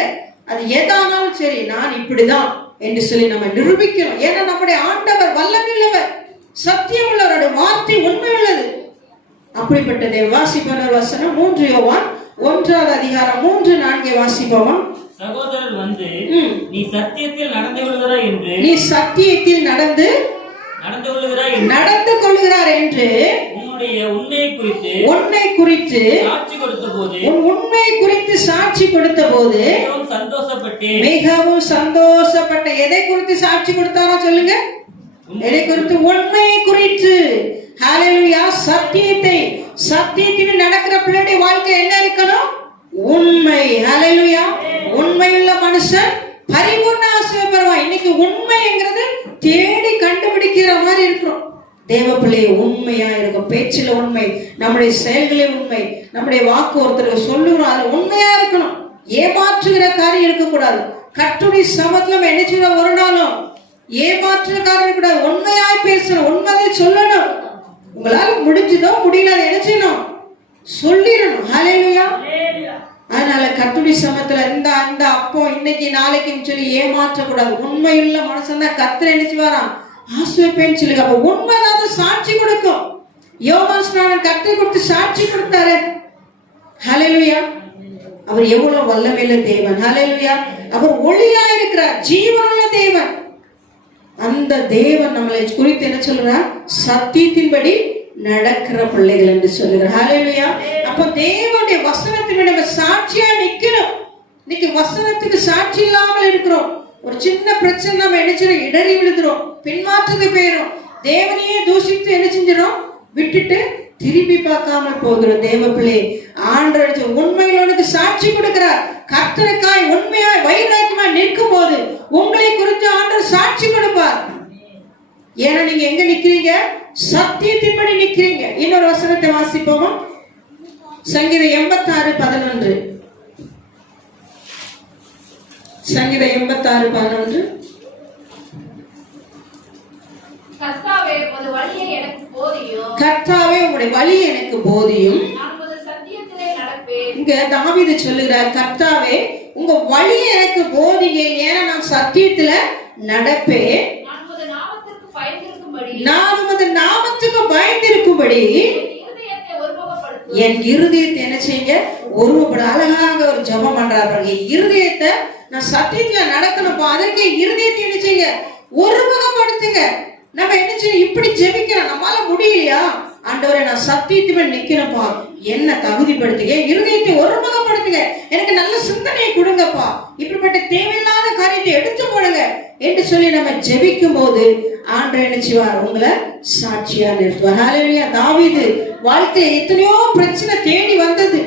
அது எதானாலும் சரி, நான் இப்படிதான் என்று சொல்லி நம்ம நிரூபிக்கணும். ஏன்னா நம்முடைய ஆண்டவர் வல்லமையுள்ளவர், சத்தியம் உள்ளவருடைய வார்த்தை உண்மை உள்ளது. அப்படிப்பட்டதை வாசிப்பவர் வசனம் 3 யோவான் 1ஆம் அதிகாரம் 3-4 வாசிப்போமா? சகோதரர் வந்து நீ சத்தியத்தில் நடந்து கொள்ளுகிறார் என்று உன்னை குறித்து சாட்சி கொடுத்த போது மிகவும் சந்தோஷப்பட்டேன். எதை குறித்து சாட்சி கொடுத்தாரோ சொல்லுங்க? எதை குறித்து? உண்மை குறித்து. ஹல்லேலூயா. சத்தியத்தில் நடக்கிற பிள்ளைடைய வாழ்க்கை என்ன இருக்கணும்? உண்மை. ஹல்லேலூயா. உண்மையுள்ள மனுஷன் பரிபூர்ண ஆசீர்வாதம் பெறுவான். இன்னைக்கு உண்மைங்கிறது தேடி கண்டுபிடிக்கிற மாதிரி இருக்கிறோம். தேவ பிள்ளையை உண்மையா இருக்கும். பேச்சில உண்மை, நம்முடைய செயல்களே உண்மை, நம்முடைய வாக்கு ஒருத்தருக்கு சொல்லுகிறோம், அது உண்மையா இருக்கணும். ஏமாற்றுகிற காரியம் இருக்கக்கூடாது. கர்த்தருடைய சமத்துல என்ன செய்யணும்? ஒரு நாளும் ஏமாற்றுகிற காரியம் கூடாது. உண்மையாய் பேசணும், உண்மையை சொல்லணும். உங்களால முடிஞ்சதோ முடியல என்ன செய்யணும்? சொல்லிடணும். ஹல்லேலூயா. அதனால கர்த்தருடைய சமத்துல இந்த அப்போ இன்னைக்கு நாளைக்குன்னு சொல்லி ஏமாற்றக்கூடாது. உண்மையுள்ள மனுஷன் தான் கர்த்தர் என்ன செய்வாராம்? ஆசீர்வதிப்பேன்னு சொல்லுங்க. அப்ப உண்மைதான் சாட்சி கொடுக்கும். யோவான் ஸ்நானன் கர்த்தர் கொடுத்து சாட்சி கொடுத்தாரு. ஹல்லேலூயா. அவர் எவ்வளவு வல்லமையுள்ள தேவன். ஹல்லேலூயா. அவர் ஒளியா இருக்கிறார், ஜீவனுள்ள தேவன். அந்த தேவன் நம்மளை குறித்து என்ன சொல்றார்? சத்தியத்தின்படி நடக்கிற பிள்ளைகள் என்று சொல்லுகிறார். ஹalleluya. அப்ப தேவனுடைய வசனத்துக்கு நம்ம சாட்சியா நிக்கணும். இன்னைக்கு வசனத்துக்கு சாட்சி இல்லாமல் இருக்கிறோம். ஒரு சின்ன பிரச்சனை நம்ம என்ன செய்யறோம், இடறி விழுதுறோம், பின்மாற்றத்தை போயிடும், தேவனையே தூஷித்து என்ன செஞ்சிடும், விட்டுட்டு திரும்பி பார்க்காம போகிறோம். தேவ பிள்ளை ஆண்டவர் உண்மையில சாட்சி கொடுக்கிறார். கர்த்தருக்காய் உண்மையாய் வைராக்கியமாய் நிற்கும் போது உங்களை குறித்து ஆண்டவர் சாட்சி கொடுப்பார். ஏன்னா நீங்க எங்க நிக்கிறீங்க, சத்தியத்தின்படி நிக்கிறீங்க. இன்னொரு வசனத்தை வாசிப்போமா? சங்கீதம் 86:11. சங்கீதம் 86:11. கர்த்தாவே உமது வழியை எனக்கு போதியும். கர்த்தாவே உம்முடைய வழி எனக்கு போதியும். நான் உமது சத்தியத்திலே நடப்பேன். இங்க தாவீது சொல்லுகிறார், கர்த்தாவே உங்க வழியை எனக்கு போதிங்க, ஏன்னா நான் சத்தியத்துல நடப்பேன். நான் உமது நாமத்திற்கு பயந்திருக்கும்படி. நான் உமது நாமத்துக்கு பயந்திருக்கும்படி என் இருதயத்தை என்ன செய்யுங்க, ஒருவப்பட. அழகாக ஒரு ஜெபம் பண்றாரு. என் இருதயத்தை நான் சத்தியத்துல நடக்கணும்ப்பா, அதற்கு என் இருதயத்தை என்ன செய்யுங்க, ஒருமுகப்படுத்துங்க. நம்ம என்ன செய்யணும், இப்படி ஜெபிக்கிறோம், நம்மளால முடியலையா, ஆண்டவரே நான் சத்தியத்துமே நிக்கணும்ப்பா, என்ன தகுதிப்படுத்துங்க, இருதயத்தை ஒருமுகப்படுத்துங்க, எனக்கு நல்ல சிந்தனையை கொடுங்கப்பா, இப்படிப்பட்ட தேவையில்லாத காரியத்தை எடுத்து போடுங்க என்று சொல்லி நம்ம ஜெபிக்கும் போது ஆண்டவர் என்ன செய்வார், உங்களை சாட்சியா நிறுத்துவார். ஹalleluya. தாவீது வாழ்க்கையில எத்தனையோ பிரச்சனை தேடி வந்தது,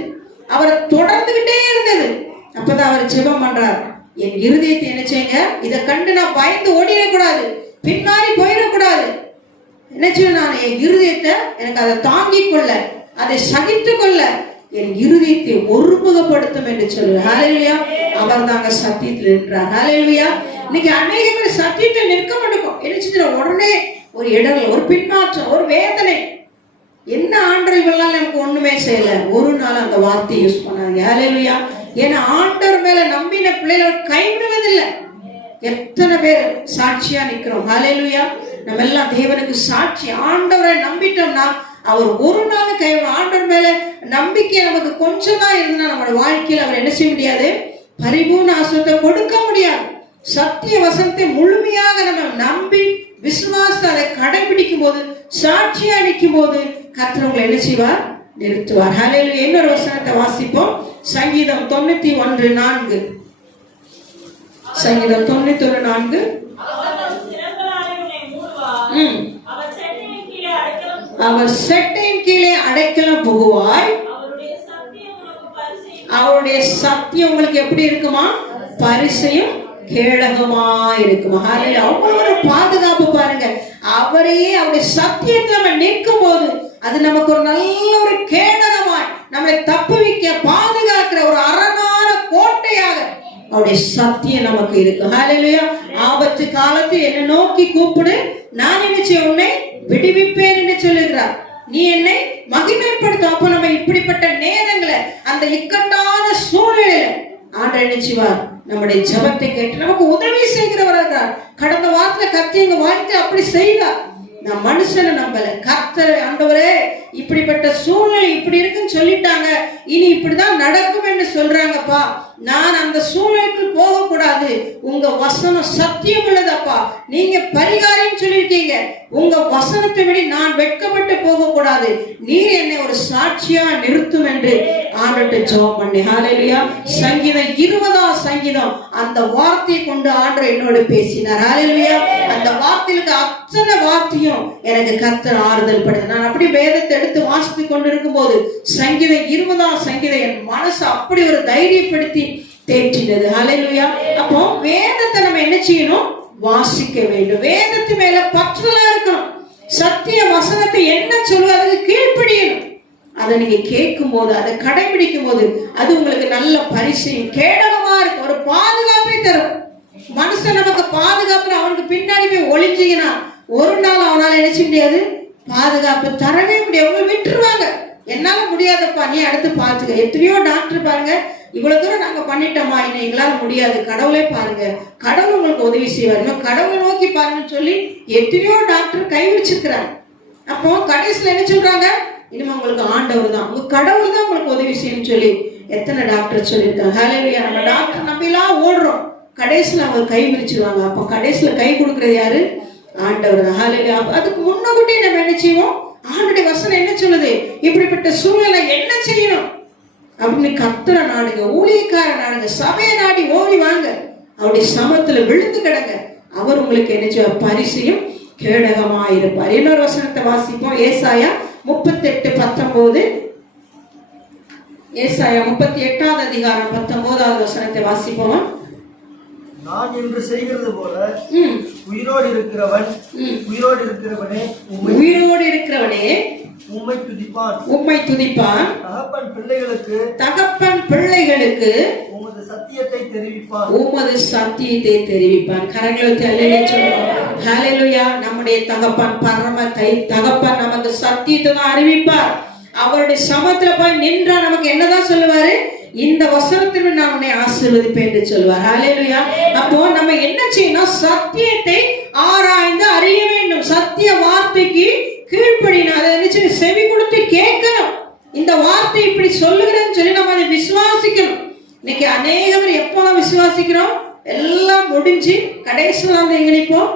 அவரை தொடர்ந்துகிட்டே இருந்தது. அப்பதான் அவர் ஜெபம் பண்றார், என் இருதயத்தை என்ன செய்யுங்க, இதை கண்டு நான் பயந்து ஓடிடக்கூடாது, பின்மாறி போயிடக்கூடாது, என்ன செய்யணும், நான் என் இருதயத்தை எனக்கு அதை தாங்கிக் கொள்ள, அதை சகித்து கொள்ள என் இருதயத்தை ஒருமுகப்படுத்தும் என்று சொல்லுவார். ஹalleluya. அவர் தாங்க சத்தியத்தில் இருக்கிறார். ஹalleluya. இன்னைக்கு அநேக பேர் சத்தியத்தில் நிற்க மாட்டோம், என்ன செஞ்சிடும், உடனே ஒரு இடங்கள், ஒரு பின்மாற்றம், ஒரு வேதனை. என்ன ஆண்டவர் இவெல்லாம் நமக்கு ஒண்ணுமே செய்யல, ஒரு நாள் அந்த வார்த்தையை யூஸ் பண்ணாங்க. ஹalleluya. ஏன்னா ஆண்டவர் மேல நம்பின பிள்ளைகள் கைவிடுவதில்லை. எத்தனை பேர் சாட்சியா நிக்கிறோம். ஹalleluya. நம்ம எல்லாம் தேவனுக்கு சாட்சி. ஆண்டவரை நம்பிட்டோம்னா அவர் ஒரு நாள் கைவிட. ஆண்டவர் மேல நம்பிக்கை நமக்கு கொஞ்சம் தான் இருந்தா நம்மளோட வாழ்க்கையில் அவர் என்ன செய்ய முடியாது, பரிபூர்ண ஆசீர்வாதத்தை கொடுக்க முடியாது. சத்திய வசனத்தை முழுமையாக நம்ம நம்பி விசுவாசத்தை அதை கடைபிடிக்கும் போது, சாட்சியா நிற்கும் போது கர்த்தர் உங்களை என்ன செய்வார், நிறுத்துவார். ஹalleluya. இன்னொரு வசனத்தை வாசிப்போம். சங்கீதம் 91:4. சங்கீதம் 91:4. அவர் செட்டையின் கீழே அடைக்கலம் புகுவாய், அவருடைய சத்தியம் உங்களுக்கு எப்படி இருக்குமா, பரிசையும் கேடகமா இருக்குமா. ஹalleluya. அவ்வளவு ஒரு பாதுகாப்பு பாருங்க. அவரையே அவருடைய சத்தியத்தை நம்ம நிற்கும் போது அது நமக்கு ஒரு நல்ல ஒரு கேடகமாய் நம்மளை தப்புவிக்க பாதுகாக்கிற ஒரு அரணான கோட்டையாக அவருடைய சத்தியம் நமக்கு இருக்கு. ஹalleluya. ஆபத்து காலத்தில் என்ன நோக்கி கூப்பிடு, நான் நினைச்ச உன்னை விடுவிப்பேன் என்று சொல்லுகிறார். நீ என்னை மகிமைப்படுத்தும். அப்ப நம்ம இப்படிப்பட்ட நேரங்களை, அந்த இக்கட்டான சூழ்நிலையில ஆண்டவர் நினைச்சுவார், நம்முடைய ஜெபத்தை கேட்டு நமக்கு உதவி செய்கிறவராக. கடந்த வாரத்துல கர்த்தர் எங்க வாழ்க்கை அப்படி செய்தார். நான் மனுஷனை நம்பல, கர்த்தர் ஆண்டவரே இப்படிப்பட்ட சூழ்நிலை இப்படி இருக்குன்னு சொல்லிட்டாங்க, இனி இப்படிதான் நடக்கும் என்று சொல்றாங்கப்பா, நான் அந்த சூழ்நிலைக்கு போக கூடாது, உங்க வசனம் சத்தியம் உள்ளதப்பா, நீங்க பரிகாரம் சொல்லிருக்கீங்க, உங்க வசனத்தை விட நான் வெட்கப்பட்டு போக கூடாது, நீர் என்னை ஒரு சாட்சியா நிறுத்தும் என்று ஆண்டவர்கிட்ட ஜெபம் பண்ணி. ஹalleluya. சங்கீதம் 20 சங்கீதம் அந்த வார்த்தையை கொண்டு ஆண்டவர் என்னோடு பேசினார். ஹalleluya. அந்த வார்த்தைக்கு அத்தனை வார்த்தையும் எனக்கு கர்த்தர் ஆறுதல் படுது. நான் அப்படி வேதத்தை எடுத்து வாசித்து கொண்டிருக்கும் போது சங்கீதம் 20 சங்கீதம் என் மனசு அப்படி ஒரு தைரியப்படுத்தி தேற்றினது. ஹalleluya. அப்போ வேதத்தை நம்ம என்ன செய்யணும், வாசிக்க வேண்டும். வேதத்து மேல பற்றுதலா இருக்கணும். சத்திய வசனத்தை என்ன சொல்லுவது அதுக்கு கீழ்ப்படியணும். அதை நீங்க கேட்கும் போது, அதை கடைபிடிக்கும் போது அது உங்களுக்கு நல்ல பரிசையும் கேடகமா இருக்கும், ஒரு பாதுகாப்பை தரும். மனுஷன் நமக்கு பாதுகாப்பு, அவனுக்கு பின்னாடி போய் ஒளிஞ்சீங்கன்னா ஒரு நாள் அவனால நினைச்ச முடியாது, பாதுகாப்பு தரவே முடியாது. அவங்க விட்டுருவாங்க, என்னால முடியாதப்பா, நீ அடுத்து பாத்துக்க. எத்தனையோ டாக்டர் பாருங்க, இவ்வளவு தூரம் நாங்க பண்ணிட்டோமா, இன்னும் எங்களால முடியாது, கடவுளே பாருங்க, கடவுள் உங்களுக்கு உதவி செய்வார், இன்னும் கடவுளை நோக்கி பாருங்கன்னு சொல்லி எத்தனையோ டாக்டர் கைவிச்சிருக்கிறாங்க. அப்போ கடைசியில என்ன சொல்றாங்க, இனிமே உங்களுக்கு ஆண்டவர் தான், உங்க கடவுள் தான் உங்களுக்கு உதவி செய்யணும்னு சொல்லி எத்தனை டாக்டர் சொல்லியிருக்காங்க. ஹalleluya. நம்ம டாக்டர் நம்பிலாம் ஓடுறோம், கடைசியில அவங்க கை விரிச்சிருவாங்க. அப்போ கடைசியில கை கொடுக்கறது யாரு, ஆண்டவர் தான். ஹalleluya. அதுக்கு முன்னக்கூட்டி நம்ம என்ன செய்வோம், ஆண்டுடைய வசனம் என்ன சொல்லுது? இப்படிப்பட்ட சூழ்நிலை என்ன செய்யணும் அப்படின்னு கர்த்தரை நாடுங்க, ஊழியக்கார நாடுங்க, சபையை நாடி ஓடி வாங்க, அவருடைய சமத்துல விழுந்து கிடங்க. அவர் உங்களுக்கு என்ன செய்வார்? பரிசையும் கேடகமாயிருப்பார். இன்னொரு வசனத்தை வாசிப்போம். ஏசாயா 38:19. ஏசாயா 38வது அதிகாரம் 19வது வசனத்தை வாசிப்போம். நான் என்று செய்கிறது போல உயிரோடு இருக்கிறவனே உம்மை துதிப்பான். தகப்பன் பிள்ளைகளுக்கு உமது சத்தியத்தை தெரிவிப்பான். கரங்களை ஹல்லேலூயா. நம்முடைய தகப்பன் தகப்பன் நமக்கு சத்தியத்தை தான் அறிவிப்பார். அவருடைய சமத்துல போய் நின்றா நமக்கு என்னதான் சொல்லுவாரு? இந்த வசனத்தில் நான் உன்னை ஆசீர்வதிப்பேன் என்று சொல்வார். ஹல்லேலூயா. அப்போ நம்ம என்ன செய்யணும்? சத்தியத்தை ஆராய்ந்து அறிய வேண்டும். சத்திய வார்த்தைக்கு கீழ்ப்படினா அதை என்ன செவி கொடுத்து கேட்கணும். இந்த வார்த்தை இப்படி சொல்லுகிறேன்னு சொல்லி நம்ம அதை விசுவாசிக்கணும். இன்னைக்கு அநேகவர் எப்போ விசுவாசிக்கிறோம்? எல்லாம் முடிஞ்சு கடைசியில் வந்து எங்க நிற்போம்?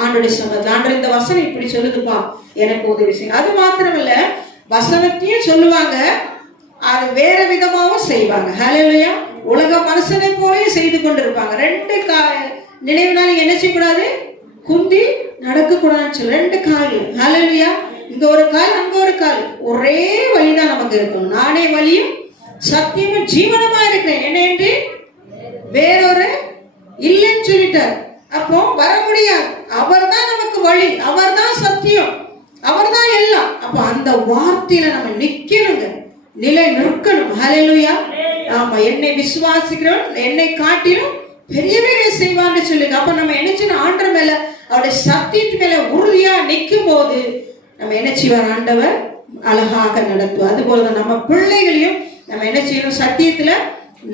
ஆண்டோடைய சொன்னது. ஆண்டு இந்த வசனம் இப்படி சொல்லுதுப்பா, எனக்கு உதவி செய்யும். அது மாத்திரமல்ல, வசனத்தையும் சொல்லுவாங்க, அது வேற விதமாவும் செய்வாங்க. ஹல்லேலூயா. உலக மனுஷனை போலயும் செய்து கொண்டிருப்பாங்க. ரெண்டு நினைவுனால என்ன செய்யக்கூடாது? குந்தி நடக்க கூடாதுன்னு சொல்லி 2 கால். ஹல்லேலூயா. இங்க ஒரு கால், அங்க ஒரு கால். ஒரே வழிதான் நமக்கு இருக்கும். நானே வழியும் சத்தியமும் ஜீவனமா இருக்கிறேன், என்ன என்று வேறொரு இல்லைன்னு சொல்லிட்டார். அப்போ வர முடியாது. அவர் தான் நமக்கு வழி, அவர் தான் சத்தியம், அவர் தான் எல்லாம். அப்ப அந்த வார்த்தையில நம்ம நிக்கணுங்க, நிலை நிற்கணும். ஹல்லேலூயா. ஆமா, என்னை விசுவாசிக்கிறவன் என்னை காட்டிலும் பெரியவைகளை செய்வான்னு சொல்லுங்க. அப்ப நம்ம என்ன செய்யணும்? ஆண்டவர் மேல, அவருடைய சத்தியத்து மேல உறுதியா நிற்கும் போது நம்ம என்ன செய்வார்? ஆண்டவர் அழகாக நடத்துவார். அது போலதான் நம்ம பிள்ளைகளையும் நம்ம என்ன செய்யணும்? சத்தியத்துல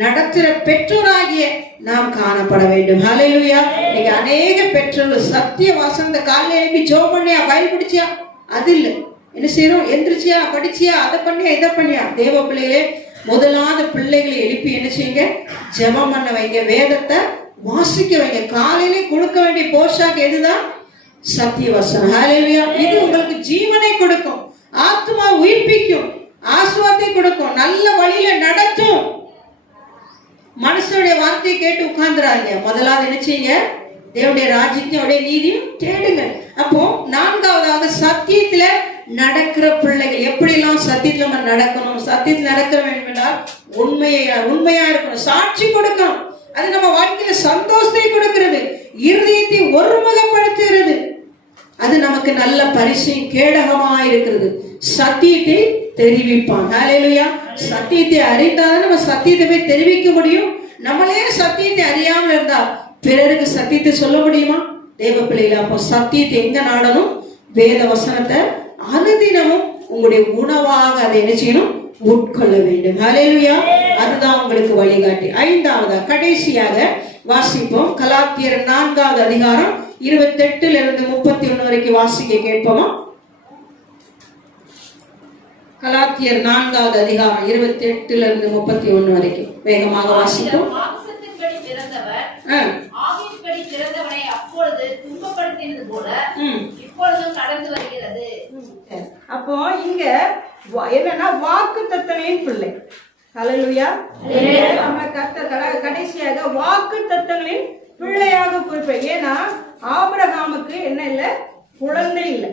நடத்துற பெற்றோராகிய நாம் காணப்பட வேண்டும். ஹல்லேலூயா. நீங்க அநேக பெற்றோர்கள் சத்திய வாசந்த காலையில எழுப்பி ஜெபம் பண்ணியா, பைபிள் படிச்சியா, அது இல்லை. என்ன செய்யறோம்? எந்திரிச்சியா, படிச்சியா, அதை பண்ணியா, இதை பண்ணியா? தேவ பிள்ளைகளே, முதலாவது பிள்ளைகளை எழுப்பி என்ன செய்யுங்க? ஜெபம் பண்ண வைங்க, வேதத்தை வாசிக்க வைங்க. காலையிலே கொடுக்க வேண்டிய போஷாக்கு எதுதான்? சத்திய வசனம். ஹல்லேலூயா. இது உங்களுக்கு ஜீவனை கொடுக்கும், ஆத்மா உயிர்ப்பிக்கும், ஆசுவாத்தை கொடுக்கும், நல்ல வழியில நடத்தும். மனுஷனுடைய வார்த்தையை கேட்டு உட்கார்ந்துறாங்க. முதலாவது என்ன செய்யுங்க? தேவனுடைய ராஜ்யத்தினுடைய நீதியும் தேடுங்க. அப்போ 4வதாக சத்தியத்துல நடக்கிற பிள்ளைகள். எப்படிலாம் சத்தியத்துல நம்ம நடக்கணும்? சத்தியத்துல நடக்க வேண்டும் என்றால் உண்மையா இருக்கணும், சாட்சி கொடுக்கணும். அது நம்ம வாழ்க்கையில சந்தோஷத்தை கொடுக்கிறது, இருதயத்தை ஒருமுகப்படுத்துகிறது. அது நமக்கு நல்ல பரிசையும் கேடகமா இருக்கிறது. சத்தியத்தை தெரிவிப்பான். ஹல்லேலூயா. சத்தியத்தை அறிந்தாதான் நம்ம சத்தியத்தை போய் தெரிவிக்க முடியும். நம்மளே சத்தியத்தை அறியாமல் இருந்தா பிறருக்கு சத்தியத்தை சொல்ல முடியுமா? தேவ பிள்ளைகள, அப்போ சத்தியத்தை எங்க நாடணும்? வேத வசனத்தை அனுதினமும் உங்களுடைய உணவாக அதை என்ன செய்யணும்? உட்கொள்ள வேண்டும். ஹல்லேலூயா. அதுதான் உங்களுக்கு வழிகாட்டி. 5வதா கடைசியாக வாசிப்போம். கலாத்தியர் 4வது அதிகாரம் 28 31 வரைக்கும் வாசிக்க கேட்போமா? கலாத்தியர் 4வது அதிகாரம் 28 31 வரைக்கும் வேகமாக வாசிப்போம். மாம்சத்தின்படி பிறந்தவர் ஆவியின்படி பிறந்தவனை அப்பொழுது துன்பப்படுத்தினது போல இப்பொழுதும் கடந்து வருகிறது. அப்போ இங்க என்னன்னா வாக்கு தத்தங்களின் பிள்ளை. ஹல்லேலூயா. நம்ம கடைசியாக வாக்கு தத்தங்களின் பிள்ளையாக குறிப்பேன். ஏன்னா ஆபிரகாமுக்கு என்ன இல்லை? குழந்தை இல்லை.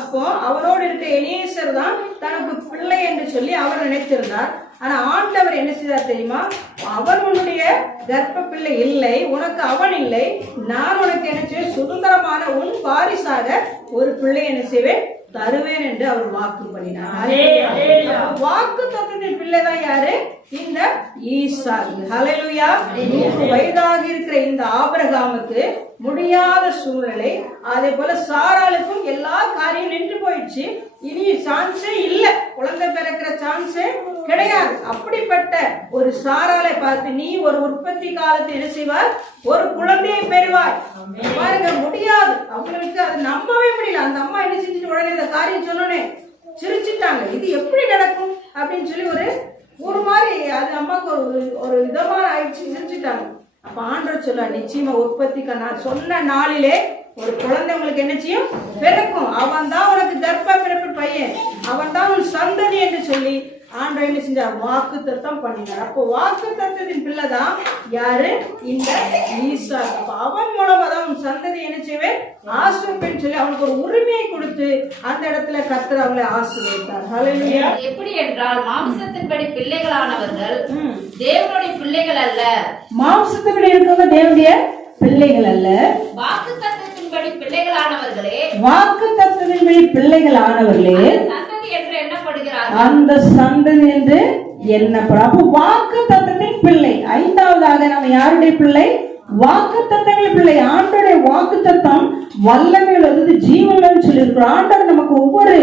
அப்போ அவரோடு இருக்க எலியேசர் தான் தனக்கு பிள்ளை என்று சொல்லி அவர் நினைத்திருந்தார். ஆனா ஆண்டவர் என்ன செய்தார் தெரியுமா? அவன் உன்னுடைய கர்ப்ப பிள்ளை இல்லை, உனக்கு அவன் இல்லை, நான் உனக்கு என்ன செய்வேன்? சுதந்திரமான உன் வாரிசாக ஒரு பிள்ளை என்ன செய்வேன்? தருவேன் என்று அவர் வாக்கு பண்ணினார். வாக்கு தத்தத்தின் பிள்ளைதான் யாரு? இந்த ஈசாக்கு. ஹல்லேலூயா. 100 வயதாக இருக்கிற இந்த ஆபிரகாமுக்கு முடியாத சூழ்நிலை. அதே போல சாராளுக்கும் எல்லா காரியம் நின்று போயிடுச்சு. இனி சான்ஸே இல்ல, குழந்தை பிறக்கிற சான்ஸே கிடையாது. அப்படிப்பட்ட ஒரு சாராளை பார்த்து நீ ஒரு உற்பத்தி காலத்தை என்ன செய்வார்? ஒரு குழந்தையை பெறுவாய். பாருங்க, முடியாது அவங்களுக்கு, அது நம்பவே முடியல. அந்த அம்மா என்ன செஞ்சுட்டு உடனே இந்த காரியம் சொன்னோன்னே சிரிச்சுட்டாங்க. இது எப்படி நடக்கும் அப்படின்னு சொல்லி ஒரு மாதிரி அது அம்மாவுக்கு ஒரு விதமான ஆயிடுச்சு, சிரிச்சுட்டாங்க. அப்ப ஆண்டவர் சொல்ல, நிச்சயமா உற்பத்திக்கு நான் சொன்ன நாளிலே ஒரு குழந்தை உங்களுக்கு என்ன செய்யும்? பிறக்கும். அவன் தான் உனக்கு கர்ப்ப பிறப்பு பையன். ஆமேன், அவன் தான் உன் சந்ததி என்று சொல்லி ஆண்டவர் என்ன செஞ்சார்? வாக்கு தத்தம் பண்ணினார். அப்போ வாக்கு தத்தத்தின் பிள்ளை தான் யாரு? இந்த ஈசாக்கு. அப்ப அவன் மூலமா தான் உன் சந்ததி என்ன செய்வேன்? ஆசிர்வதிப்பேன்னு சொல்லி அவனுக்கு ஒரு உரிமையை கொடுத்து அந்த இடத்துல கர்த்தர் அவங்களை ஆசீர்வதித்தார். ஹல்லேலூயா. எப்படி என்றால் மாம்சத்தின்படி பிள்ளைகளானவர்கள் தேவனுடைய பிள்ளைகள் அல்ல. மாம்சத்தின்படி இருக்கவங்க தேவனுடைய பிள்ளைகள் அல்ல, வாக்கு தத்தத்தின்படி பிள்ளைகளானவர்களே, வாக்கு தத்தத்தின்படி பிள்ளைகளானவர்களே சந்ததி என்று எண்ணப்படுகிறார்கள். அந்த சந்ததி என்று எண்ணப்படும். அப்போ வாக்கு தத்தத்தின் பிள்ளை. ஐந்தாவதாக நம்ம யாருடைய பிள்ளை? வாக்கு தத்தங்களின் பிள்ளை. ஆண்டோடைய வாக்கு தத்தம் வல்லமை உள்ளது, ஜீவன் சொல்லியிருக்கிறோம். ஆண்டவர் நமக்கு ஒவ்வொரு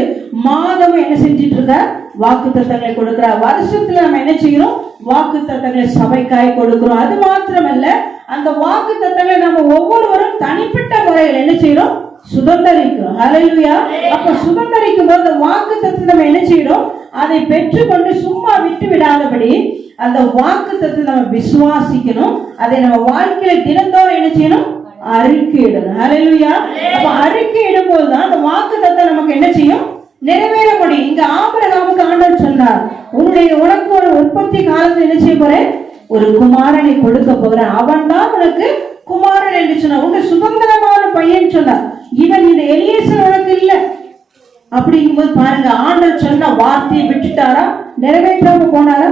மாதமும் என்ன செஞ்சிட்டு இருக்க? வாக்கு தத்தங்களை கொடுக்கிறார். வருஷத்துல நம்ம என்ன செய்யறோம்? வாக்கு தத்தங்களை சபைக்காய் கொடுக்கிறோம். அது மாத்திரமல்ல, அந்த வாக்கு தத்தங்களை நம்ம ஒவ்வொருவரும் தனிப்பட்ட முறையில் என்ன செய்யறோம்? சுதந்தரிக்கிறோம். ஹல்லேலூயா. அப்ப சுதந்தரிக்கும் போது வாக்கு தத்தத்தை நம்ம என்ன செய்யறோம்? அதை பெற்றுக்கொண்டு சும்மா விட்டு விடாதபடி அந்த வாக்கு தத்தத்தை நம்ம விசுவாசிக்கணும். அதை நம்ம வாழ்க்கையில தினந்தோறும் என்ன செய்யணும்? அறிக்கையிடணும். ஹல்லேலூயா. அப்ப அறிக்கையிடும் போதுதான் அந்த வாக்கு தத்தம் நமக்கு என்ன செய்யும்? நிறைவேற முடியும். இங்க ஆபிரகாமுக்கு ஆண்டவர் சொன்னார், உனக்கு ஒரு உற்பத்தி காலத்தில் என்ன செய்ய போறேன்? ஒரு குமாரனை கொடுக்க போகிறேன், அவன் தான் உனக்கு குமாரன் என்று சொன்னார். உங்க சுதந்திரமான பையன் சொன்னார். இவன் இந்த எலியேசர் உனக்கு இல்ல. அப்படிங்கும்போது பாருங்க, ஆண்டவர் சொன்ன வார்த்தையை விட்டுட்டாரா? நிறைவேற்றாம போனாரா?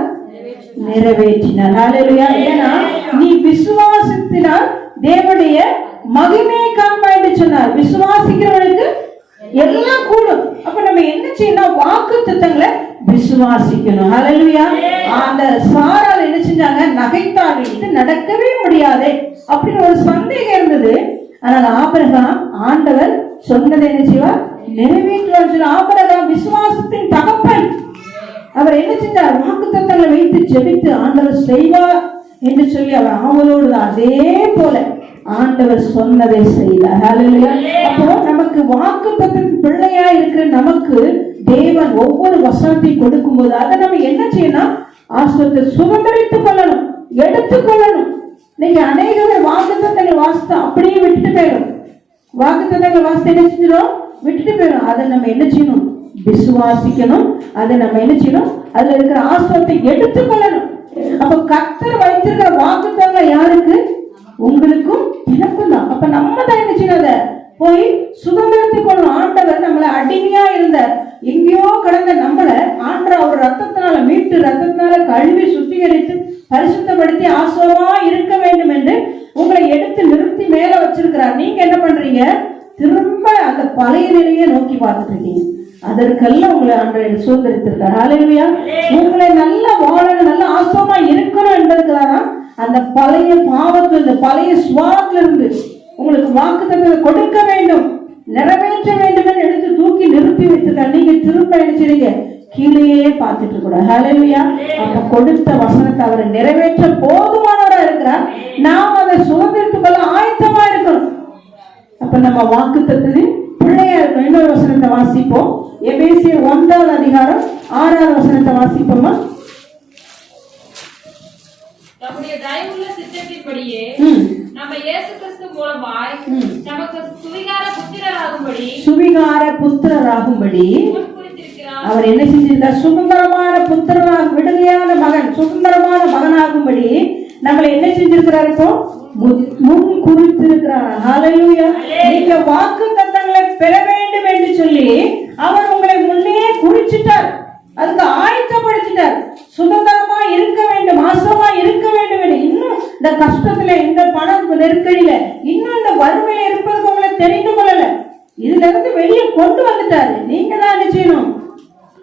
நிறைவேற்றினார். ஹல்லேலூயா. ஏன்னா நீ விசுவாசத்தினால் தேவனுடைய மகிமையை காண்பா என்று சொன்னார். விசுவாசிக்கிறவனுக்கு எல்லாம் கூடும். அப்ப நம்ம என்ன செய்யணும்? வாக்கு தத்தங்களை விசுவாசிக்கணும். ஹல்லேலூயா. அந்த சாரால் என்ன செஞ்சாங்க? நகைத்தார்கள், இது நடக்கவே முடியாது அப்படின்னு ஒரு சந்தேகம் இருந்தது. ஆனால் ஆபிரகாம் ஆண்டவர் சொன்னதை என்ன செய்வார்? நிறைவேற்றுவார் சொல்லி ஆபிரகாம் விசுவாசத்தின் தகப்பன். அவர் என்ன செஞ்சார்? வாக்கு தத்தங்களை வைத்து ஜெபித்து ஆண்டவர் செய்வார் என்று சொல்லி அவர் ஆவலோடு அதே போல ஆண்டவர் சொன்னதை செய்தார். ஹல்லேலூயா. அப்போ நமக்கு வாக்கு தத்தத்தின் பிள்ளையா இருக்கிற நமக்கு தேவன் ஒவ்வொரு வசனத்தை கொடுக்கும் போது அதை நம்ம என்ன செய்யணும்? ஆசீர்வாதத்தை சுதந்திரித்துக் கொள்ளணும், எடுத்துக்கொள்ளணும். இன்னைக்கு அநேக பேர் வாக்கு தத்தங்களை வாசித்து அப்படியே விட்டுட்டு போயிடும். வாக்கு தத்தங்களை வாசித்து என்ன செஞ்சிடும்? விட்டுட்டு போயிடும். அதை நம்ம என்ன செய்யணும்? விசுவாசிக்கணும். அதை நம்ம என்ன செய்யணும்? அதுல இருக்கிற ஆசீர்வாதத்தை எடுத்துக்கொள்ளணும். அப்ப கர்த்தர் வைத்திருக்கிற வாக்கு தத்தங்கள் யாருக்கு? உங்களுக்கும் எனக்கும் தான். அப்ப நம்ம தான் என்ன செய்யணும்? போய் சுதந்திரத்துக்கு கொள்ளும். ஆண்டவர் நம்மளை அடிமையா இருந்த எங்கேயோ கடந்த நம்மளை ஆண்டவர் அவர் ரத்தத்தினால மீட்டு ரத்தத்தினால கழுவி சுத்திகரித்து பரிசுத்தப்படுத்தி ஆசீர்வாதமா இருக்க வேண்டும் என்று உங்களை எடுத்து நிறுத்தி மேல வச்சிருக்கிறார். நீங்க என்ன பண்றீங்க? திரும்ப அந்த பழைய நிலையை நோக்கி பார்த்துட்டு இருக்கீங்க. அதற்கெல்லாம் உங்களை ஆண்டவர் சுதந்திரித்திருக்கார். ஹல்லேலூயா. உங்களை நல்ல வாழணும், நல்ல ஆசீர்வாதமா இருக்கணும் என்பதுக்காக அந்த பழைய பாவத்துல இருந்து, பழைய சுவாத்துல இருந்து உங்களுக்கு வாக்கு தத்தத்தை கொடுக்க வேண்டும், நிறைவேற்ற வேண்டும் என்று எடுத்து தூக்கி நிறுத்தி வைத்திருக்கார். நீங்க திரும்ப நினைச்சிருங்க, கீழே பார்த்துட்டு கூட. ஹல்லேலூயா. அப்ப கொடுத்த வசனத்தை அவரை நிறைவேற்ற போதுமானவரா இருக்கிறார். நாம் அதை சுதந்திரத்துக் கொள்ள ஆயத்தமா இருக்கணும். அப்ப நம்ம வாக்கு தத்தத்தின் பிள்ளையா இருக்கணும். இன்னொரு வசனத்தை வாசிப்போம். எபேசியர் 1ஆம் அதிகாரம் 6ஆவது வசனத்தை வாசிப்போமா? நம்முடைய தயவுள்ள சித்தத்தின்படியே நம்ம இயேசு கிறிஸ்து மூலமாய் நமக்கு சுவிகார புத்திரராகும்படி அவர் என்ன செஞ்சிருக்கார்? சுதந்திரமான புத்திரனாக, விடுதலையான மகன், சுதந்திரமான மகனாகும்படி நம்மளை என்ன செஞ்சிருக்கிறார்? இப்போ முன் குறித்திருக்கிறார். ஹல்லேலூயா. நீங்க வாக்கு தத்தங்களை பெற வேண்டும் என்று சொல்லி அவர் உங்களை முன்னே குறிச்சிட்டார், அதுக்கு ஆயத்தப்படுத்திட்டார். சுதந்திரமா இருக்க வேண்டும், ஆசமா இருக்க வேண்டும் என்று. இன்னும் இந்த கஷ்டத்துல, இந்த பண நெருக்கடியில, இன்னும் இந்த வறுமையில இருப்பதுக்கு உங்களை தெரிந்து கொள்ளல. இதுல இருந்து வெளியே கொண்டு வந்துட்டாரு. நீங்க தான் என்ன செய்யணும்?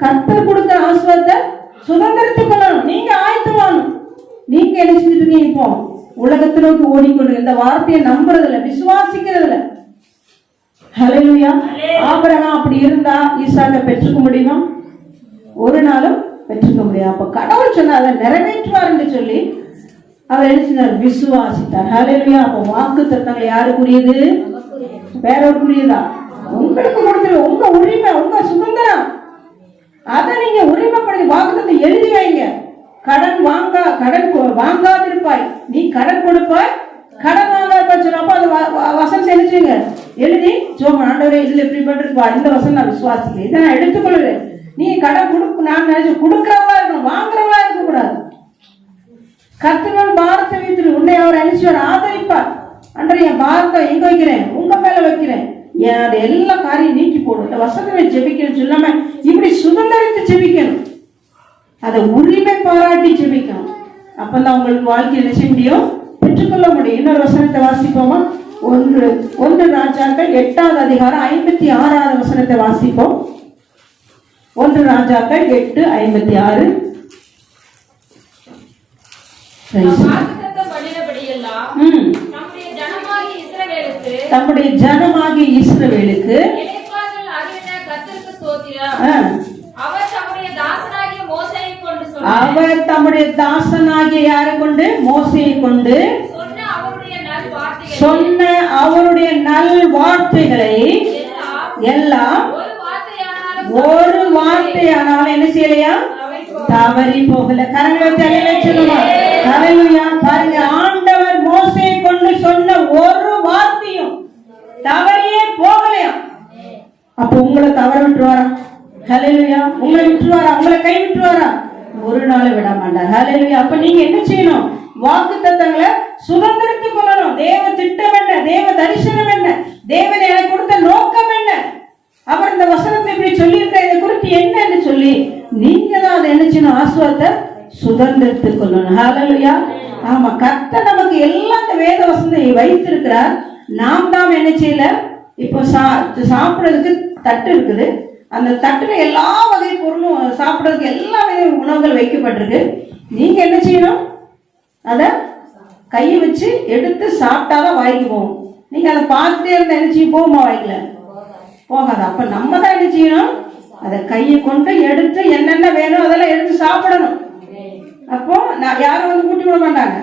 கர்த்தர் கொடுக்கிற ஆசீர்வாதத்தை சுதந்திரத்துக் கொள்ளணும். நீங்க ஆயத்தமானும். நீங்க என்ன செஞ்சுட்டு இப்போ உலகத்தை நோக்கி ஓடிக்கொண்டு இந்த வார்த்தையை நம்புறதில்ல, விசுவாசிக்கிறதில்ல. ஹல்லேலூயா. ஆபிரகாம் அப்படி இருந்தா ஈசாக்கை பெற்றுக்க முடியுமா? ஒரு நாளும் பெற்றுக்க முடியாது. அப்ப கடவுள் சொன்ன அதை நிறைவேற்றுவார் என்று சொல்லி அவர் என்ன செஞ்சார்? விசுவாசித்தார். ஹல்லேலூயா. அப்ப வாக்கு தத்தங்கள் யாருக்குரியது? வேறொருக்குரியதா? உங்களுக்கு கொடுத்துரு. உங்க உரிமை, உங்க சுதந்திரம். அதை நீங்க உரிமைப்படுத்தி வாக்குத்தத்தை எழுதி வைங்க. கடன் வாங்காதிருப்பாய், நீ கடன் கொடுப்பாய், கடன் வாங்காதிருப்பாய். அப்ப அது வசனம் எழுதி ஜோம் ஆண்டவரே இதுல எப்படி பட்டிருப்பா, இந்த வசனம் நான் விசுவாசிக்கிறேன், இதை நான் எடுத்துக்கொள்கிறேன். நீ கடன் கொடுக்க நான் நினைச்சு கொடுக்கறவங்களா இருக்கணும், வாங்குறவங்களா இருக்க கூடாது. கர்த்தர் பாரத்தை வைத்து உன்னை அவர் அனுப்பிச்சு ஆதரிப்பார். அன்றைய பாரத்தை எங்க வைக்கிறேன், உங்க மேல வைக்கிறேன், என் எல்லா காரியம் நீக்கி போடும். இந்த வசனமே ஜெபிக்கணும் சொல்லாம இப்படி சுதந்திரத்தை ஜெபிக்கணும், அதை உரிமை பாராட்டி ஜெபிக்கணும். அப்பதான் உங்களுக்கு வாழ்க்கை என்ன செய்ய முடியும், பெற்றுக்கொள்ள முடியும். இன்னொரு வசனத்தை வாசிப்போமா? 1 ராஜாக்கள் 8வது அதிகாரம் 56வது வசனத்தை வாசிப்போம். 1 ராஜாக்கள் 8:56. தம்முடைய ஜனமாகிய இஸ்ரவேலுக்கு அவர் தம்முடைய தாசனாகிய யாரை கொண்டு, மோசையை கொண்டு சொன்ன அவருடைய நல் வார்த்தைகளை எல்லாம் ஒரு வார்த்தையானாலும் என்ன செய்யலையா, தவறி போகல. கரங்களை தலையில சொல்லுவோம். ஹல்லேலூயா. பாருங்க, ஆண்டவர் மோசையை கொண்டு சொன்ன ஒரு வார்த்தையும் தவறியே போகலையா. அப்ப உங்களை தவற விட்டுருவாரா? ஹல்லேலூயா. உங்களை விட்டுருவாரா? உங்களை கை விட்டுருவாரா? ஒரு நாள் விட மாட்டார். ஹல்லேலூயா. அப்ப நீங்க என்ன செய்யணும், வாக்குத்தத்தங்களை சுதந்திரத்துக் கொள்ளணும். தேவ திட்டம் என்ன, தேவ தரிசனம் என்ன, தேவன் எனக்கு கொடுத்த நோக்கம் என்ன, அவர் இந்த வசனத்தை இப்படி சொல்லியிருக்க இதை குறித்து என்னன்னு சொல்லி நீங்க தான் அதை என்ன செய்யணும், ஆசுவாதத்தை சுதந்திரத்துக் கொள்ளணும். ஹல்லேலூயா. ஆமா, கர்த்தர் நமக்கு எல்லாம் இந்த வேத வசனத்தை வைத்திருக்கிறார். நாம் தான் என்ன செய்யல. இப்போ சாப்பிடுறதுக்கு தட்டு இருக்குது, அந்த தட்டுல எல்லா வகை பொருளும் சாப்பிடுறதுக்கு எல்லா வகை உணவுகள் வைக்கப்பட்டிருக்கு. நீங்க என்ன செய்யணும், அதை கையை வச்சு எடுத்து சாப்பிட்டாதான் வாய்க்கு போகும். நீங்க அதை பார்த்துட்டே இருந்தா என்ன செய்ய போகுமா, வாய்க்கல போகாது. அப்ப நம்ம தான் என்ன செய்யணும், அதை கையை கொண்டு எடுத்து என்னென்ன வேணும் அதெல்லாம் எடுத்து சாப்பிடணும். அப்போ யாரும் வந்து கூட்டி விட மாட்டாங்க,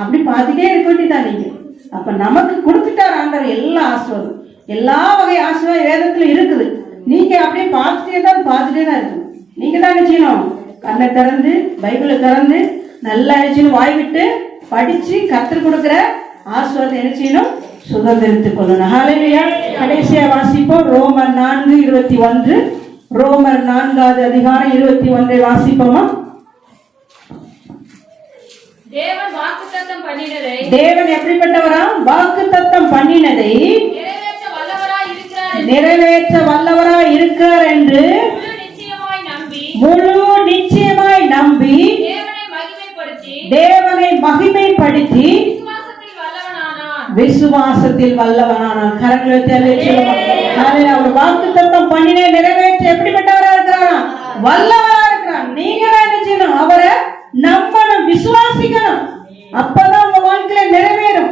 அப்படி பார்த்துட்டே இருக்க வேண்டியதான் நீங்க. அப்ப நமக்கு கொடுத்துட்டார் ஆண்டவர் எல்லா ஆசீர்வாதம், எல்லா வகை ஆசீர்வாதம் வேதத்துல இருக்குது. நீங்க அப்படியே பார்த்துட்டே தான் இருக்கு. நீங்க தான் என்ன செய்யணும், கண்ணை திறந்து பைபிளை திறந்து நல்லா என்ன செய்யணும், வாய் விட்டு படிச்சு கர்த்தர் கொடுக்கிற ஆசீர்வாதத்தை என்ன செய்யணும், சுதந்திரத்துக் கொள்ளணும். ஹல்லேலூயா. கடைசியா வாசிப்போம். ரோமர் 4:21. ரோமர் 4வது அதிகாரம் 21 வாசிப்போமா? தேவன் எப்படிப்பட்டவரா, வாக்குத்தத்தம் பண்ணினதை நிறைவேற்ற வல்லவரா இருக்கிறார் என்று முழு நிச்சயமாய் நம்பி தேவனை மகிமைப்படுத்தி விசுவாசத்தில் வல்லவனானான். கரங்களை தேவையான அவர் வாக்குத்தத்தம் பண்ணினே நிறைவேற்ற எப்படிப்பட்டவரா இருக்கிறாரா, வல்லவரா இருக்கிறான். நீங்க என்ன செய்யணும், அவரை நம்பணும், விசுவாசிக்கணும். அப்பதான் உங்க வாழ்க்கையில நிறைவேறும்.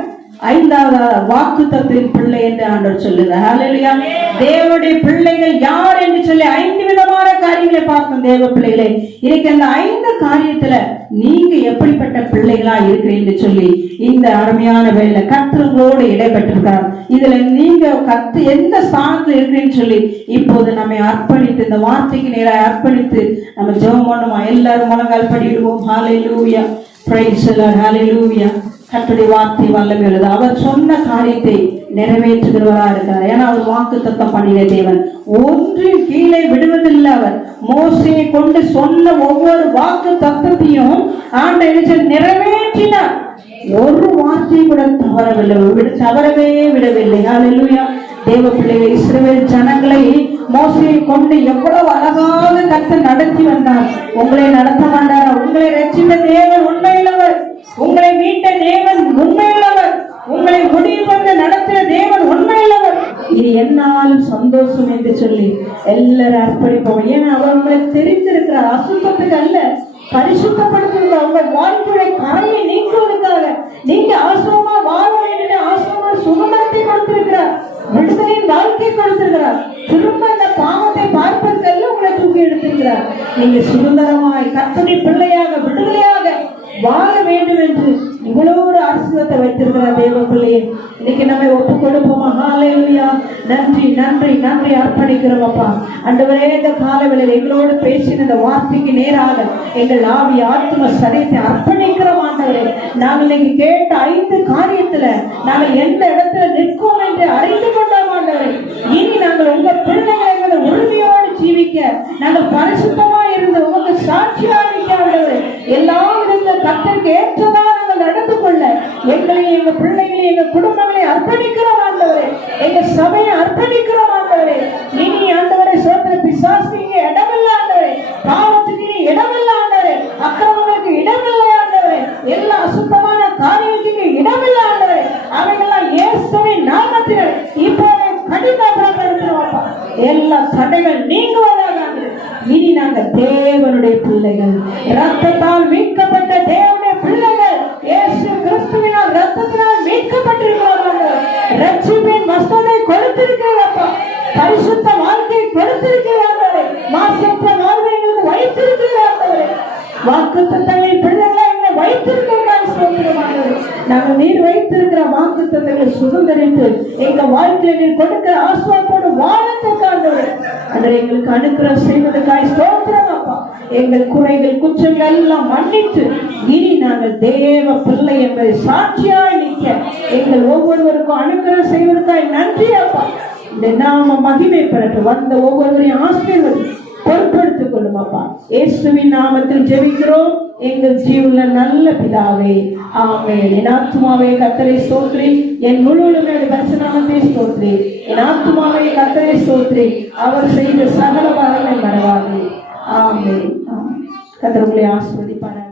5வது வாக்குத்தத்தின் பிள்ளை என்று ஆண்டவர் சொல்லுகிறார். ஹல்லேலூயா. தேவனுடைய பிள்ளைகள் யார் என்று சொல்லி 5 விதமான காரியங்களை பார்த்தோம். தேவ பிள்ளைகளே, இன்னைக்கு அந்த 5 காரியத்துல நீங்க எப்படிப்பட்ட பிள்ளைகளா இருக்கிறீங்க சொல்லி இந்த அருமையான வேலை கர்த்தரோடு இடைப்பட்டிருக்கார். இதுல நீங்க கர்த்த எந்த ஸ்தானத்துல இருக்கிறீன்னு சொல்லி இப்போது நம்மை அர்ப்பணித்து இந்த வார்த்தைக்கு நேராக அர்ப்பணித்து நம்ம ஜெபம் பண்ணுமா? எல்லாரும் முழங்கால் படிடுவோம். ஹல்லேலூயா. Praise the Lord. ஹல்லேலூயா. கர்த்தருடைய வார்த்தை வல்லமை உள்ளது. அவர் சொன்ன காரியத்தை நிறைவேற்றுகிறவரா இருக்கிறார். ஏன்னா அவர் வாக்குத்தத்தம் பண்ணின தேவன், ஒன்றின் கீழே விடுவதில்லை. அவர் மோசையை கொண்டு சொன்ன ஒவ்வொரு வாக்கு தத்தத்தையும் ஆண்டவர் நிறைவேற்றினார். ஒரு வார்த்தை கூட தவறவே விடவில்லை. ஹல்லேலூயா. தேவ பிள்ளைகள், இஸ்ரவேல் ஜனங்களை மோசையை கொண்டு எவ்வளவு அழகாக கர்த்தர் நடத்தி வந்தார். உங்களை நடத்த மாட்டாரா? உங்களை ரட்சித்த தேவன் உண்மையுள்ளவர், உங்களை மீட்ட தேவன் உண்மையுள்ளவர், உங்களை முடிவு பண்ண நடத்தின தேவன் உண்மையுள்ளவர். இது என்னாலும் சந்தோஷம் என்று சொல்லி எல்லாரும் அர்ப்பணிப்போம். ஏன்னா அவர் உங்களை தெரிந்திருக்கிறார். அசுத்தத்துக்கு அல்ல, பரிசுத்தப்படுத்துவதற்கு, உங்க வாழ்க்கையை கரையை நீக்குவதற்காக நீங்க ஆசிரமா வாழ வேண்டிய ஆசிரமா சுதந்திரத்தை கொடுத்திருக்கிறார், விடுதலையின் வாழ்க்கை கொடுத்திருக்கிறார். திரும்ப அந்த பாவத்தை பார்ப்பதற்கல்ல உங்களை தூக்கி எடுத்திருக்கிறார். நீங்க சுதந்திரமாய் கர்த்தருடைய பிள்ளையாக விடுதலையாக வாழ வேண்டும் என்று இவ்வளவு ஒரு ஆசீர்வாதத்தை வைத்திருக்கிறார். தேவ பிள்ளையே, இன்னைக்கு நம்ம ஒப்பு கொடுப்போமா? ஹல்லேலூயா. நன்றி நன்றி நன்றி அர்ப்பணிக்கிறோம் அப்பா. ஆண்டவரே, இந்த காலவேளையில் எங்களோடு பேசின இந்த வார்த்தைக்கு நேராக எங்கள் ஆவி ஆத்ம சரீரத்தை அர்ப்பணிக்கிறோம். ஆண்டவரே, நாங்கள் இன்னைக்கு கேட்ட 5 காரியத்துல நாங்கள் எந்த இடத்துல நிற்கும் என்று அறிந்து கொண்டோம். ஆண்டவரே, நாங்கள் பரிசுத்தமா இருந்து உமக்கு சாட்சியா நிற்க ஆண்டவரே. எல்லா விதத்துல கர்த்தருக்கு ஏற்றதா நாங்கள் நடந்து கொள்ள எங்களையும் எங்க பிள்ளைகளையும் எங்க குடும்பங்களை அர்ப்பணிக்கிறோம் ஆண்டவரே. எங்க சபையை அர்ப்பணிக்கிறோம் ஆண்டவரே. இனி ஆண்டவரே சோதர பிசாசுக்கு இடமில்லை ஆண்டவரே. பாவத்துக்கு இனி இடமில்லை ஆண்டவரே. அக்கிரமங்களுக்கு இடமில்லை ஆண்டவரே. எல்லா அசுத்தமான காரியத்துக்கு இடமில்லை ஆண்டவரே. அவைகள்லாம் இயேசுவின் நாமத்தில் இப்போவே கடினப்படுத்துறோம்ப்பா. எல்லா தடைகள் நீங்குவதாக. இனி நாங்கள் தேவனுடைய பிள்ளைகள், ரத்தத்தால் மீட்கப்பட்ட தேவனுடைய பிள்ளைகள், இயேசு கிறிஸ்துவினால் ரத்தத்தினால் மீட்கப்பட்டிருக்கிறோம். ரட்சிப்பின் வஸ்திரத்தை கொடுத்திருக்கிறப்பா, பரிசுத்த வாழ்க்கை கொடுத்திருக்கிறார்கள், மாசற்ற வாழ்வை எங்களுக்கு வைத்திருக்கிறார்கள், வாக்குத்தத்தங்களின் பிள்ளைகளை எங்களை வைத்திருக்கிறார்கள். நாங்கள் நீர் வைத்திருக்கிற வாக்குத்தத்தங்களை சுதந்திரித்து எங்க வாழ்க்கையில் நீர் கொடுக்கிற ஆஸ்வாதத்தோடு வாழத்துக்காண்டவர் அதை எங்களுக்கு அனுக்கிரகம் செய்வதற்காக ஸ்தோத்திரம் அப்பா. எங்கள் குறைகள் குற்றங்கள் எல்லாம் மன்னித்து இனி நாங்கள் தேவ பிள்ளை என்பதை சாட்சியாய் நிற்க எங்கள் ஒவ்வொருவருக்கும் அனுக்கிரகம் செய்வதற்காக நன்றி அப்பா. இந்த நாம மகிமை பெறட்டு வந்த ஒவ்வொருவரையும் ஆசீர்வதி பொறுப்படுத்திக் கொள்ளும் அப்பா. இயேசுவின் நாமத்தில் ஜெபிக்கிறோம் எங்கள் ஜீவனுள்ள நல்ல பிதாவே, ஆமென். என் ஆத்துமாவே கர்த்தரை ஸ்தோத்திரி, என் முழுவதுமே பரிசுநாமத்தை ஸ்தோத்திரி. என் ஆத்துமாவே கர்த்தரை ஸ்தோத்திரி, அவர் செய்த சகல பாவங்களை மறவாதே. ஆமென். கர்த்தர் உங்களை ஆசீர்வதிப்பார்.